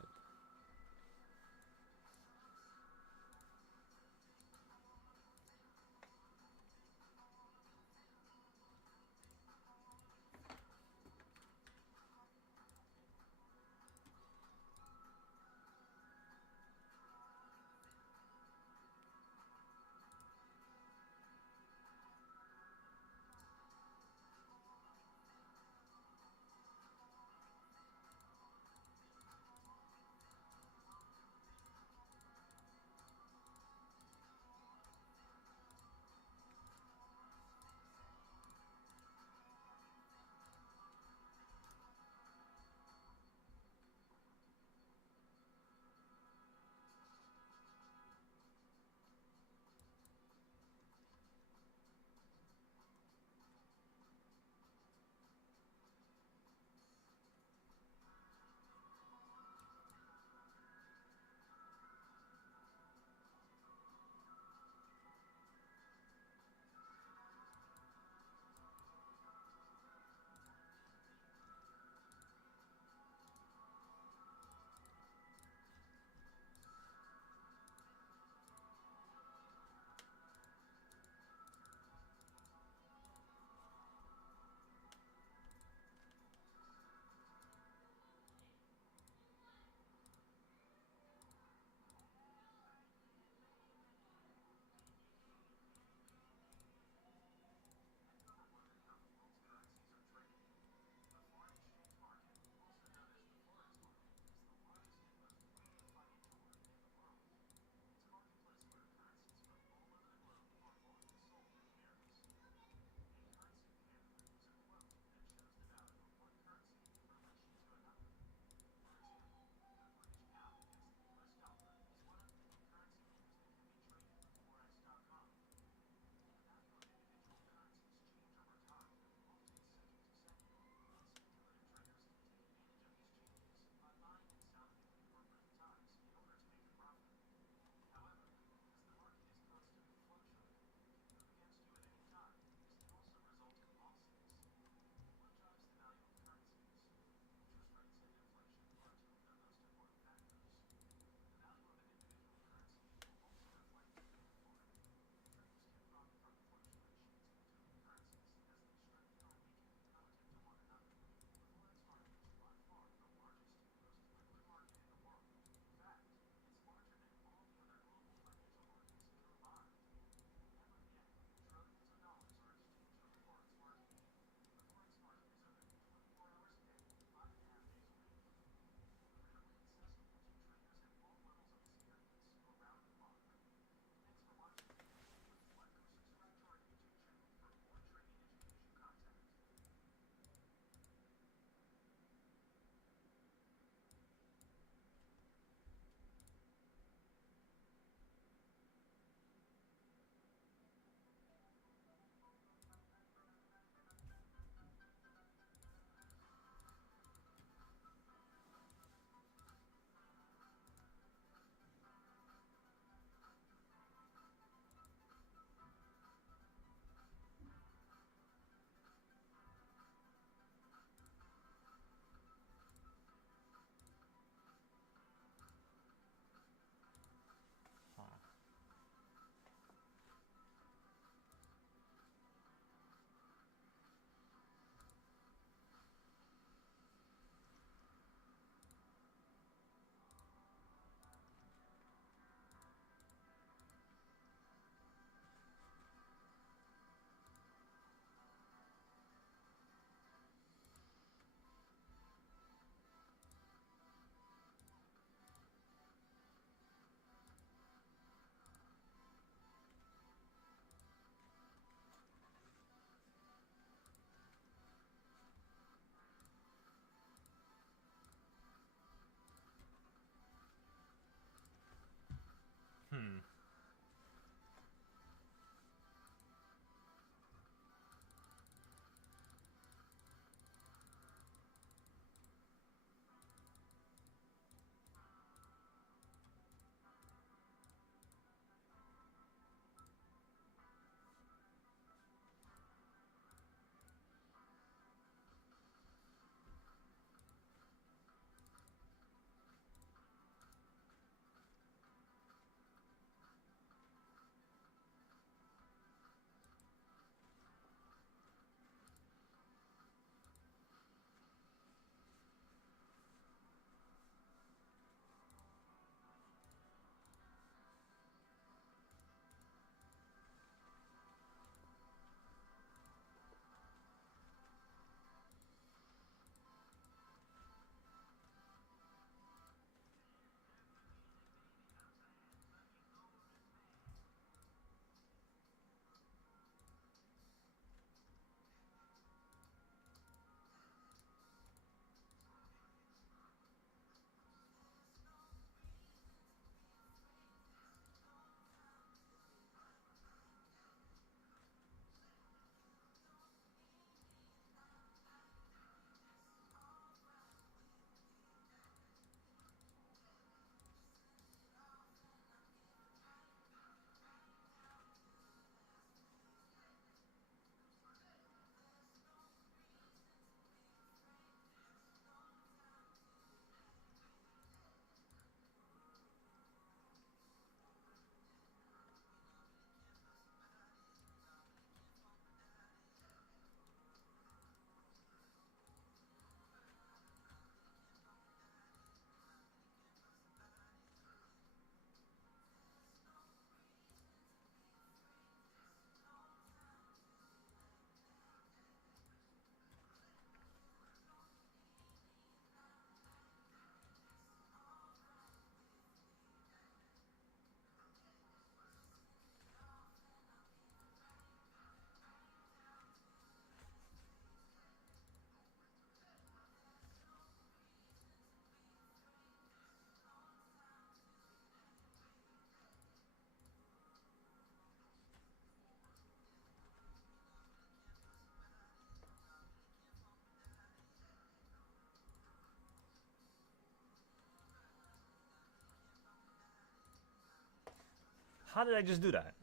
How did I just do that?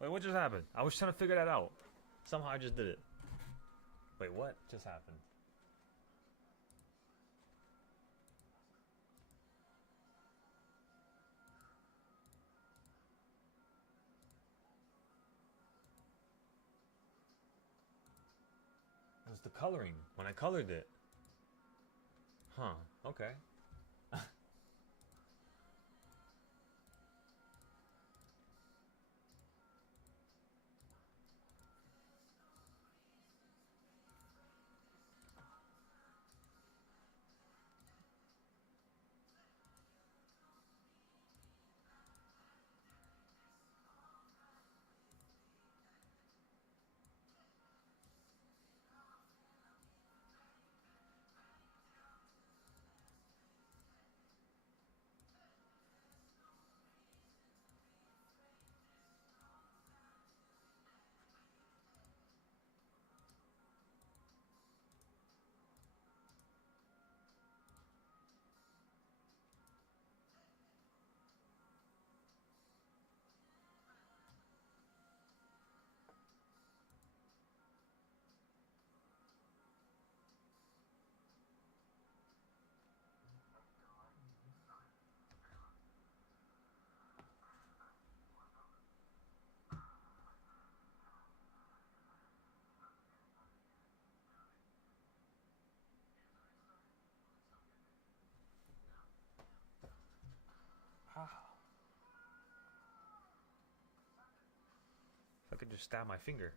Wait, what just happened? I was trying to figure that out. Somehow I just did it. Wait, what just happened? It was the coloring when I colored it. Huh, okay. If I could just stab my finger.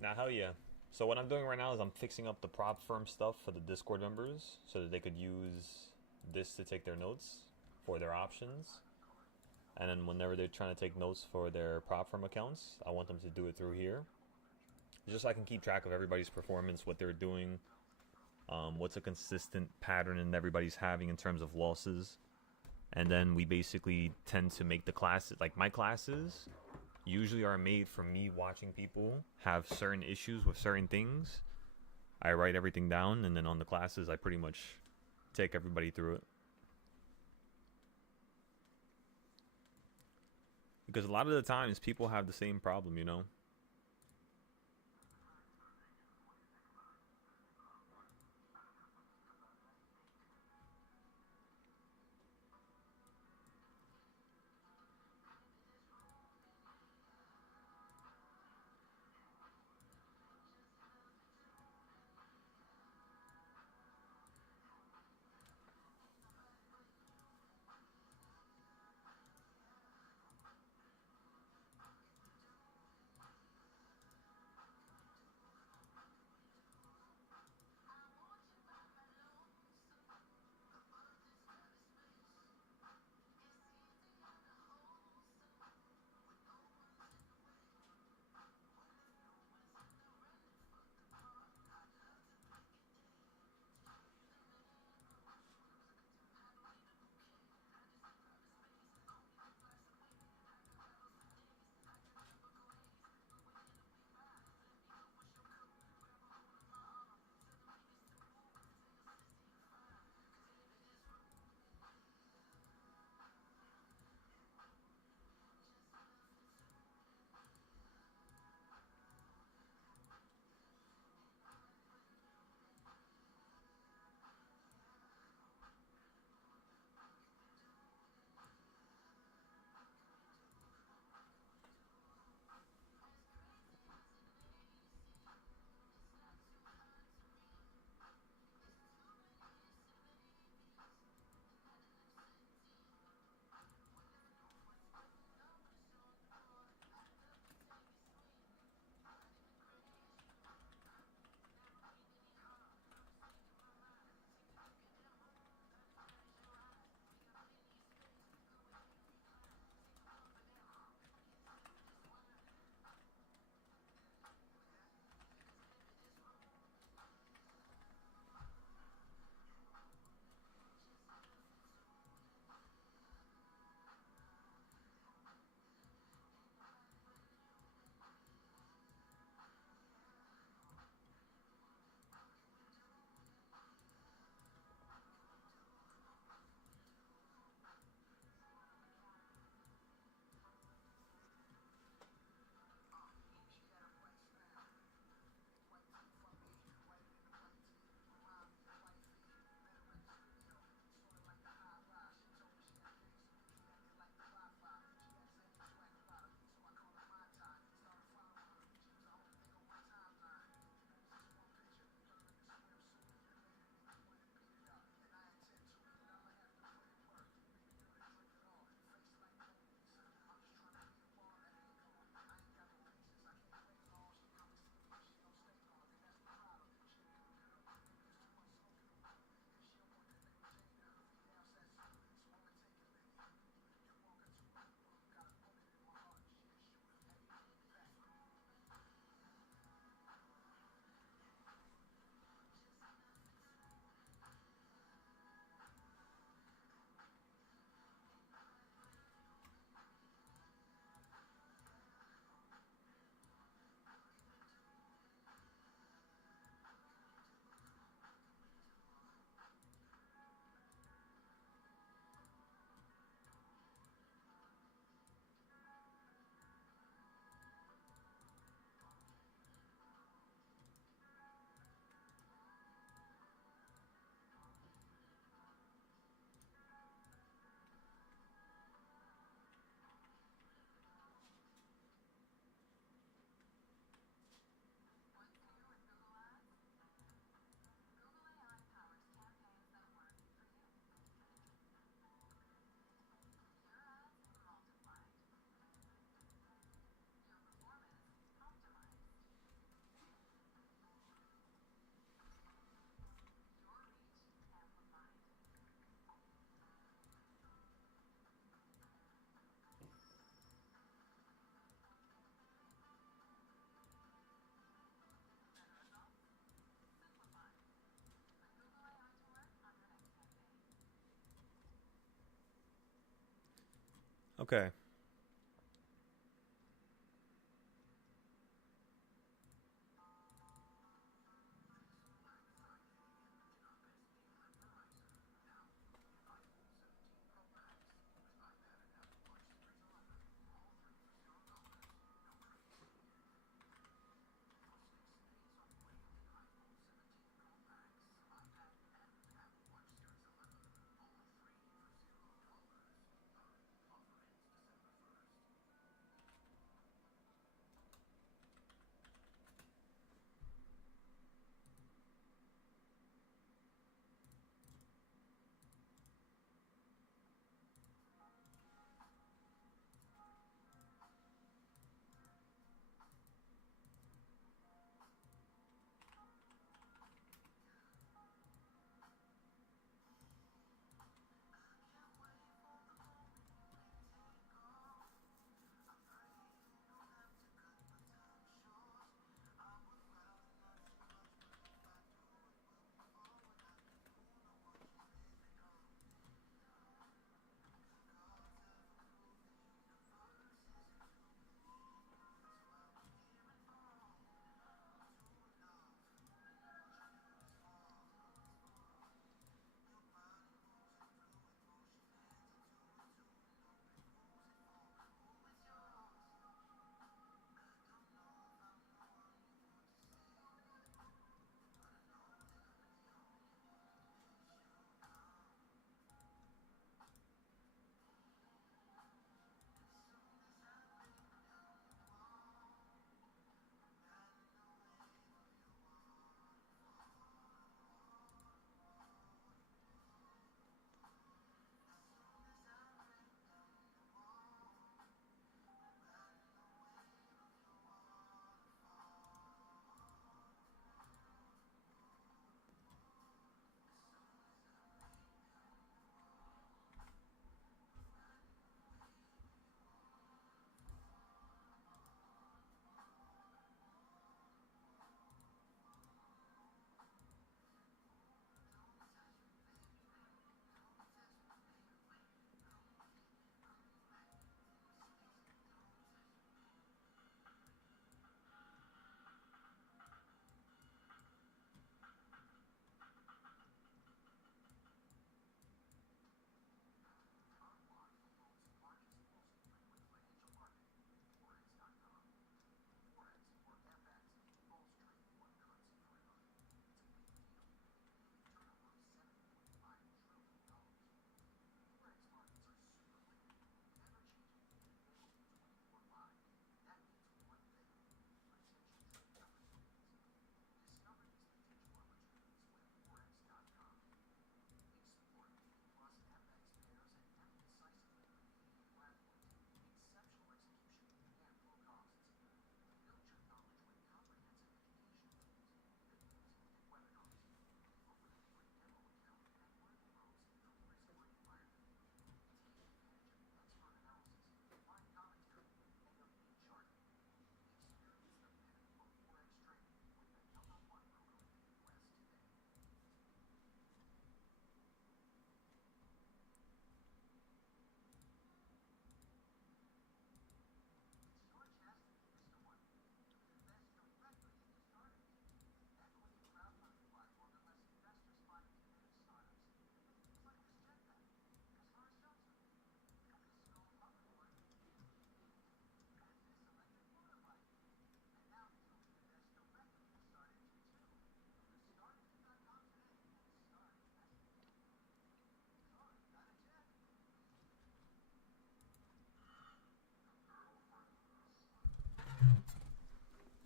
Now, hell yeah. So what I'm doing right now is I'm fixing up the prop firm stuff for the Discord members so that they could use this to take their notes for their options. And then whenever they're trying to take notes for their prop firm accounts, I want them to do it through here. Just so I can keep track of everybody's performance, what they're doing, what's a consistent pattern and everybody's having in terms of losses. And then we basically tend to make the classes, like my classes usually are made from me watching people have certain issues with certain things. I write everything down, and then on the classes I pretty much take everybody through it. Because a lot of the times people have the same problem, you know? Okay.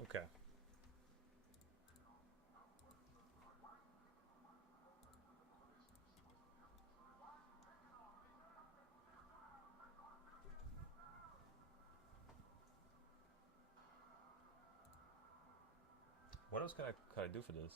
Okay. What else can I do for this?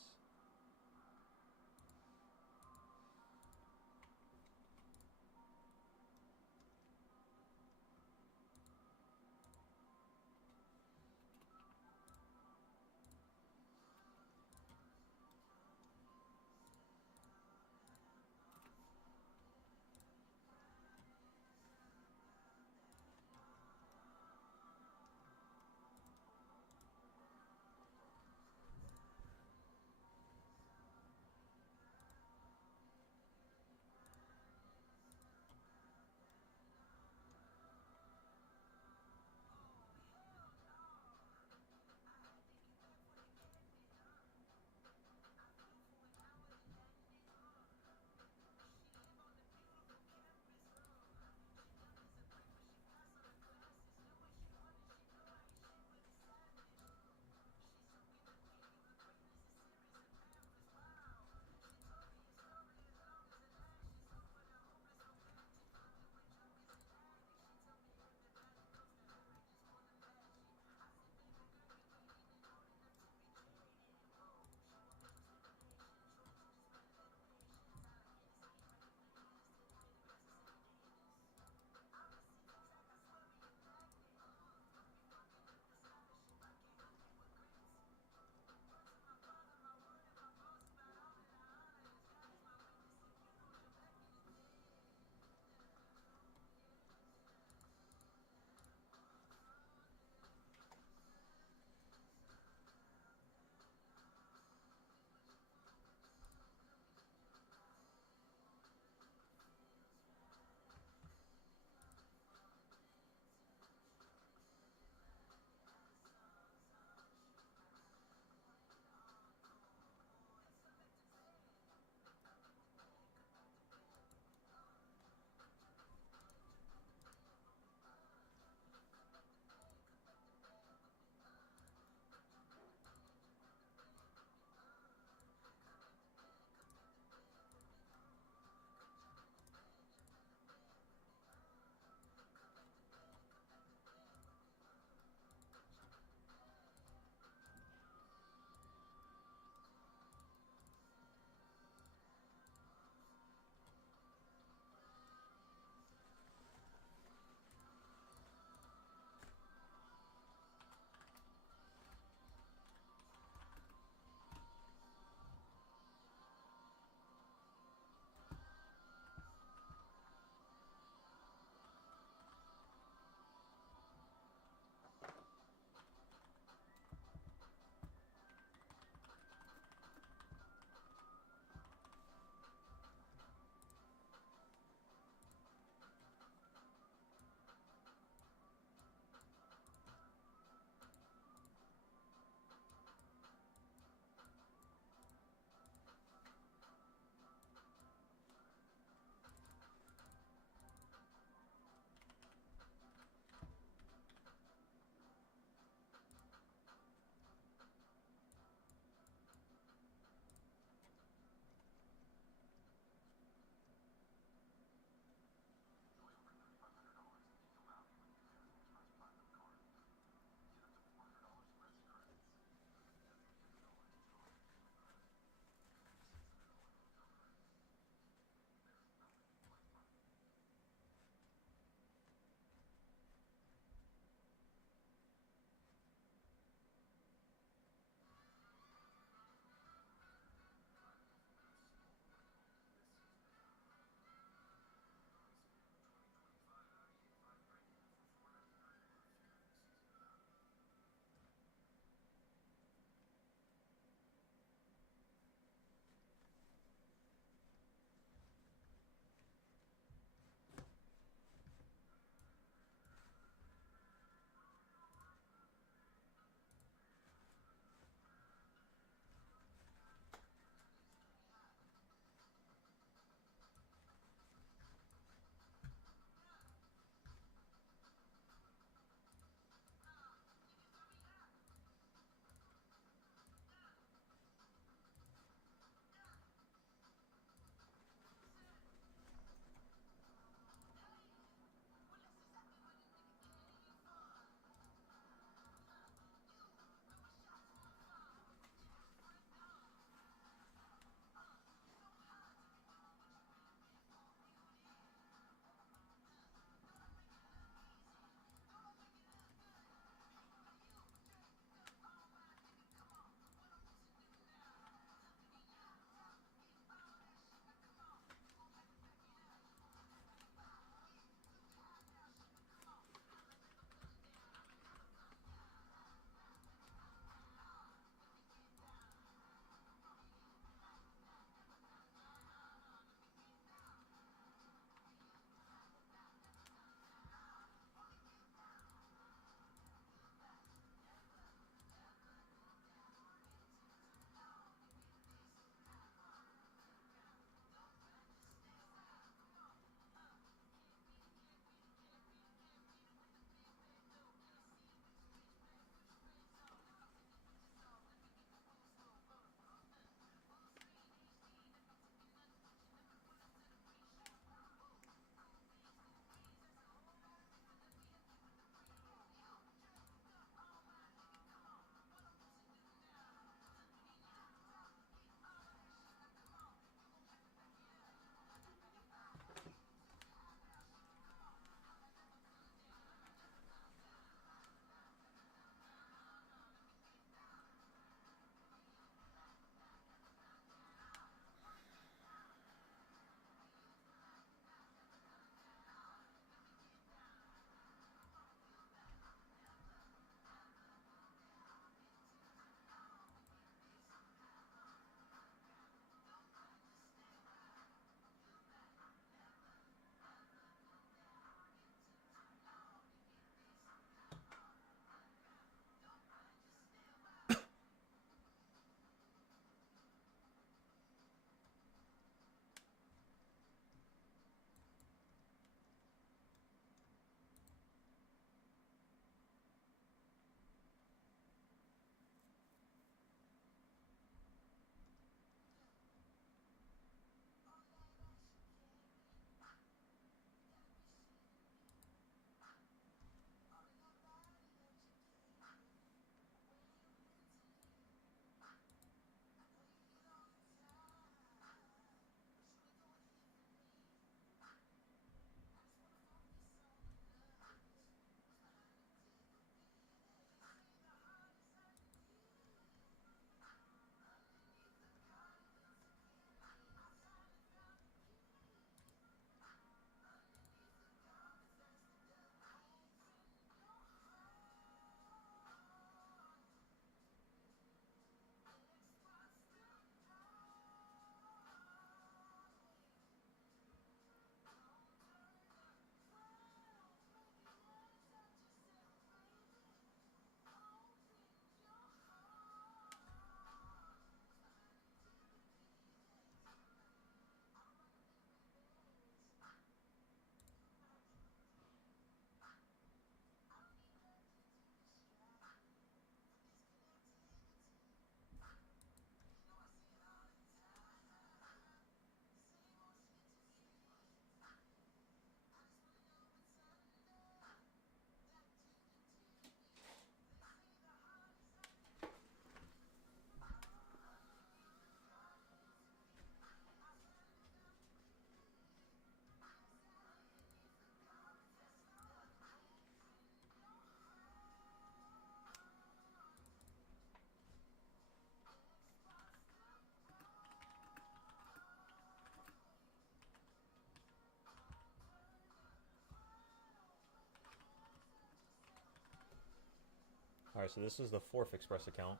Alright, so this is the fourth Express account.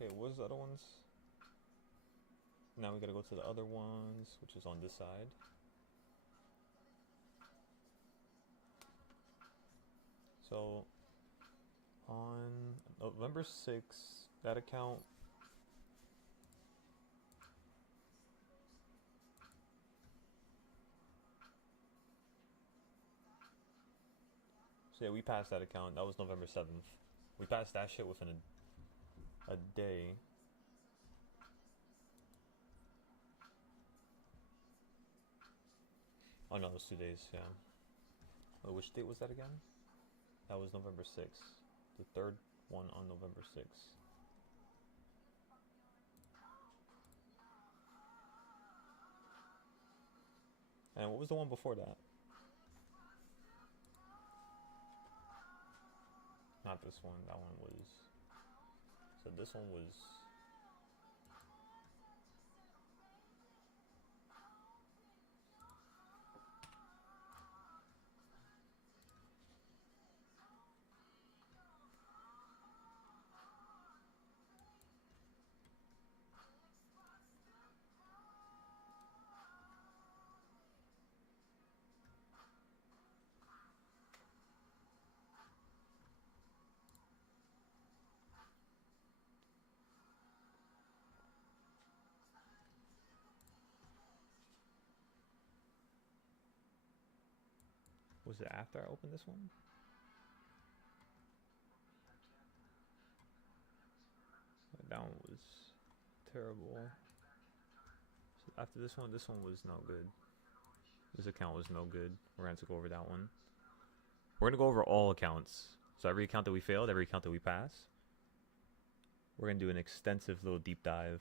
Okay, what was the other ones? Now we gotta go to the other ones, which is on this side. So, on November 6th, that account. So yeah, we passed that account. That was November 7th. We passed that shit within a day. Oh no, it was 2 days, yeah. Wait, which date was that again? That was November 6th. The third one on November 6th. And what was the one before that? Not this one. That one was... So this one was... Was it after I opened this one? That one was terrible. So after this one was no good. This account was no good. We're going to go over that one. We're going to go over all accounts. So every account that we failed, every account that we pass, we're going to do an extensive little deep dive.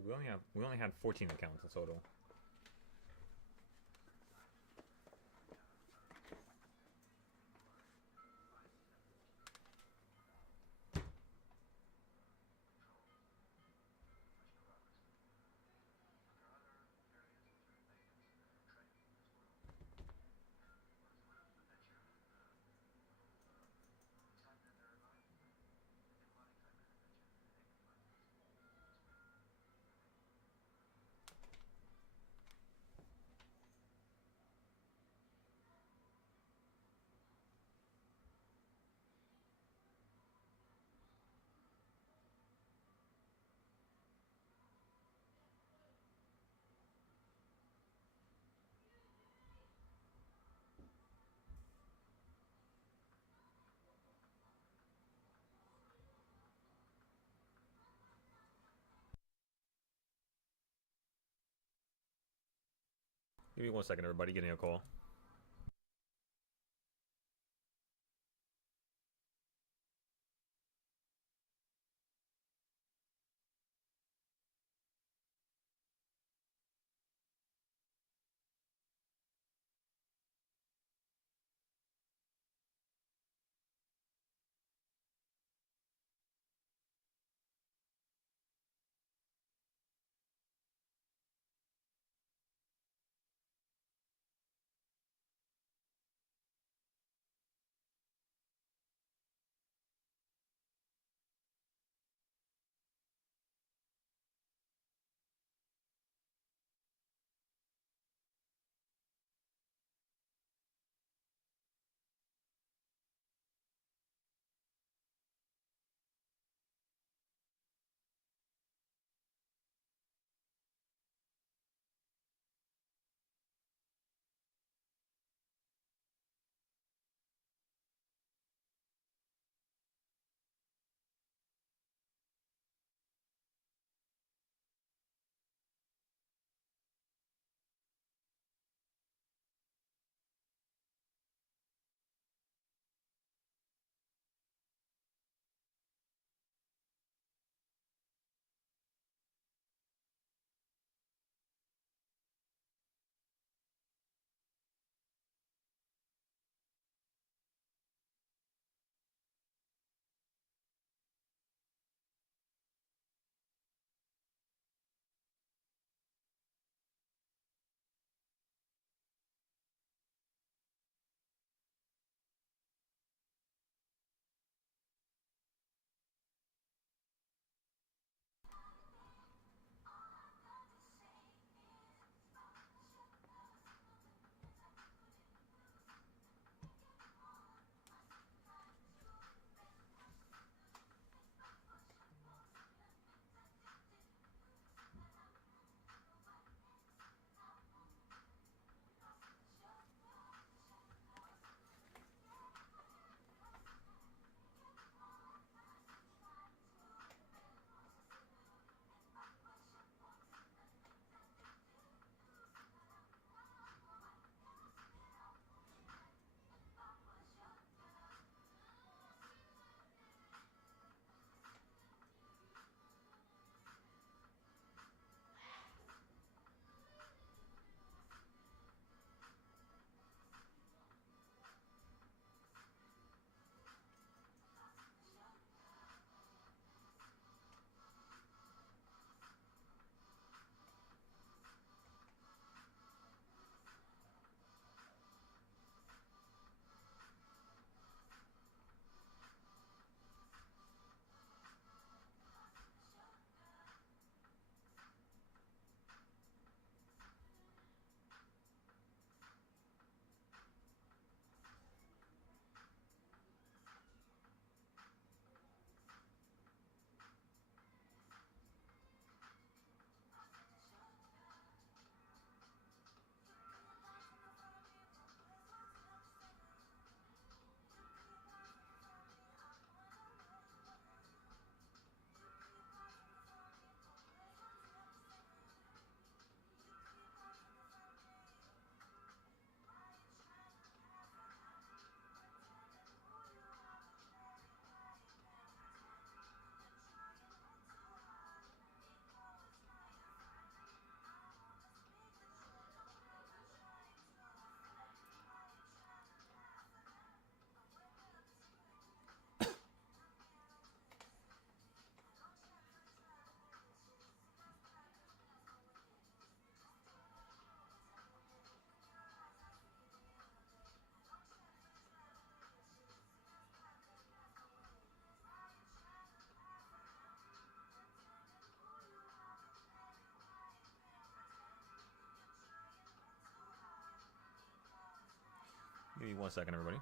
So we only had 14 accounts in total. Give me 1 second, everybody. Getting a call. 1 second, everybody.